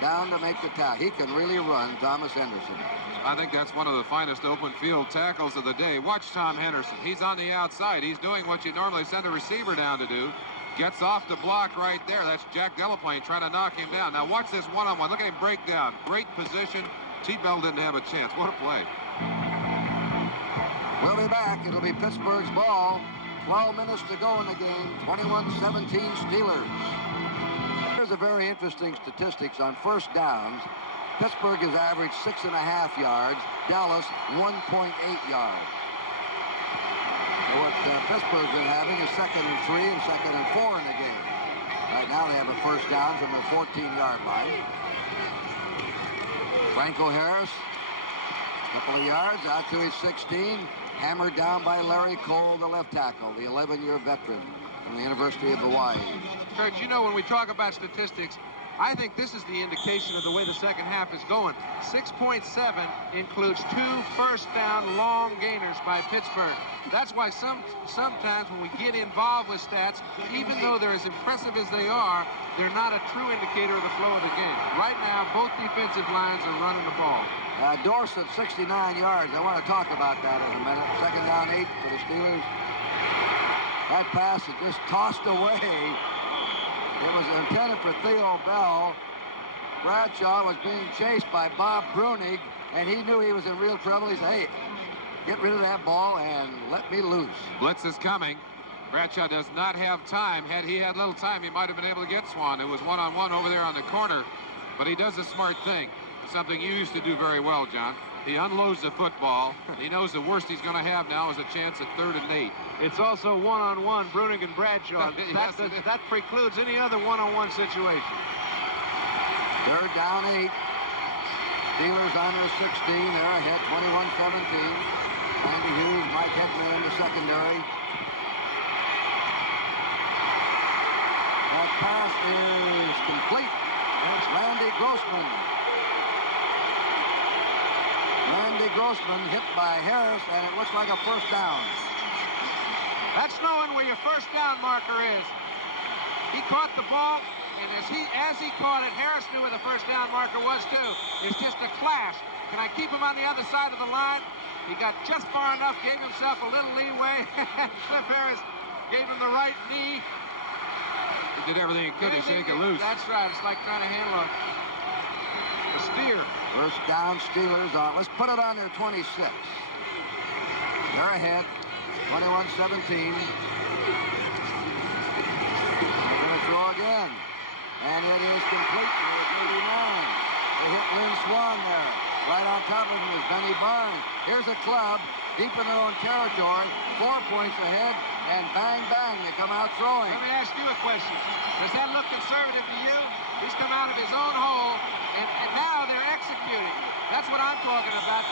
down to make the tackle. He can really run, Thomas Henderson. I think that's one of the finest open field tackles of the day. Watch Tom Henderson. He's on the outside. He's doing what you normally send a receiver down to do. Gets off the block right there. That's Jack Delaplane trying to knock him down. Now watch this one-on-one. Look at him break down. Great position. T-Bell didn't have a chance. What a play. We'll be back. It'll be Pittsburgh's ball. 12 minutes to go in the game. 21-17 Steelers. Here's a very interesting statistics on first downs. Pittsburgh has averaged 6.5 yards. Dallas 1.8 yards. So what Pittsburgh's been having is 2nd and 3 and 2nd and 4 in the game. Right now they have a first down from the 14-yard line. Franco Harris, a couple of yards out to his 16. Hammered down by Larry Cole, the left tackle, the 11-year veteran from the University of Hawaii. Kurt, you know, when we talk about statistics, I think this is the indication of the way the second half is going. 6.7 includes 2 first-down long gainers by Pittsburgh. That's why sometimes when we get involved with stats, even though they're as impressive as they are, they're not a true indicator of the flow of the game. Right now, both defensive lines are running the ball. Dorsett, 69 yards. I want to talk about that in a minute. 2nd down 8 for the Steelers. That pass is just tossed away. It was intended for Theo Bell. Bradshaw was being chased by Bob Brunig, and he knew he was in real trouble. He said, hey, get rid of that ball and let me loose. Blitz is coming. Bradshaw does not have time. Had he had little time, he might have been able to get Swan. It was one-on-one over there on the corner. But he does a smart thing. Something you used to do very well, John. He unloads the football. He knows the worst he's going to have now is a chance at 3rd and 8. It's also one-on-one, Brunig and Bradshaw. That precludes any other one-on-one situation. 3rd down 8. Steelers on their 16. They're ahead 21-17. Randy Hughes, Mike Heckman in the secondary. That pass is complete. It's Randy Grossman. Randy Grossman hit by Harris, and it looks like a first down. That's knowing where your first down marker is. He caught the ball, and as he caught it, Harris knew where the first down marker was too. It's just a clash. Can I keep him on the other side of the line? He got just far enough, gave himself a little leeway. Cliff Harris gave him the right knee. He did everything he could to shake it loose. That's right. It's like trying to handle a steer. First down, Steelers on. Let's put it on their 26. They're ahead, 21-17. They're going to throw again. And it is complete to 39. They hit Lynn Swan there. Right on top of him is Benny Barnes. Here's a club deep in their own territory, 4 points ahead, and bang, bang, they come out throwing. Let me ask you a question. Does that look conservative to you? He's come out of his own hole, and now they're executing. That's what I'm talking about.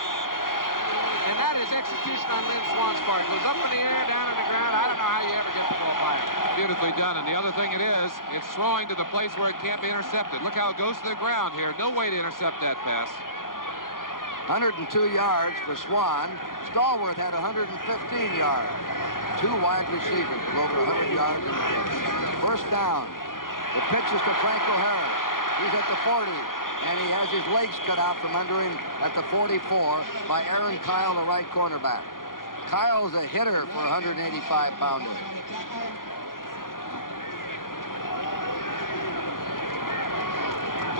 And that is execution on Lynn Swan's part. Goes up in the air, down on the ground. I don't know how you ever get the ball by him. Beautifully done. And the other thing it's throwing to the place where it can't be intercepted. Look how it goes to the ground here. No way to intercept that pass. 102 yards for Swan. Stallworth had 115 yards. 2 wide receivers with over 100 yards in the game. First down. The pitch is to Franco Harris. He's at the 40, and he has his legs cut out from under him at the 44 by Aaron Kyle, the right cornerback. Kyle's a hitter for 185-pounder.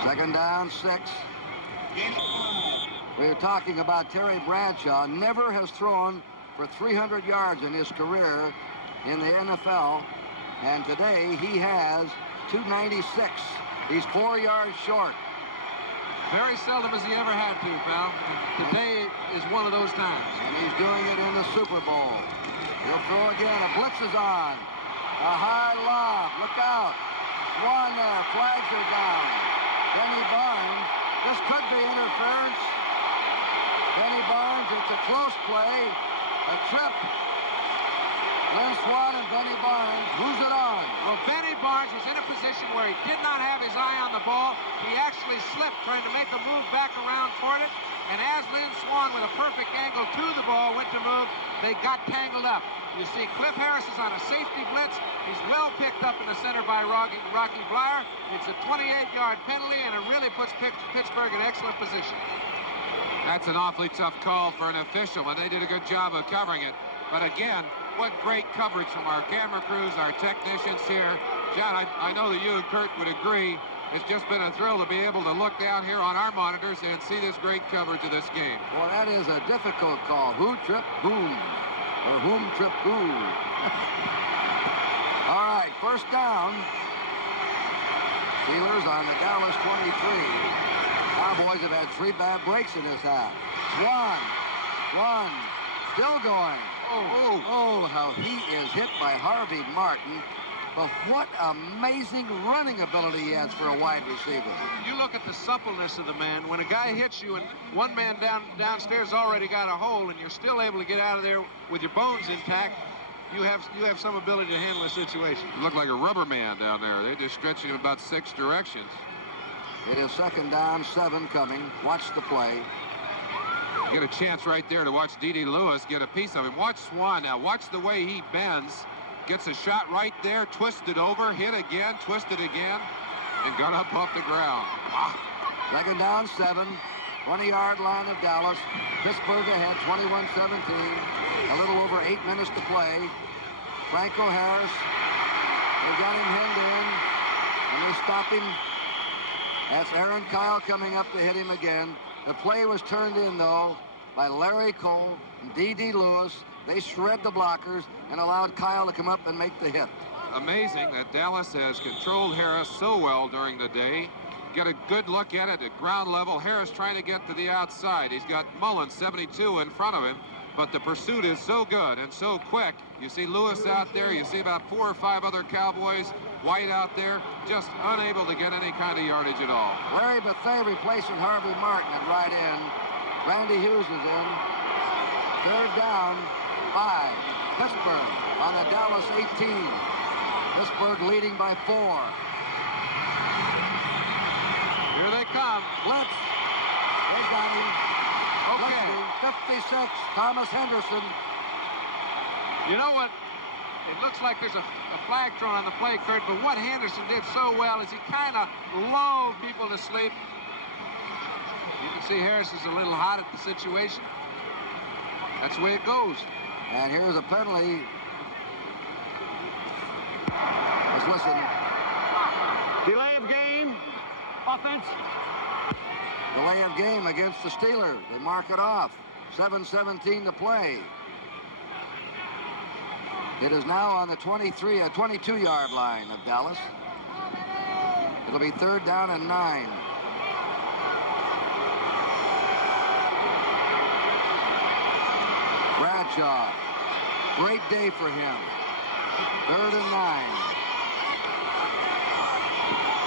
Second down, 6. We were talking about Terry Bradshaw. Never has thrown for 300 yards in his career in the NFL. And today he has 296. He's 4 yards short. Very seldom has he ever had to, pal. Today is one of those times. And he's doing it in the Super Bowl. He'll throw again. A blitz is on. A high lob. Look out. Swan there. Flags are down. Benny Barnes. This could be interference. Benny Barnes, it's a close play. A trip. Lynn Swan and Benny Barnes. Who's it on? Well, Benny Barnes was in a position where he did not have his eye on the ball. He actually slipped, trying to make a move back around toward it. And as Lynn Swan, with a perfect angle to the ball, went to move, they got tangled up. You see, Cliff Harris is on a safety blitz. He's well picked up in the center by Rocky Bleier. It's a 28-yard penalty, and it really puts Pittsburgh in excellent position. That's an awfully tough call for an official, and they did a good job of covering it. But again, what great coverage from our camera crews, our technicians here. John, I know that you and Kurt would agree. It's just been a thrill to be able to look down here on our monitors and see this great coverage of this game. Well, that is a difficult call. Who tripped whom? Or whom tripped who? All right, first down. Steelers on the Dallas 23. Cowboys have had 3 bad breaks in this half. Swan, still going. Oh, how he is hit by Harvey Martin. But what amazing running ability he has for a wide receiver. You look at the suppleness of the man. When a guy hits you and one man downstairs already got a hole and you're still able to get out of there with your bones intact, you have some ability to handle a situation. You look like a rubber man down there. They're just stretching him about 6 directions. It is second down, 7 coming. Watch the play. You get a chance right there to watch D.D. Lewis get a piece of him. Watch Swan now. Watch the way he bends. Gets a shot right there, twisted over, hit again, twisted again, and got up off the ground. Wow. Second down, 7. 20-yard line of Dallas. Pittsburgh ahead, 21-17. A little over 8 minutes to play. Franco Harris. They got him hemmed in, and they stop him. That's Aaron Kyle coming up to hit him again. The play was turned in, though, by Larry Cole and D.D. Lewis. They shred the blockers and allowed Kyle to come up and make the hit. Amazing that Dallas has controlled Harris so well during the day. Get a good look at it at ground level. Harris trying to get to the outside. He's got Mullins, 72, in front of him. but the pursuit is so good and so quick. You see Lewis out there. You see about 4 or 5 other Cowboys. White out there, just unable to get any kind of yardage at all. Larry Bethea replacing Harvey Martin at right end. Randy Hughes is in. 3rd down, 5. Pittsburgh on the Dallas 18. Pittsburgh leading by 4. Here they come. Blitz. They got him. Okay. 56, Thomas Henderson. You know what? It looks like there's a flag thrown on the play, Kurt, but what Henderson did so well is he kind of lulled people to sleep. You can see Harris is a little hot at the situation. That's the way it goes. And here's a penalty. Let's listen. Delay of game. Offense. Delay of game against the Steelers. They mark it off. 7:17 to play. It is now on the 22-yard line of Dallas. It'll be 3rd down and 9. Bradshaw. Great day for him. 3rd and 9.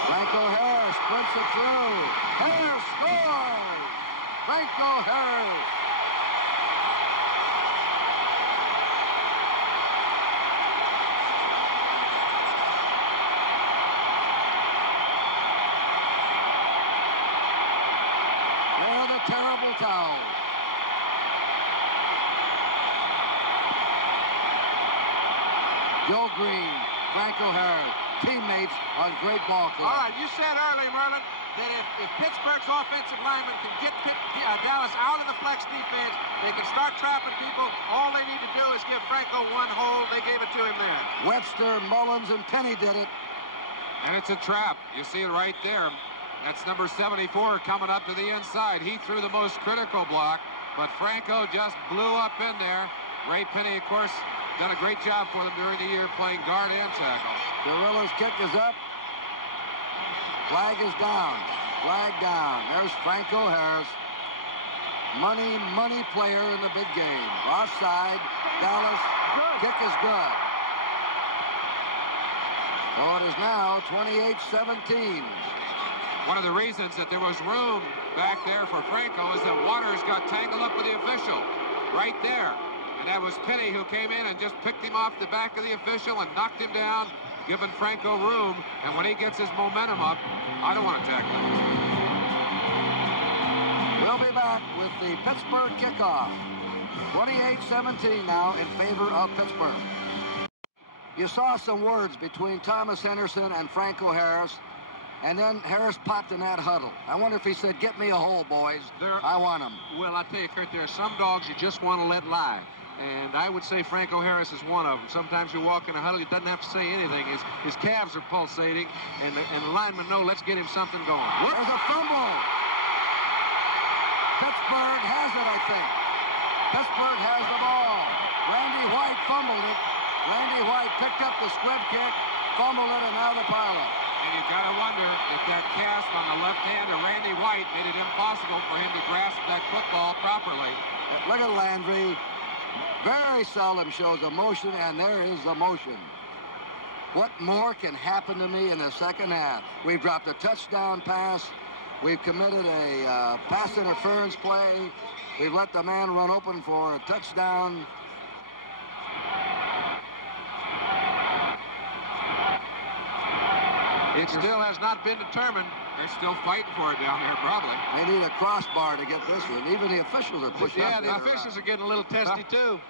Franco Harris sprints it through. Harris scores! Franco Harris. They're the terrible towels. Joe Green, Franco Harris, teammates on great ball club. All right, you said earlier, Merlin, that if Pittsburgh's offensive linemen can get Dallas out of the flex defense, they can start trapping people. All they need to do is give Franco one hold. They gave it to him there. Webster, Mullins, and Penny did it. And it's a trap. You see it right there. That's number 74 coming up to the inside. He threw the most critical block, but Franco just blew up in there. Ray Penny, of course, done a great job for them during the year playing guard and tackle. Gorilla's kick is up. Flag is down. Flag down. There's Franco Harris. Money player in the big game. Offside. Dallas. Kick is good. So it is now 28-17. One of the reasons that there was room back there for Franco is that Waters got tangled up with the official right there. And that was Penny who came in and just picked him off the back of the official and knocked him down, giving Franco room. And when he gets his momentum up, I don't want to tackle him. We'll be back with the Pittsburgh kickoff. 28-17 now in favor of Pittsburgh. You saw some words between Thomas Henderson and Franco Harris, and then Harris popped in that huddle. I wonder if he said, "Get me a hole, boys. I want them." Well, I tell you, Kurt, there are some dogs you just want to let lie. And I would say Franco Harris is one of them. Sometimes you walk in a huddle, he doesn't have to say anything. His calves are pulsating, and the linemen know, let's get him something going. There's a fumble. Pittsburgh has it, I think. Pittsburgh has the ball. Randy White fumbled it. Randy White picked up the squib kick, fumbled it, and now the pilot. And you got to wonder if that cast on the left hand of Randy White made it impossible for him to grasp that football properly. Look at Landry. Very seldom shows emotion, and there is emotion. What more can happen to me in the second half? We've dropped a touchdown pass. We've committed a pass interference play. We've let the man run open for a touchdown. It still has not been determined. They're still fighting for it down there, probably. They need a crossbar to get this one. Even the officials are pushing. Yeah, the officials are getting a little testy, too.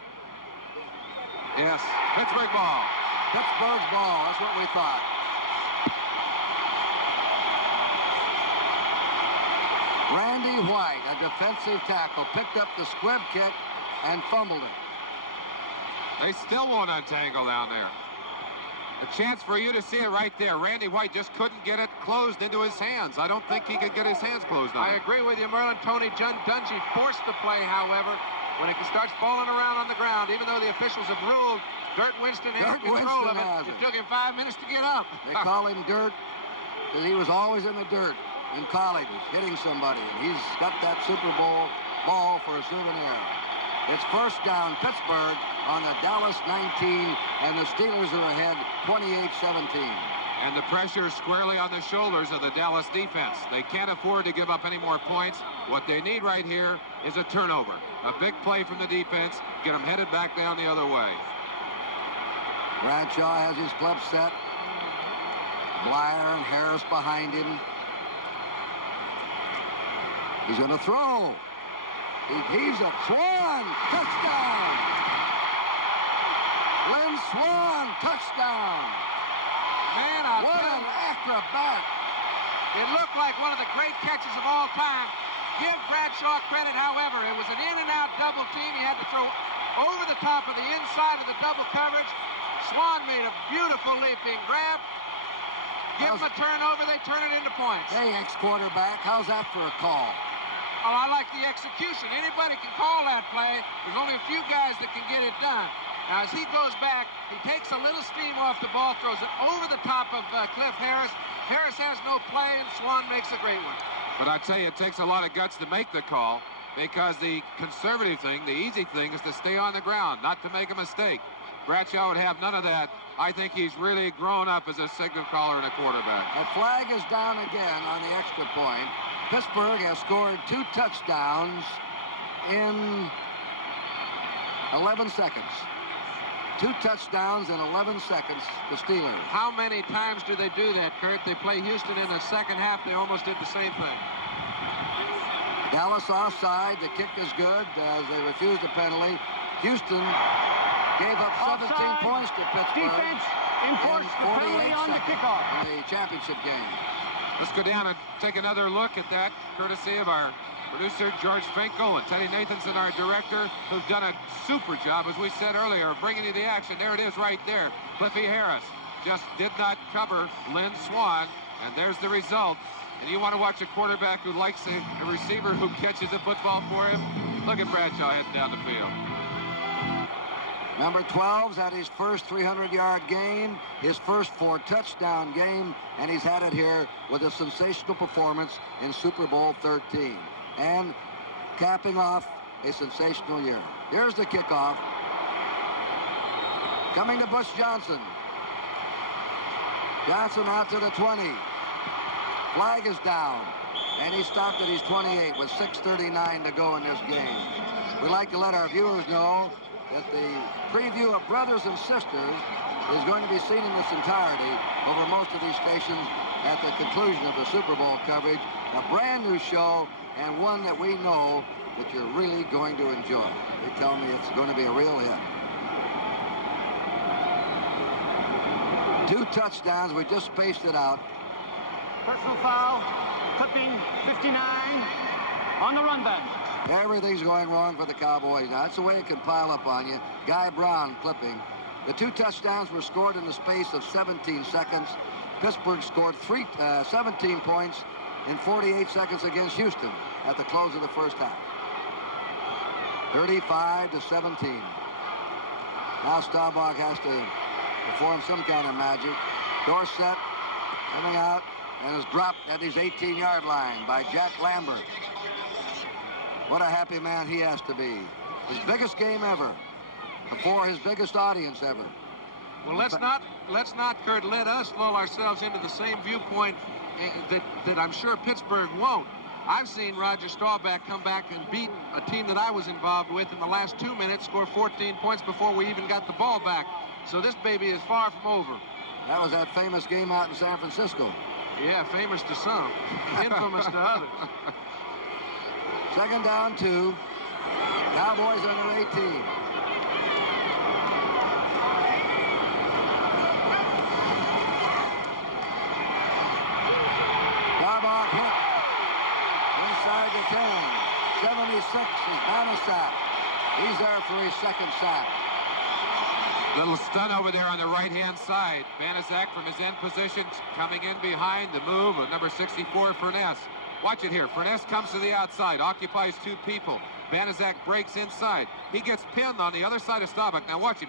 Yes, Pittsburgh ball. Pittsburgh's ball, that's what we thought. Randy White, a defensive tackle, picked up the squib kick and fumbled it. They still won't untangle down there. A chance for you to see it right there. Randy White just couldn't get it closed into his hands. I don't think he could get his hands closed on it. I agree with you, Merlin. Tony Dungy forced the play, however, when it starts falling around on the ground, even though the officials have ruled Dirt Winston had control of it. It took him 5 minutes to get up. They call him Dirt because he was always in the dirt in college, hitting somebody. And he's got that Super Bowl ball for a souvenir. It's first down Pittsburgh on the Dallas 19, and the Steelers are ahead 28-17. And the pressure squarely on the shoulders of the Dallas defense. They can't afford to give up any more points. What they need right here is a turnover. A big play from the defense, get them headed back down the other way. Bradshaw has his club set. Blyer and Harris behind him. He's going to throw. He heaves it. Swan, touchdown. Lynn Swan, touchdown. Man, what an acrobat. It looked like one of the great catches of all time. Give Bradshaw credit, however. It was an in-and-out double team. He had to throw over the top of the inside of the double coverage. Swan made a beautiful leaping grab. Give them a turnover, they turn it into points. Hey, ex-quarterback, how's that for a call? Oh, I like the execution. Anybody can call that play. There's only a few guys that can get it done. Now, as he goes back, he takes a little steam off the ball, throws it over the top of Cliff Harris. Harris has no play, and Swan makes a great one. But I tell you, it takes a lot of guts to make the call, because the conservative thing, the easy thing, is to stay on the ground, not to make a mistake. Bradshaw would have none of that. I think he's really grown up as a signal caller and a quarterback. The flag is down again on the extra point. Pittsburgh has scored 2 touchdowns in 11 seconds. 2 touchdowns in 11 seconds, the Steelers. How many times do they do that, Kurt? They play Houston in the second half. They almost did the same thing. Dallas offside. The kick is good as they refused a penalty. Houston gave up 17 points to Pittsburgh. Defense enforced the penalty on the kickoff in the championship game. Let's go down and take another look at that, courtesy of our producer, George Finkel, and Teddy Nathanson, our director, who've done a super job, as we said earlier, of bringing you the action. There it is right there. Cliffy Harris just did not cover Lynn Swan, and there's the result. And you want to watch a quarterback who likes a receiver who catches a football for him? Look at Bradshaw heading down the field. Number 12's had his first 300-yard game, his first 4-touchdown game, and he's had it here with a sensational performance in Super Bowl 13. And capping off a sensational year. Here's the kickoff. Coming to Butch Johnson. Johnson out to the 20. Flag is down. And he stopped at his 28 with 6:39 to go in this game. We'd like to let our viewers know that the preview of Brothers and Sisters is going to be seen in its entirety over most of these stations at the conclusion of the Super Bowl coverage. A brand new show, and one that we know that you're really going to enjoy. They tell me it's going to be a real hit. 2 touchdowns. We just spaced it out. Personal foul, clipping 59 on the run back. Everything's going wrong for the Cowboys. Now, that's the way it can pile up on you. Guy Brown clipping. The 2 touchdowns were scored in the space of 17 seconds. Pittsburgh scored 17 points in 48 seconds against Houston at the close of the first half. 35-17. Now Staubach has to perform some kind of magic. Dorsett coming out and is dropped at his 18-yard line by Jack Lambert. What a happy man he has to be. His biggest game ever, before his biggest audience ever. Well, let's not, Kurt, let us lull ourselves into the same viewpoint that I'm sure Pittsburgh won't. I've seen Roger Staubach come back and beat a team that I was involved with in the last 2 minutes, score 14 points before we even got the ball back. So this baby is far from over. That was that famous game out in San Francisco. Yeah, famous to some, infamous to others. Second down 2. Cowboys under 18. Staubach hit inside the 10. 76 is Banaszak. He's there for his second sack. Little stun over there on the right-hand side. Banaszak from his end position coming in behind the move of number 64, Furness. Watch it here. Furness comes to the outside, occupies 2 people. Banaszak breaks inside. He gets pinned on the other side of Staubach. Now watch him.